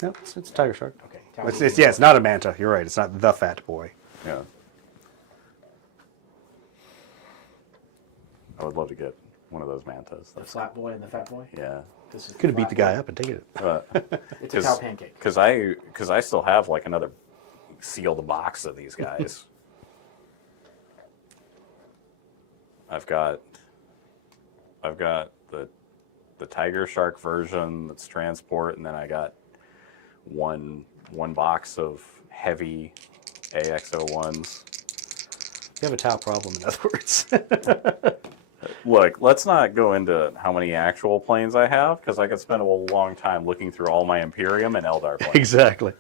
No, it's a tiger shark. Okay. It's not a manta. You're right. It's not the fat boy. Yeah. I would love to get one of those mantas. The Flat Boy and the Fat Boy? Yeah. This is Could have beat Flat the guy Boy. up and taken it. It's a cow pancake. Because I still have like another sealed box of these guys. I've got the Tiger Shark version that's transport, and then I got one box of heavy AX01s. You have a tau problem, in other words. Look, let's not go into how many actual planes I have, because I could spend a long time looking through all my Imperium and Eldar planes. Exactly.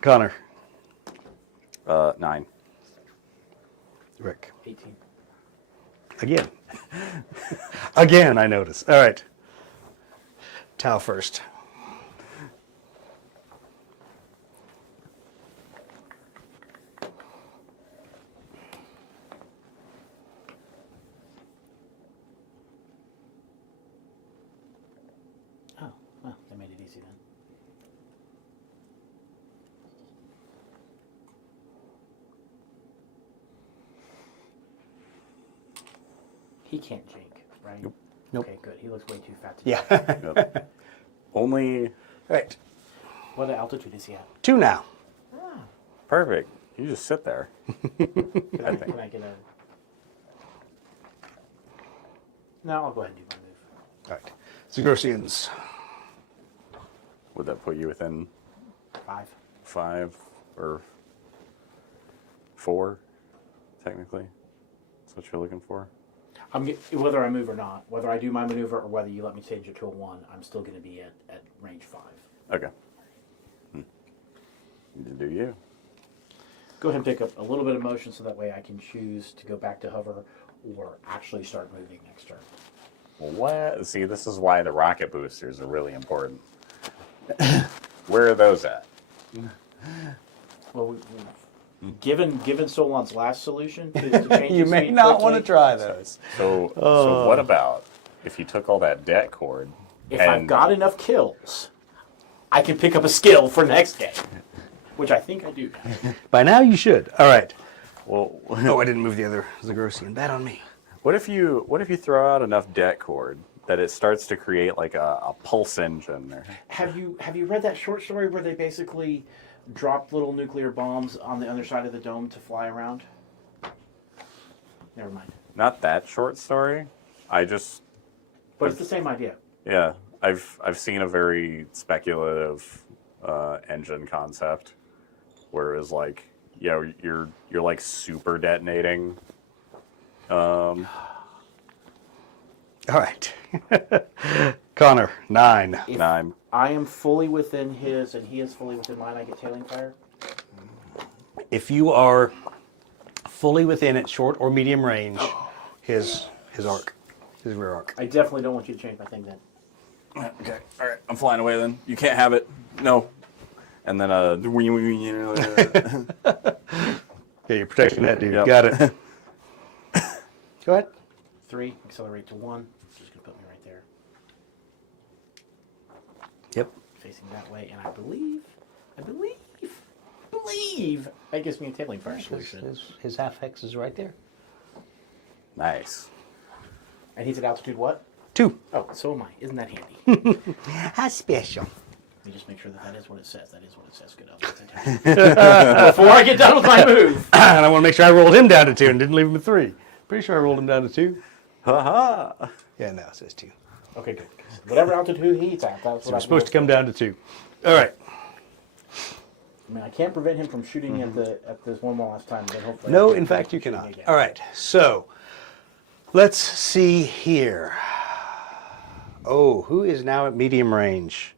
Connor. 9. Rick. 18. Again. Again, I notice. All right. Tau first. Oh, well, they made it easy then. He can't jink, right? Nope. Okay, good. He looks way too fat to Yeah. Yep. Only Right. What altitude is he at? 2 now. perfect. You just sit there. Can I get a... No, I'll go ahead and do my move. All right. Zagrosians. Would that put you within 5. 5 or 4, technically? That's what you're looking for? Whether I move or not, whether I do my maneuver or whether you let me change it to a 1, I'm still going to be at range 5. Okay. You do you. Go ahead and pick up a little bit of motion so that way I can choose to go back to hover or actually start moving next turn. Well, what? See, this is why the rocket boosters are really important. Where are those at? Well, given Solon's last solution to change You his may speed not want to quickly, try those. So what about if you took all that debt cord? If I've got enough kills, I can pick up a skill for next game, which I think I do now. By now you should. All right. Well, Oh, I didn't move the other Zagrosian. Bad on me. what if you throw out enough debt cord that it starts to create like a pulse engine? Or... Have you read that short story where they basically dropped little nuclear bombs on the other side of the dome to fly around? Never mind. Not that short story. But it's the same idea. Yeah, I've seen a very speculative engine concept where it was like, yeah, you're like super detonating. All right. Connor, 9. If 9. I am fully within his and he is fully within mine, I get tailing fire. If you are fully within at short or medium range, his arc, his rear arc. I definitely don't want you to change my thing then. Okay, all right, I'm flying away then. You can't have it. No. And then Yeah, you're protecting that dude. Yep. Got it. Go ahead. 3, accelerate to 1. Just gonna put me right there, Yep. facing that way, and I believe that gives me a tailing fire solution. His half hex is right there. nice. And he's at altitude what? 2. Oh, so am I. Isn't that handy? How special. Let me just make sure that is what it says. That is what it says. Good. Before I get done with my move. And I want to make sure I rolled him down to 2 and didn't leave him at 3. Pretty sure I rolled him down to 2. Ha-ha. Yeah, no, it says 2. Okay, good. Whatever altitude he's at, that's what We're I'm supposed to come down to 2. All right. I mean, I can't prevent him from shooting at this one more last time, but hopefully. No, I can in fact, you shoot cannot. again. All right. So, let's see here. Oh, who is now at medium range?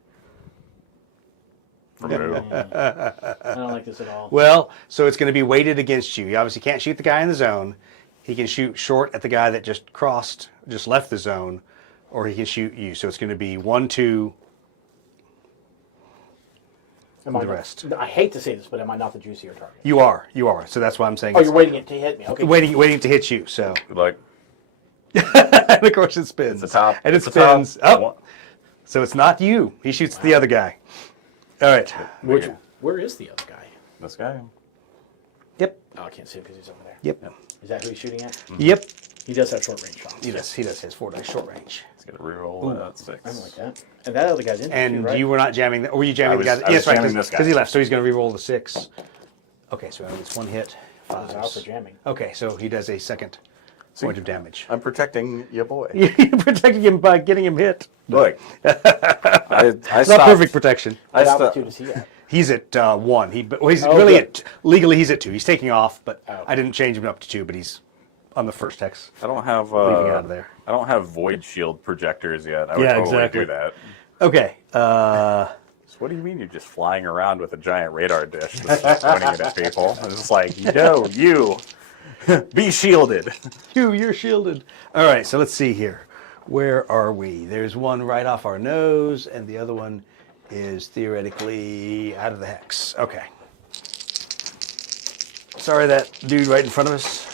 from Rue. I don't like this at all. Well, so it's going to be weighted against you. You obviously can't shoot the guy in the zone. He can shoot short at the guy that just left the zone, or he can shoot you. So it's going to be 1, 2, Am I the not- rest. I hate to say this, but am I not the juicier target? You are. So that's why I'm saying. Oh, you're waiting it to hit me. Okay. waiting to hit you. So, Good luck. and of course it spins. It's a top. And it It's a top. spins. Oh, so it's not you. He shoots the other guy. All right. Where is the other guy? This guy. Yep. Oh, I can't see him because he's over there. Yep. Is that who he's shooting at? Yep. He does have short range shots. He does. He does his 4 dice short range. He's gonna reroll at 6. I don't like that. And that other guy didn't. And right? you were not jamming. Or were you jamming the guy? I was Yes, right. jamming this guy. Because he left, so he's going to re-roll the 6. Okay, so it's 1 hit. I was out for 5s. jamming. Okay, so he does a second point of damage. I'm protecting your boy. You're protecting him by getting him hit. Look, I It's not perfect protection. What I altitude is he at? He's at 1. He's Oh, really good. at legally he's at 2. He's taking off, but Oh. I didn't change him up to 2. But he's on the first hex. I don't have Leaving out of there. I don't have void shield projectors yet. I would Yeah, totally exactly. do that. Okay. So what do you mean you're just flying around with a giant radar dish just pointing it at people? It's just like, no, you be shielded. You're shielded. All right, so let's see here. Where are we? There's one right off our nose, and the other one is theoretically out of the hex. Okay. Sorry, that dude right in front of us.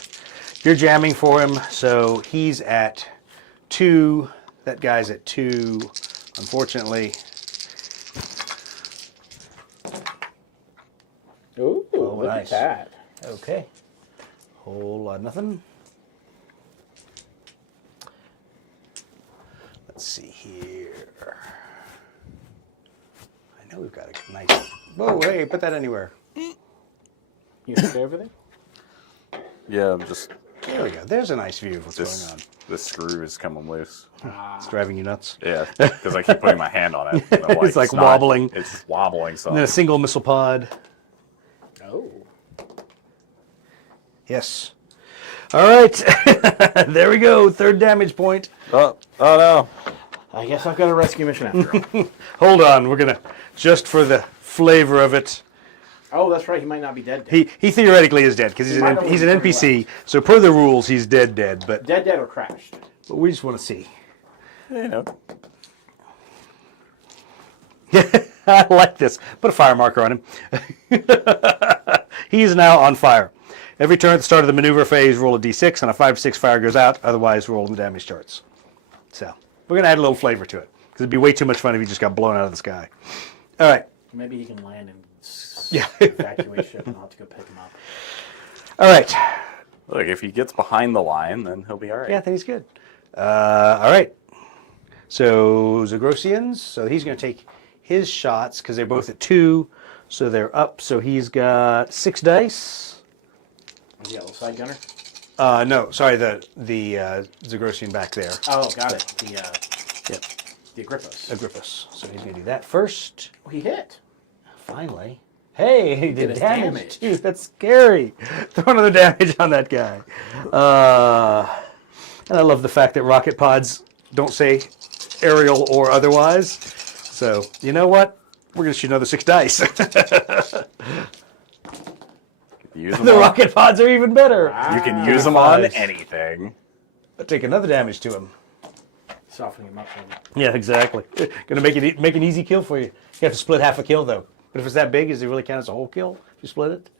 You're jamming for him, so he's at 2. That guy's at 2. Unfortunately, Ooh, look nice. at that. okay. Whole lot of nothing. Let's see here. I know we've got a nice. Whoa, hey, put that anywhere. You okay over there? Yeah, I'm just There we go. There's a nice view of what's this going on. the screw is coming loose. It's driving you nuts. Yeah, because I keep putting my hand on it. and I'm It's like not- wobbling. It's just wobbling. So And then a single missile pod. Oh. Yes. All right. There we go. 3rd damage point. oh no. I guess I've got a rescue mission after all. Hold on. We're going to, just for the flavor of it. Oh, that's right. He might not be dead. He theoretically is dead because He might he's an only be NPC. So per the rules, he's dead. But Dead or crashed. we just want to see. You know. I like this. Put a fire marker on him. He's now on fire. Every turn at the start of the maneuver phase, roll a d6. On a 5-6, fire goes out. Otherwise, roll in the damage charts. So we're going to add a little flavor to it because it'd be way too much fun if he just got blown out of the sky. All right. Maybe he can land and Yeah. evacuate ship and I'll have to go pick him up. All right. Look, if he gets behind the line, then he'll be all right. Yeah, I think he's good. All right. So Zagrosians. So he's going to take his shots because they're both at 2. So they're up. So he's got 6 dice. The yellow side gunner. No, sorry, the Zagrosian back there. Oh, got it. Yep. The Agrippus. Agrippus. So he's going to do that first. Oh, he hit. Finally. Hey, he did his damage, damage. too. That's scary. Throw another damage on that guy. And I love the fact that rocket pods don't say aerial or otherwise. So, you know what? We're going to shoot another 6 dice. Use them The on, rocket pods are even better. you can use them on Fives. anything. I'll take another damage to him. Softening him up. Yeah, exactly. Going to make an easy kill for you. You have to split half a kill, though. But if it's that big, does it really count as a whole kill if you split it?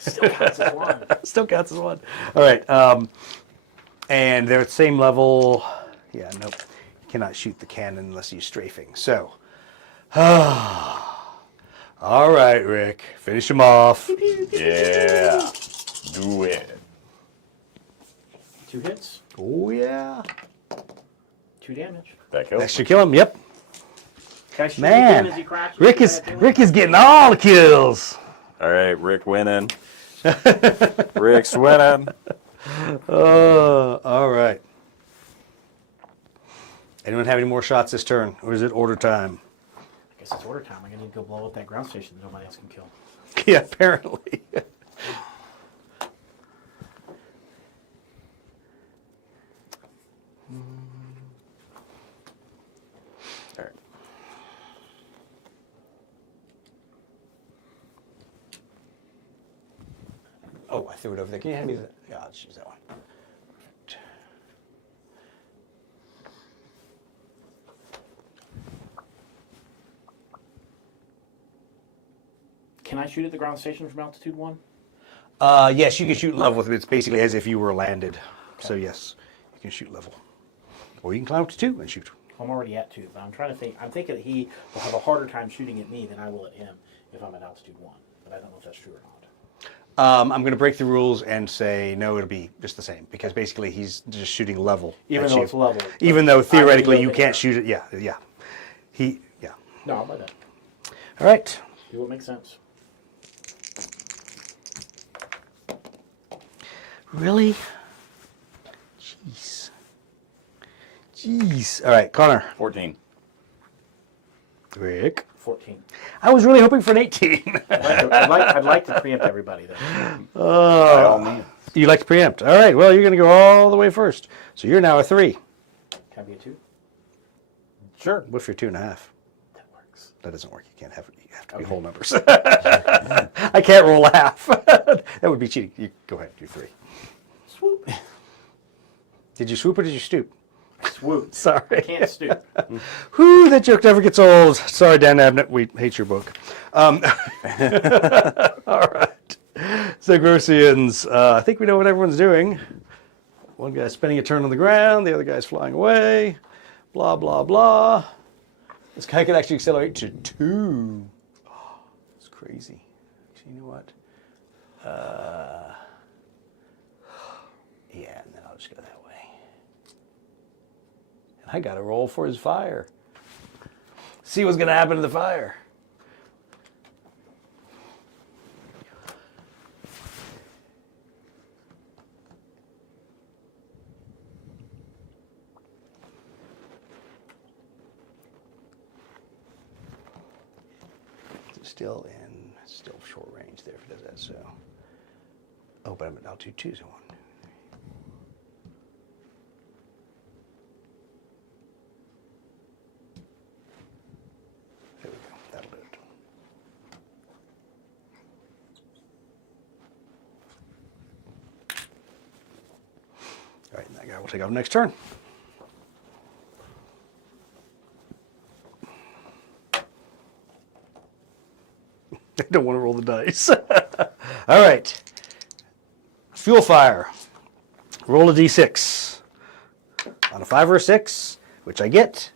Still counts as one. Still counts as one. All right. And they're at the same level. Yeah, nope. You cannot shoot the cannon unless he's strafing. So, all right, Rick. Finish him off. Yeah. Do it. 2 hits. Oh, yeah. 2 damage. That kills. That should kill him. Yep. Can I shoot again as he Man, crashes? Rick is getting all the kills. All right, Rick winning. Rick's winning. All right. Anyone have any more shots this turn, or is it order time? I guess it's order time. I'm going to need to go blow up that ground station that nobody else can kill. Yeah, apparently. All right. threw it over there. Can you hand me the? Yeah, I'll just use that one. Can I shoot at the ground station from altitude 1? Yes, you can shoot level with it. It's basically as if you were landed. Okay. So yes, you can shoot level. Or you can climb up to 2 and shoot. I'm already at 2, but I'm trying to think. I'm thinking that he will have a harder time shooting at me than I will at him if I'm at altitude 1. But I don't know if that's true or not. I'm going to break the rules and say no, it'll be just the same because basically he's just shooting level. Even though it's level. Even though theoretically you can't shoot it. Yeah. No, I'll buy that. All right. See what makes sense. Really? Jeez. All right, Connor. 14. Rick. 14. I was really hoping for an 18. I'd like to preempt everybody then. By all means. You like to preempt. All right, well, you're going to go all the way first. So you're now a 3. Can I be a 2? Sure. What if you're 2.5? That works. That doesn't work. You have to be whole numbers. I can't roll half. That would be cheating. You go ahead. You're 3. Swoop. Did you swoop or did you stoop? Swoop. Sorry. I can't stoop. Whew, that joke never gets old. Sorry, Dan Abnett. We hate your book. All right. Zagrosians. I think we know what everyone's doing. One guy's spinning a turn on the ground. The other guy's flying away. Blah, blah, blah. This guy could actually accelerate to 2. Oh, it's crazy. Actually, you know what? Yeah, and then I'll just go that way. And I got to roll for his fire. See what's going to happen to the fire. Still short range there if it does that, so. Oh, but I'm at altitude 2, so 1. There we go, that'll do it. All right, and that guy will take off next turn. I don't want to roll the dice. All right. Fuel fire. Roll a d6. On a 5 or a 6, which I get,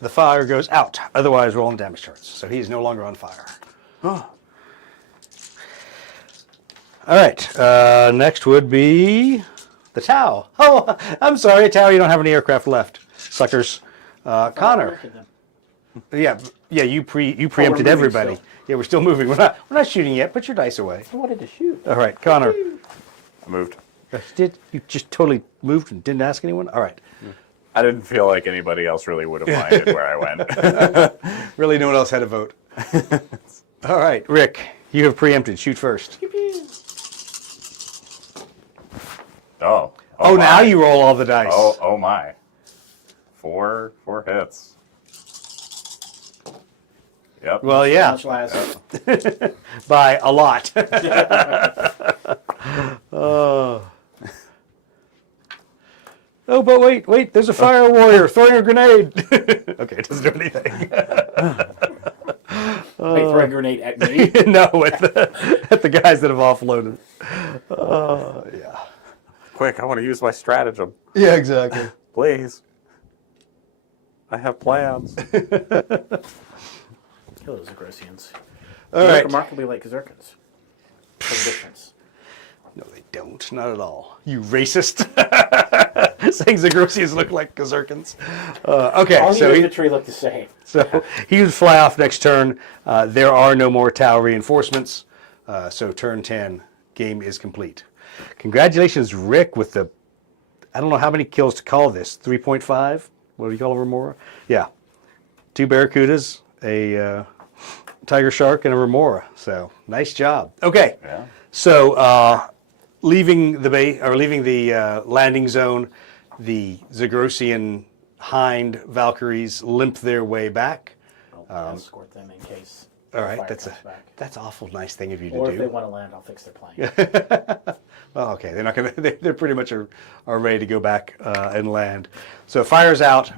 the fire goes out. Otherwise, roll on damage charts. So he is no longer on fire. Oh. All right. Next would be the Tau. Oh, I'm sorry, Tau. You don't have any aircraft left, suckers. Connor. Yeah. You preempted everybody. Still. Yeah, we're still moving. We're not shooting yet. Put your dice away. I wanted to shoot. All right, Connor. I moved. Did you just totally moved and didn't ask anyone? All right. I didn't feel like anybody else really would have minded where I went. Really, no one else had a vote. All right, Rick, you have preempted. Shoot first. Oh. Oh, my. now you roll all the dice. Oh my. 4 hits. Yep. Well, yeah, Much less. by a lot. Oh, but wait, there's a fire warrior throwing a grenade. Okay, it doesn't do anything. Wait, throw a grenade at me? No, at the guys that have offloaded. Yeah. Quick, I want to use my stratagem. Yeah, exactly. Please. I have plans. Kill those Zagrosians. All They right. look remarkably like Kazurkans. What's the difference? No, they don't. Not at all. You racist. Saying Zagrosians look like Kazurkans. Okay, All so the he, infantry look the same. so he would fly off next turn. There are no more Tau reinforcements. So turn 10, game is complete. Congratulations, Rick, with the, I don't know how many kills to call this. 3.5? What do you call a remora? Yeah. 2 Barracudas, a Tiger Shark, and a remora. So nice job. Okay. Yeah. So leaving the bay or leaving the landing zone, the Zagrosian Hind Valkyries limp their way back. I'll escort them in case All right, Fire that's comes back. that's awful nice thing of you to Or do. if they want to land, I'll fix their plane. Well, okay, they're not gonna. They're pretty much are ready to go back and land. So fire's out.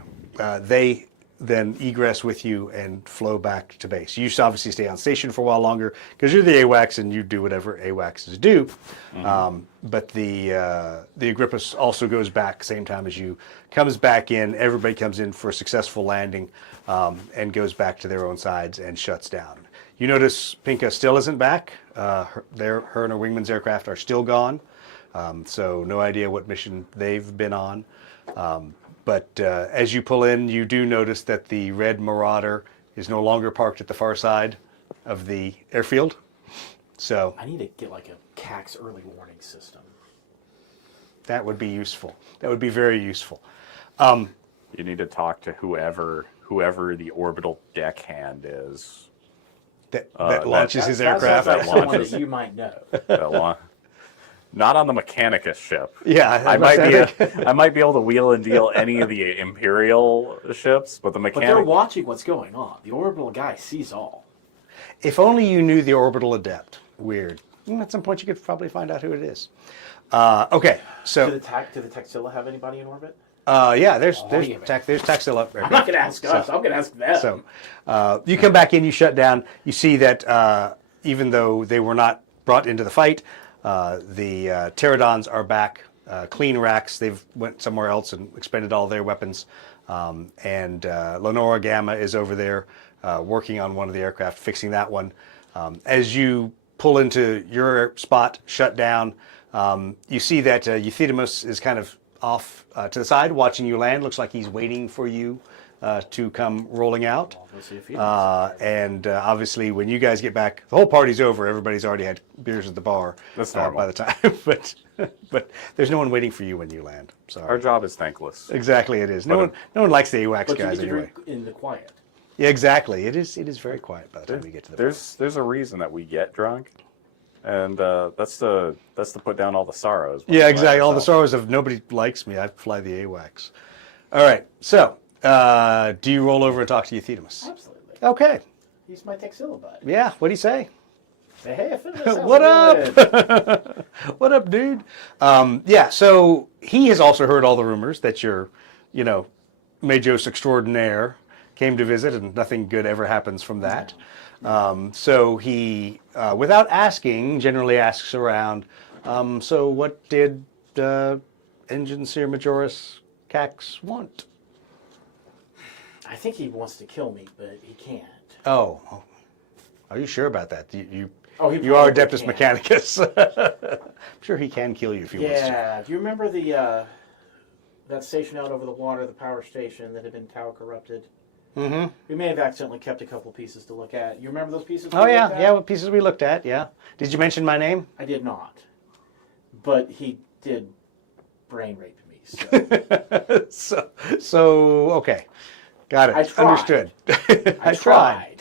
They then egress with you and flow back to base. You should obviously stay on station for a while longer because you're the AWACS and you do whatever AWACSs do. But the Agrippus also goes back same time as you, comes back in. Everybody comes in for a successful landing and goes back to their own sides and shuts down. You notice Pinka still isn't back. Her and her wingman's aircraft are still gone. So no idea what mission they've been on. But as you pull in, you do notice that the red Marauder is no longer parked at the far side of the airfield. So I need to get like a CAX early warning system. that would be useful. That would be very useful. You need to talk to whoever the orbital deckhand is. That launches his That aircraft. sounds like someone launches. that you might know. Not on the Mechanicus ship. Yeah, I might be able to wheel and deal any of the Imperial ships, but the But they're Mechanic. watching what's going on. The orbital guy sees all. If only you knew the orbital adept. Weird. At some point, you could probably find out who it is. Okay, so Do the Taxila have anybody in orbit? yeah, there's yeah, man. Taxila. I'm not going to ask us. I'm going to ask them. So you come back in, you shut down. You see that even though they were not brought into the fight, the pterodons are back, clean racks. They've went somewhere else and expended all their weapons. And Lenora Gamma is over there working on one of the aircraft, fixing that one. As you pull into your spot, shut down, you see that Euthydemus is kind of off to the side, watching you land. Looks like he's waiting for you to come rolling out. We'll see if he And obviously, when you guys get back, the whole party's over. Everybody's already had beers at the bar That's normal. by the time. but there's no one waiting for you when you land. Sorry. Our job is thankless. Exactly, it is. No one likes the AWACS But you guys get to anyway. drink in the quiet. Yeah, exactly. It is very quiet by the time we get to the bar. There's a reason that we get drunk, and that's to put down all the sorrows. Yeah, exactly. All the sorrows of nobody likes me. I fly the AWACS. All right. So, do you roll over and talk to Euthydemus? Absolutely. Okay. He's my Taxila bud. Yeah. What'd he say? Say, hey, I finished this. What Sounds up? good. What up, dude? Yeah. So he has also heard all the rumors that your, Majos extraordinaire came to visit, and nothing good ever happens from that. So he, without asking, generally asks around. So what did Engine Seer Majoris Cax want? I think he wants to kill me, but he can't. Oh, are you sure about that? You He are probably Adeptus can't. Mechanicus. I'm sure he can kill you if he wants to. Yeah. Do you remember that station out over the water, the power station that had been Tau corrupted? Mm-hmm. We may have accidentally kept a couple pieces to look at. You remember those pieces? Oh we yeah, looked at? yeah. What pieces we looked at? Yeah. Did you mention my name? I did not, but he did brain rape me. So. So okay, got it. I tried. Understood. I tried.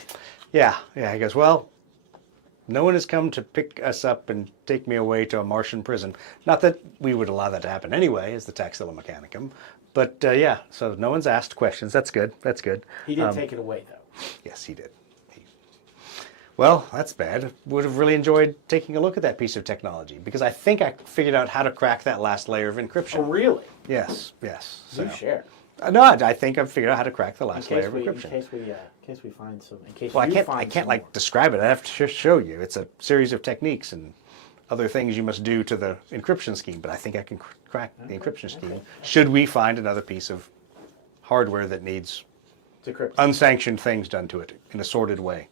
Yeah. He goes, well, no one has come to pick us up and take me away to a Martian prison. Not that we would allow that to happen anyway, as the Taxila Mechanicum. But yeah, so no one's asked questions. That's good. That's good. He did take it away, though. Yes, he did. Well, that's bad. Would have really enjoyed taking a look at that piece of technology because I think I figured out how to crack that last layer of encryption. Oh, really? Yes. You share. No, I think I've figured out how to crack the last layer of In encryption. case we find some. In case Well, you I find can't some like more. describe it. I have to show you. It's a series of techniques and other things you must do to the encryption scheme. But I think I can crack the encryption scheme. Should we find another piece of hardware that needs Decrypt. unsanctioned things done to it in a sorted way?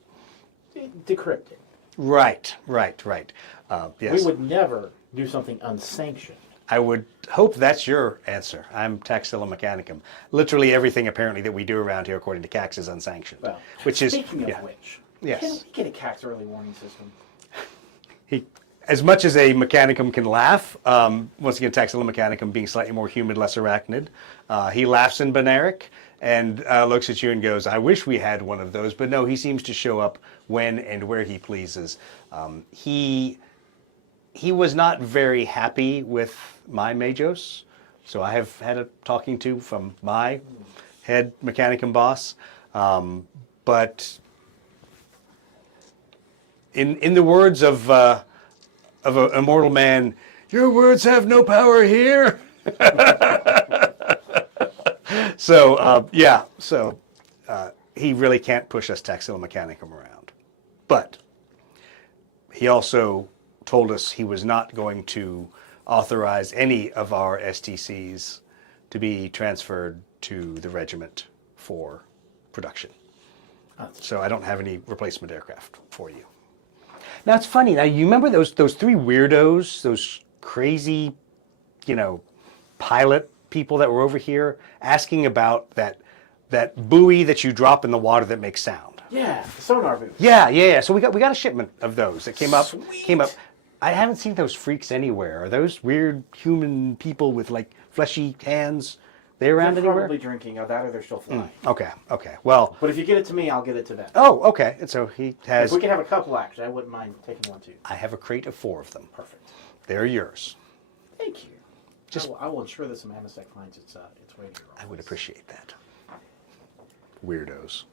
Decrypt it. Right. Yes. We would never do something unsanctioned. I would hope that's your answer. I'm Taxila Mechanicum. Literally everything apparently that we do around here, according to Cax, is unsanctioned. Well, which is speaking of yeah. which, Yes. can we get a CAX early warning system? As much as a Mechanicum can laugh, once again, Taxila Mechanicum being slightly more humid, less arachnid, he laughs in Benaric and looks at you and goes, I wish we had one of those, but no, he seems to show up when and where he pleases. He was not very happy with my Majos, so I have had a talking to from my head Mechanicum boss, but in the words of an immortal man, your words have no power here. So he really can't push us Taxila Mechanicum around. But he also told us he was not going to authorize any of our STCs to be transferred to the regiment for production. So I don't have any replacement aircraft for you. Now it's funny. Now you remember those three weirdos, those crazy, pilot people that were over here asking about that buoy that you drop in the water that makes sound. Yeah, the sonar buoy. Yeah. So we got a shipment of those that came up. Sweet. I haven't seen those freaks anywhere. Are those weird human people with like fleshy hands? They around They're anywhere? probably drinking of that, or they're still flying. Okay. Well. But if you get it to me, I'll get it to them. Oh, okay. And so he has. If we can have a couple, actually, I wouldn't mind taking one too. I have a crate of 4 of them. Perfect. They're yours. Thank you. I will ensure that some Amasec finds its way here. I would appreciate that. Weirdos.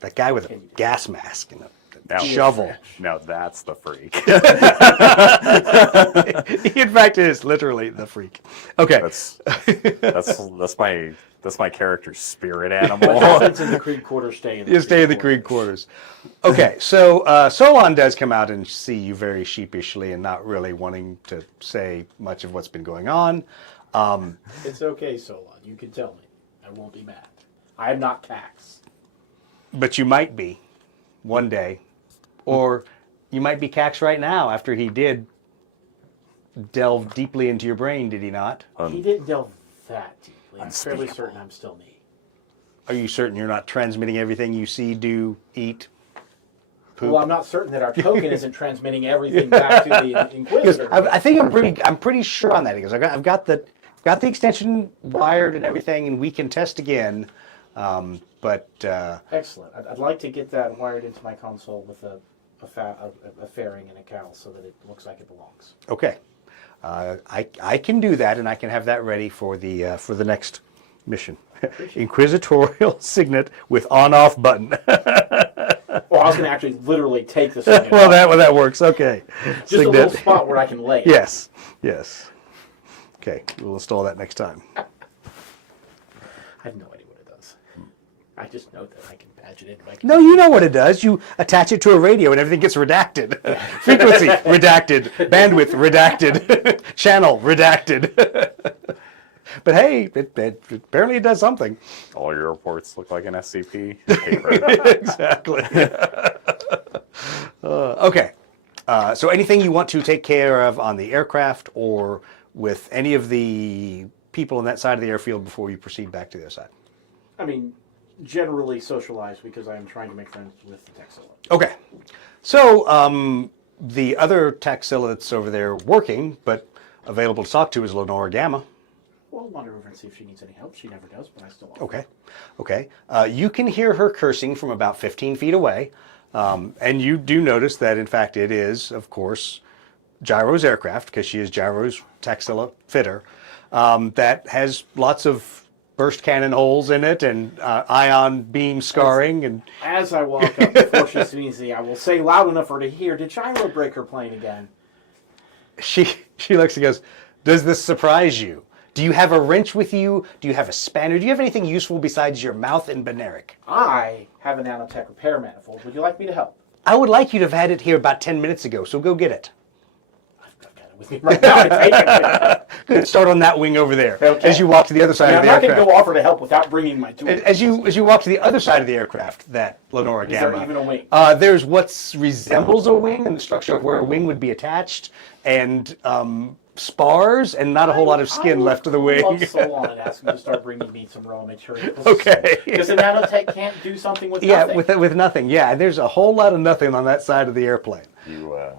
That guy with a gas mask and a shovel. Now that's the freak. He, in fact, is literally the freak. Okay. That's my character's spirit animal. It's in the Creed quarters. Stay in the Creed quarters. Okay, so Solon does come out and see you very sheepishly and not really wanting to say much of what's been going on. It's okay, Solon. You can tell me. I won't be mad. I am not Cax. But you might be one day. Or you might be Cax right now after he did delve deeply into your brain, did he not? He didn't delve that deeply. I'm fairly certain I'm still me. Are you certain you're not transmitting everything you see, do, eat, poop? Well, I'm not certain that our token isn't transmitting everything back to the Inquisitor. I think I'm pretty sure on that because I've got the extension wired and everything, and we can test again. Excellent. I'd like to get that wired into my console with a fairing and a cowl so that it looks like it belongs. Okay, I can do that, and I can have that ready for the next mission. Inquisitorial signet with on-off button. Well, I was going to actually literally take the signet. Well, that works. Okay. Just a little spot where I can lay it. Yes. Okay, we'll install that next time. I have no idea what it does. I just know that I can patch it in. No, you know what it does. You attach it to a radio and everything gets redacted. Frequency, redacted. Bandwidth, redacted. Channel, redacted. But hey, apparently it does something. All your reports look like an SCP. Exactly. Okay. So anything you want to take care of on the aircraft or with any of the people on that side of the airfield before you proceed back to the other side? I mean, generally socialize because I am trying to make friends with the Taxila. Okay. So the other Taxila that's over there working, but available to talk to is Lenora Gamma. Well, I'll wander over and see if she needs any help. She never does, but I still want Okay. You can hear her cursing from about 15 feet away. And you do notice that, in fact, it is, of course, Gyro's aircraft, because she is Gyro's Taxila fitter, that has lots of burst cannon holes in it and ion beam scarring. As I walk up before she sees me, I will say loud enough for her to hear, did Gyro break her plane again? She looks and goes, does this surprise you? Do you have a wrench with you? Do you have a spanner? Do you have anything useful besides your mouth and Beneric? I have a nanotech repair manifold. Would you like me to help? I would like you to have had it here about 10 minutes ago, so go get it. I've got it with me right now. I take it. Good. Start on that wing over there. Okay. As you walk to the other side of the I'm aircraft. not going to go offer to help without bringing my tools. As you walk to the other side of the aircraft, that Lenora Gamma. Is there even a wing? There's what resembles a wing in the structure of where a wing would be attached, and spars, and not a whole lot of skin left of the wing. I love Solon and ask him to start bringing me some raw materials. Okay. Because a nanotech can't do something with nothing. Yeah, with nothing. Yeah, there's a whole lot of nothing on that side of the airplane. You were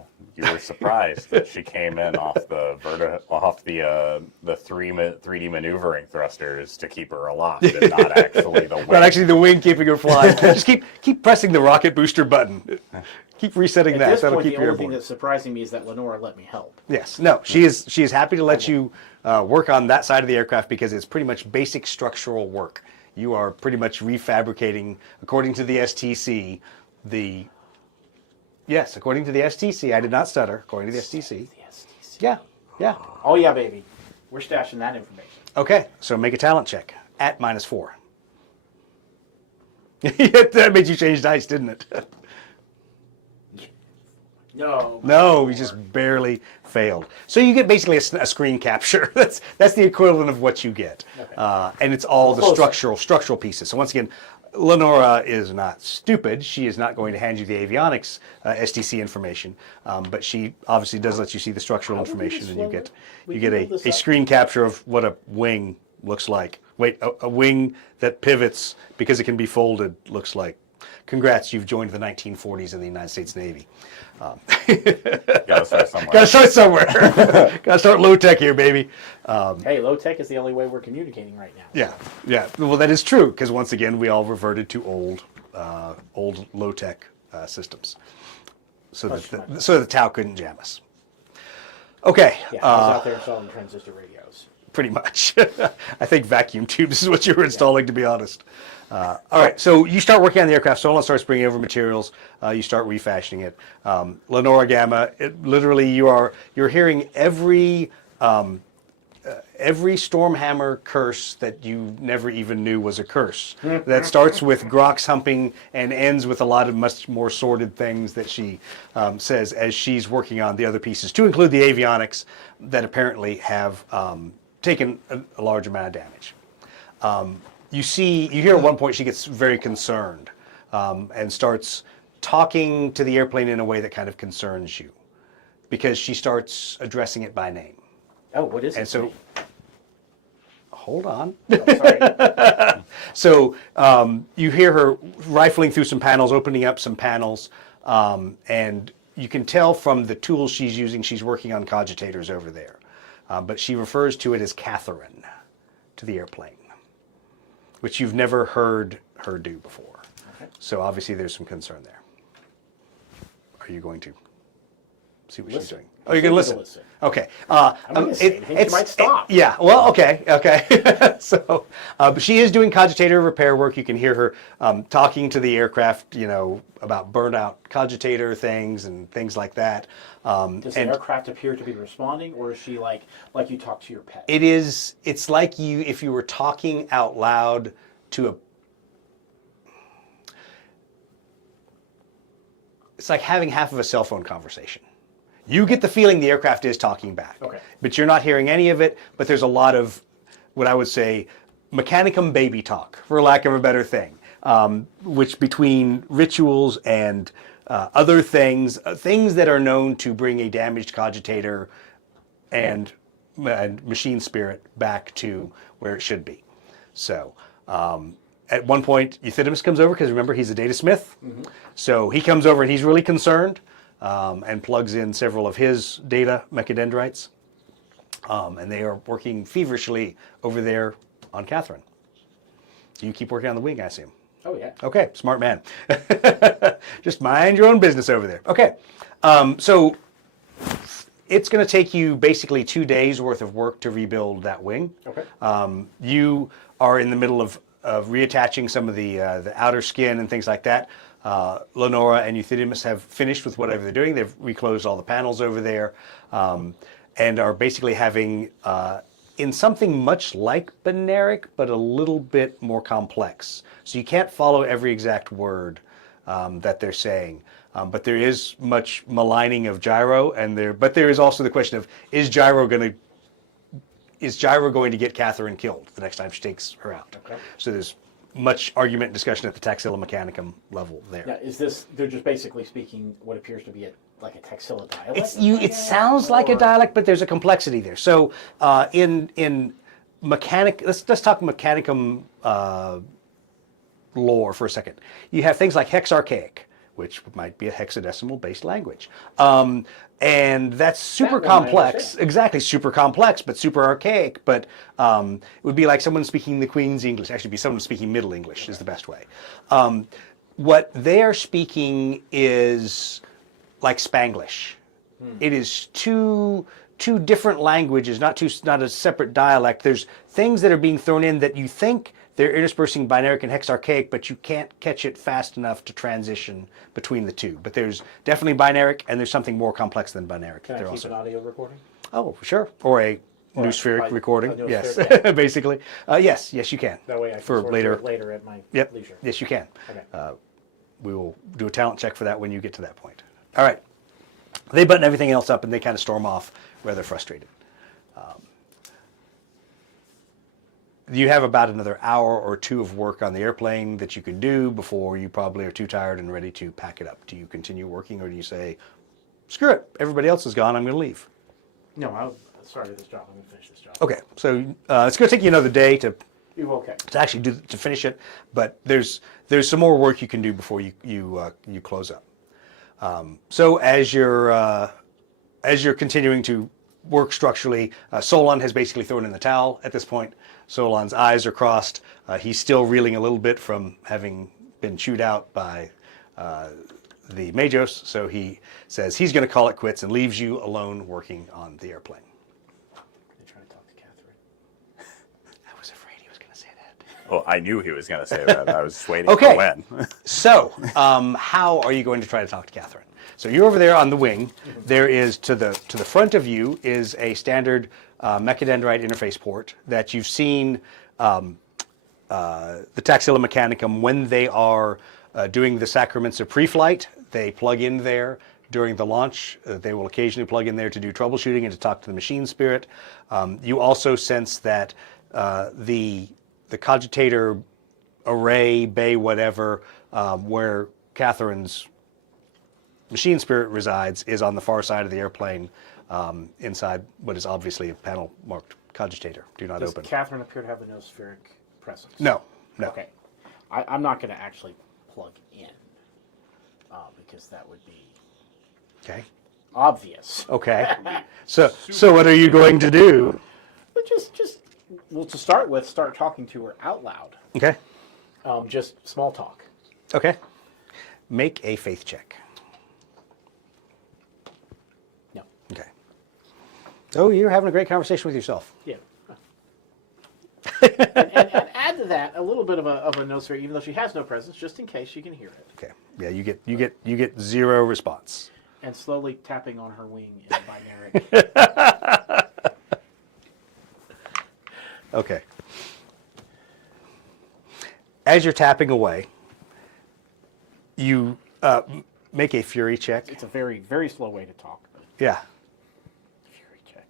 surprised that she came in off the 3D maneuvering thrusters to keep her aloft, and not actually the wing. Not actually the wing keeping her flying. Just keep pressing the rocket booster button. Keep resetting that. At this That'll point, keep the you only thing airborne. that's surprising me is that Lenora let me help. Yes. No, she is happy to let you work on that side of the aircraft because it's pretty much basic structural work. You are pretty much refabricating, according to the STC, the Yes, according to the STC. I did not stutter. According to the STC. The STC. Yeah, yeah. Oh yeah, baby. We're stashing that information. Okay, so make a talent check at -4. That made you change dice, didn't it? No. No, you just barely failed. So you get basically a screen capture. That's the equivalent of what you get, Okay. and it's all the Closer. structural pieces. So once again, Lenora is not stupid. She is not going to hand you the avionics STC information, but she obviously does let you see the structural How do we information, and slowly- we you can get build this a up? screen capture of what a wing looks like. Wait, a wing that pivots because it can be folded looks like. Congrats, you've joined the 1940s in the United States Navy. Gotta start somewhere. Gotta start somewhere. Gotta start low tech here, baby. Hey, low tech is the only way we're communicating right now. Yeah, yeah. Well, that is true because once again, we all reverted to old low tech systems, so that the Tau couldn't jam us. Okay. Yeah, I was out there installing transistor radios. Pretty much. I think vacuum tubes is what you were installing, to be honest. All right, so you start working on the aircraft. Solon starts bringing over materials. You start refashioning it. Lenora Gamma, literally, you're hearing every Stormhammer curse that you never even knew was a curse. That starts with Grox humping and ends with a lot of much more sordid things that she says as she's working on the other pieces, to include the avionics that apparently have taken a large amount of damage. You hear at one point she gets very concerned and starts talking to the airplane in a way that kind of concerns you because she starts addressing it by name. Oh, what is it? And so, hold on. Oh, sorry. So you hear her rifling through some panels, opening up some panels, and you can tell from the tools she's using, she's working on cogitators over there. But she refers to it as Catherine to the airplane, which you've never heard her do before. Okay. So obviously there's some concern there. Are you going to see what she's doing? Oh, you're going to listen? Okay. I'm not going to say anything. She might stop. Yeah. Well, okay. So, but she is doing cogitator repair work. You can hear her talking to the aircraft, about burned out cogitator things and things like that. Does the aircraft appear to be responding, or is she like you talk to your pet? It's like if you were talking out loud to it's like having half of a cell phone conversation. You get the feeling the aircraft is talking back. Okay. But you're not hearing any of it, but there's a lot of what I would say mechanicum baby talk, for lack of a better thing, which between rituals and other things that are known to bring a damaged cogitator and machine spirit back to where it should be. So at one point, Euthydemus comes over, because remember, he's a data smith. Mm-hmm. So he comes over and he's really concerned and plugs in several of his data mechadendrites. And they are working feverishly over there on Catherine. You keep working on the wing, I assume. Oh, yeah. Okay, smart man. Just mind your own business over there. Okay, so it's going to take you basically 2 days worth of work to rebuild that wing. Okay. You are in the middle of reattaching some of the outer skin and things like that. Lenora and Euthydemus have finished with whatever they're doing. They've reclosed all the panels over there and are basically having, in something much like Beneric, but a little bit more complex. So you can't follow every exact word that they're saying. But there is much maligning of Gyro, but there is also the question of, is Gyro going to get Catherine killed the next time she takes her out? Okay. So there's much argument and discussion at the Taxila Mechanicum level there. Now, they're just basically speaking what appears to be like a Taxila dialect? It sounds like a dialect, but there's a complexity there. So in mechanic, let's talk Mechanicum lore for a second. You have things like Hexarchaic, which might be a hexadecimal-based language. And that's super complex. Exactly, super complex, but super archaic. But it would be like someone speaking the Queen's English. Actually, it'd be someone speaking Middle English is the best way. What they are speaking is like Spanglish. It is two different languages, not a separate dialect. There's things that are being thrown in that you think they're interspersing binaric and hexarchaic, but you can't catch it fast enough to transition between the two. But there's definitely binaric, and there's something more complex than binaric. Can I keep an audio recording? Oh, sure. Or a noospheric recording. a Yes, noospheric, yeah. basically. Yes, you can. That way I can for sort later. through it later at my Yep. leisure. Yes, you can. Okay. We will do a talent check for that when you get to that point. All right. They button everything else up and they kind of storm off rather frustrated. You have about another hour or two of work on the airplane that you can do before you probably are too tired and ready to pack it up. Do you continue working or do you say, screw it, everybody else is gone, I'm going to leave? No, I started this job. I'm going to finish this job. Okay, so it's going to take you another day to Okay. actually to finish it, but there's some more work you can do before you close up. So as you're continuing to work structurally, Solon has basically thrown in the towel at this point. Solon's eyes are crossed. He's still reeling a little bit from having been chewed out by the Majos, so he says he's going to call it quits and leaves you alone working on the airplane. They try to talk to Catherine. I was afraid he was going to say that. Well, I knew he was going to say that. I was just waiting Okay. for when. So, how are you going to try to talk to Catherine? So you're over there on the wing. There is to the front of you is a standard mechadendrite interface port that you've seen the Taxila Mechanicum when they are doing the sacraments of pre-flight. They plug in there during the launch. They will occasionally plug in there to do troubleshooting and to talk to the machine spirit. You also sense that the cogitator array, bay, whatever, where Catherine's machine spirit resides is on the far side of the airplane, inside what is obviously a panel marked cogitator. Do not Does open. Catherine appear to have a noospheric presence? No. Okay. I'm not going to actually plug in because that would be Okay. obvious. Okay. So what are you going to do? But well, to start with, start talking to her out loud. Okay. Just small talk. Okay. Make a faith check. No. Okay. Oh, you're having a great conversation with yourself. Yeah. and add to that a little bit of a noospheric, even though she has no presence, just in case she can hear it. Okay. Yeah, you get zero response. And slowly tapping on her wing in binaric. Okay. As you're tapping away, you make a fury check. It's a very, very slow way to talk. But Yeah. fury check.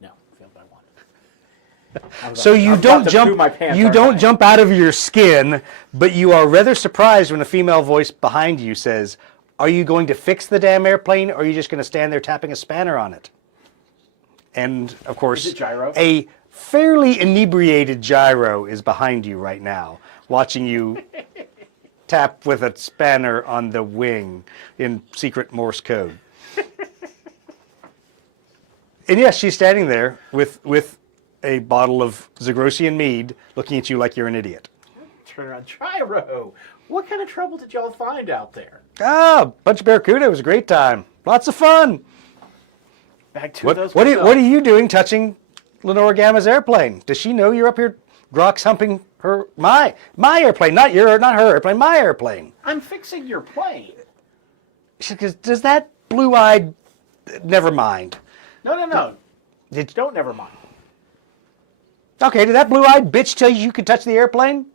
No, failed by one. So you don't jump. jump out of your skin, but you are rather surprised when a female voice behind you says, "Are you going to fix the damn airplane, or are you just going to stand there tapping a spanner on it?" And of course, Is it Gyro? a fairly inebriated Gyro is behind you right now, watching you tap with a spanner on the wing in secret Morse code. And yes, she's standing there with a bottle of Zagrosian mead, looking at you like you're an idiot. Turn around. Gyro! What kind of trouble did y'all find out there? Ah, bunch of barracuda. It was a great time. Lots of fun. Back to What those. are myself. you doing touching Lenore Gamma's airplane? Does she know you're up here grok humping my airplane, not her airplane, my airplane? I'm fixing your plane. She goes, does that blue-eyed... Never mind. No. Did, Don't never mind. okay, did that blue-eyed bitch tell you could touch the airplane?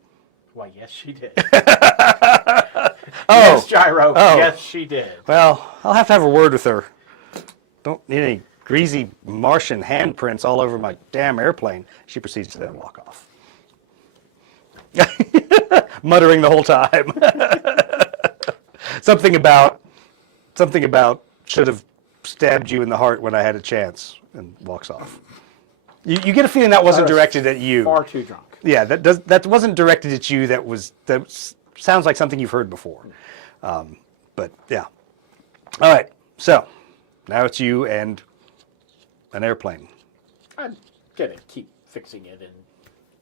Why, yes, she did. Oh. Yes, Gyro. Oh. Yes, she did. Well, I'll have to have a word with her. Don't need any greasy Martian handprints all over my damn airplane. She proceeds to then walk off. Muttering the whole time. Something about should have stabbed you in the heart when I had a chance, and walks off. You get a feeling that wasn't directed at you. Far too drunk. Yeah, that wasn't directed at you. That sounds like something you've heard before. But yeah. All right. So now it's you and an airplane. I'm gonna keep fixing it and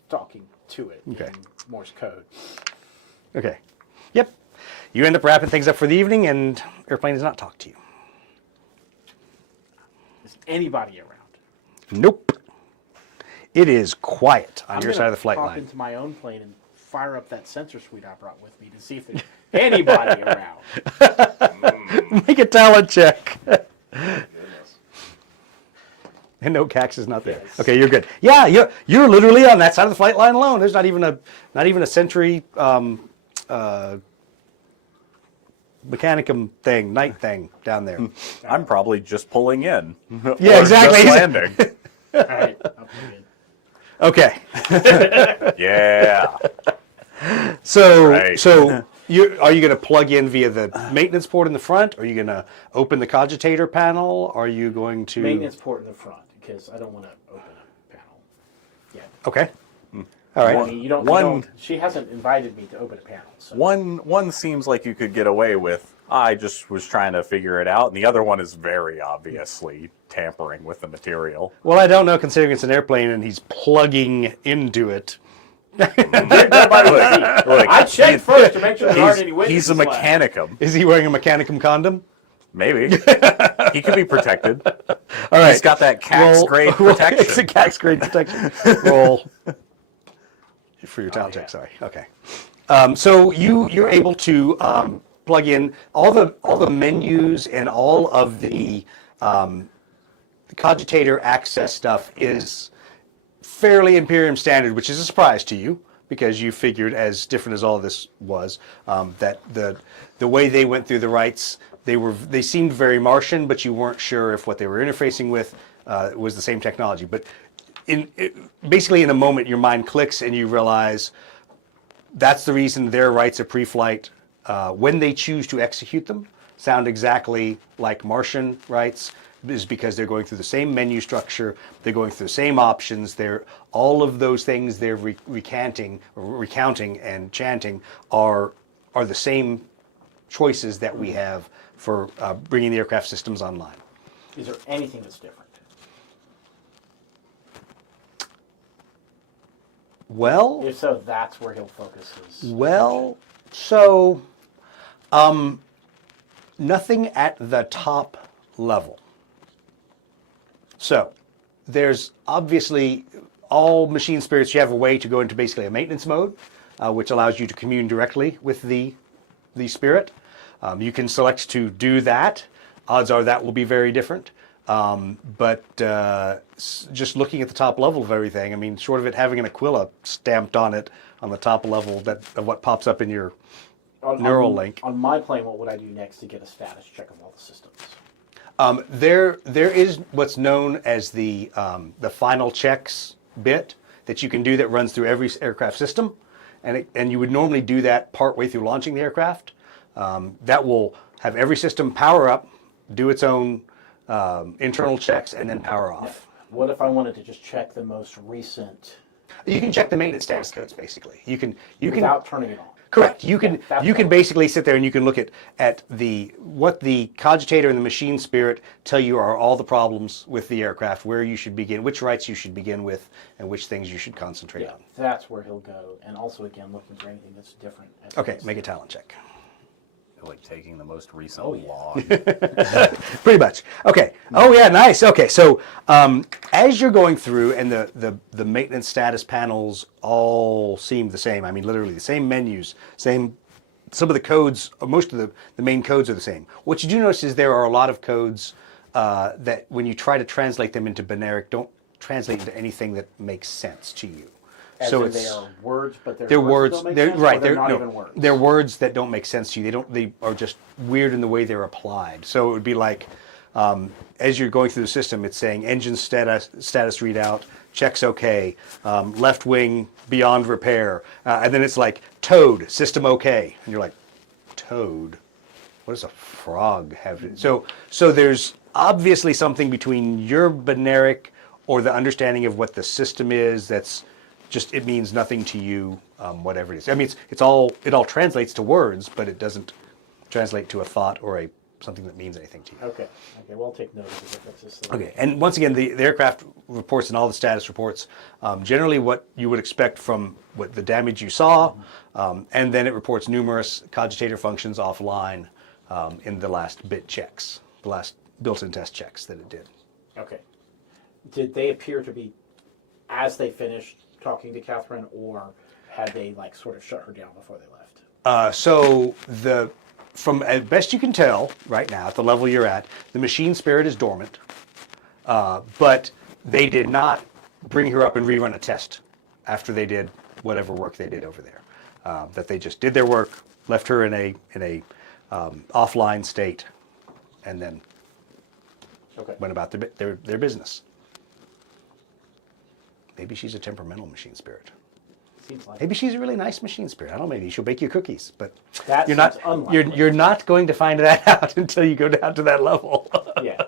talking to it Okay. in Morse code. Okay. Yep. You end up wrapping things up for the evening, and airplane does not talk to you. Is anybody around? Nope. It is quiet on I'm your gonna side of the flight pop line. into my own plane and fire up that sensor suite I brought with me to see if there's anybody around. Make a talent check. Goodness. And no, Cax is not there. Yes. Okay, you're good. Yeah, you're literally on that side of the flight line alone. There's not even a Sentry Mechanicum thing, night thing down there. I'm probably just pulling in. Yeah, Or exactly. Just landing. All right, I'm good. Okay, Yeah. so Right. are you going to plug in via the maintenance port in the front? Are you going to open the cogitator panel? Are you going to Maintenance port in the front because I don't want to open a panel. Yeah. Okay. All right. I mean, you don't. She hasn't invited me to open a panel. So. One seems like you could get away with. I just was trying to figure it out, and the other one is very obviously tampering with the material. Well, I don't know, considering it's an airplane and he's plugging into it. Look, I checked first to make sure there aren't any he's witnesses a mechanicum. Is he wearing a Mechanicum condom? Maybe he could be protected. All right. He's got that Cax grade protection. It's a Cax grade protection. Roll for your talent check. Sorry. Okay. So you're able to plug in all the menus and all of the cogitator access stuff is fairly Imperium standard, which is a surprise to you because you figured, as different as all of this was, that the way they went through the rights, they seemed very Martian, but you weren't sure if what they were interfacing with was the same technology. But basically in a moment, your mind clicks and you realize that's the reason their rights of pre-flight, when they choose to execute them, sound exactly like Martian rights, is because they're going through the same menu structure, they're going through the same options, all of those things they're recounting and chanting are the same choices that we have for bringing the aircraft systems online. Is there anything that's different? Well, If so, that's where he'll focus his. so nothing at the top level. So there's obviously all machine spirits. You have a way to go into basically a maintenance mode, which allows you to commune directly with the spirit. You can select to do that. Odds are that will be very different. But just looking at the top level of everything, I mean, short of it having an Aquila stamped on it on the top level of what pops up in your neural link. On my plane, what would I do next to get a status check of all the systems? There is what's known as the final checks bit that you can do that runs through every aircraft system, and you would normally do that partway through launching the aircraft. That will have every system power up, do its own internal checks, and then power off. What if I wanted to just check the most recent? You can check the maintenance status codes basically. You can Without turning it on. Correct. You can that's basically sit there and you can look at what the cogitator and the machine spirit tell you are all the problems with the aircraft, where you should begin, which rights you should begin with, and which things you should concentrate on. That's where he'll go, and also again looking for anything that's different. Okay, make a talent check. Like taking the most recent log. Pretty much. Okay. Oh yeah, nice. Okay, so as you're going through, and the maintenance status panels all seem the same. I mean, literally the same menus, same. Some of the codes, most of the main codes are the same. What you do notice is there are a lot of codes that, when you try to translate them into binaric, don't translate into anything that makes sense to you. So they are words, but they're words. They're Right. They're not even words. They're words that don't make sense to you. They are just weird in the way they're applied. So it would be like, as you're going through the system, it's saying engine status readout, checks okay, left wing beyond repair, and then it's like towed, system okay, and you're like, towed? What does a frog have to do? So there's obviously something between your binaric or the understanding of what the system is that's just, it means nothing to you, whatever it is. I mean, it all translates to words, but it doesn't translate to a thought or something that means anything to you. Okay. Well, I'll take note of the differences. Okay, and once again, the aircraft reports and all the status reports, generally what you would expect from what the damage you saw, and then it reports numerous cogitator functions offline in the last bit checks, the last built-in test checks that it did. Okay. Did they appear to be as they finished talking to Catherine, or had they like sort of shut her down before they left? From as best you can tell right now, at the level you're at, the machine spirit is dormant. But they did not bring her up and rerun a test after they did whatever work they did over there. That they just did their work, left her in a offline state, and then went about their business. Maybe she's a temperamental machine spirit. Seems like Maybe she's a really nice machine spirit. I don't know. Maybe she'll bake you cookies, but that you're not. seems unlikely. You're not going to find that out until you go down to that level. Yeah.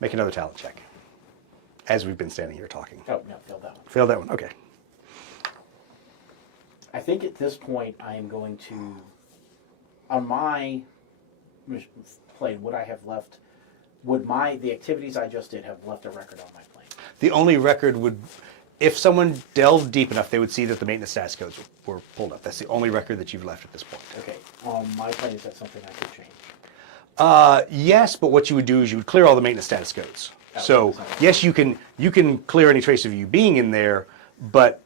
Make another talent check. As we've been standing here talking. Oh no, failed that one. Failed that one. Okay. I think at this point I am going to, on my plane, would I have left? Would the activities I just did have left a record on my plane? The only record would, if someone delved deep enough, they would see that the maintenance status codes were pulled up. That's the only record that you've left at this point. Okay. On my plane, is that something I could change? Yes, but what you would do is you would clear all the maintenance status codes. So yes, you can clear any trace of you being in there, but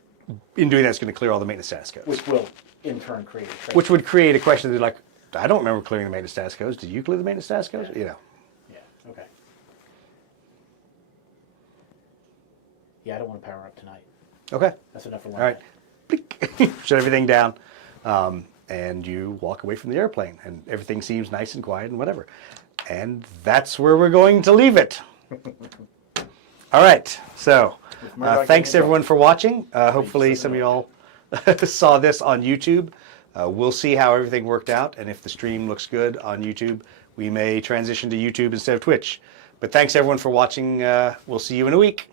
in doing that, it's going to clear all the maintenance status codes. Which will in turn create a trace. Which would create a question that like, I don't remember clearing the maintenance status codes. Did you clear the maintenance status codes? Yeah. You know. Yeah. Okay. Yeah, I don't want to power up tonight. Okay. That's enough for one All right. night. Shut everything down. And you walk away from the airplane, and everything seems nice and quiet and whatever. And that's where we're going to leave it. All right. So thanks everyone for watching. Hopefully some of y'all saw this on YouTube. We'll see how everything worked out, and if the stream looks good on YouTube, we may transition to YouTube instead of Twitch. But thanks everyone for watching. We'll see you in a week.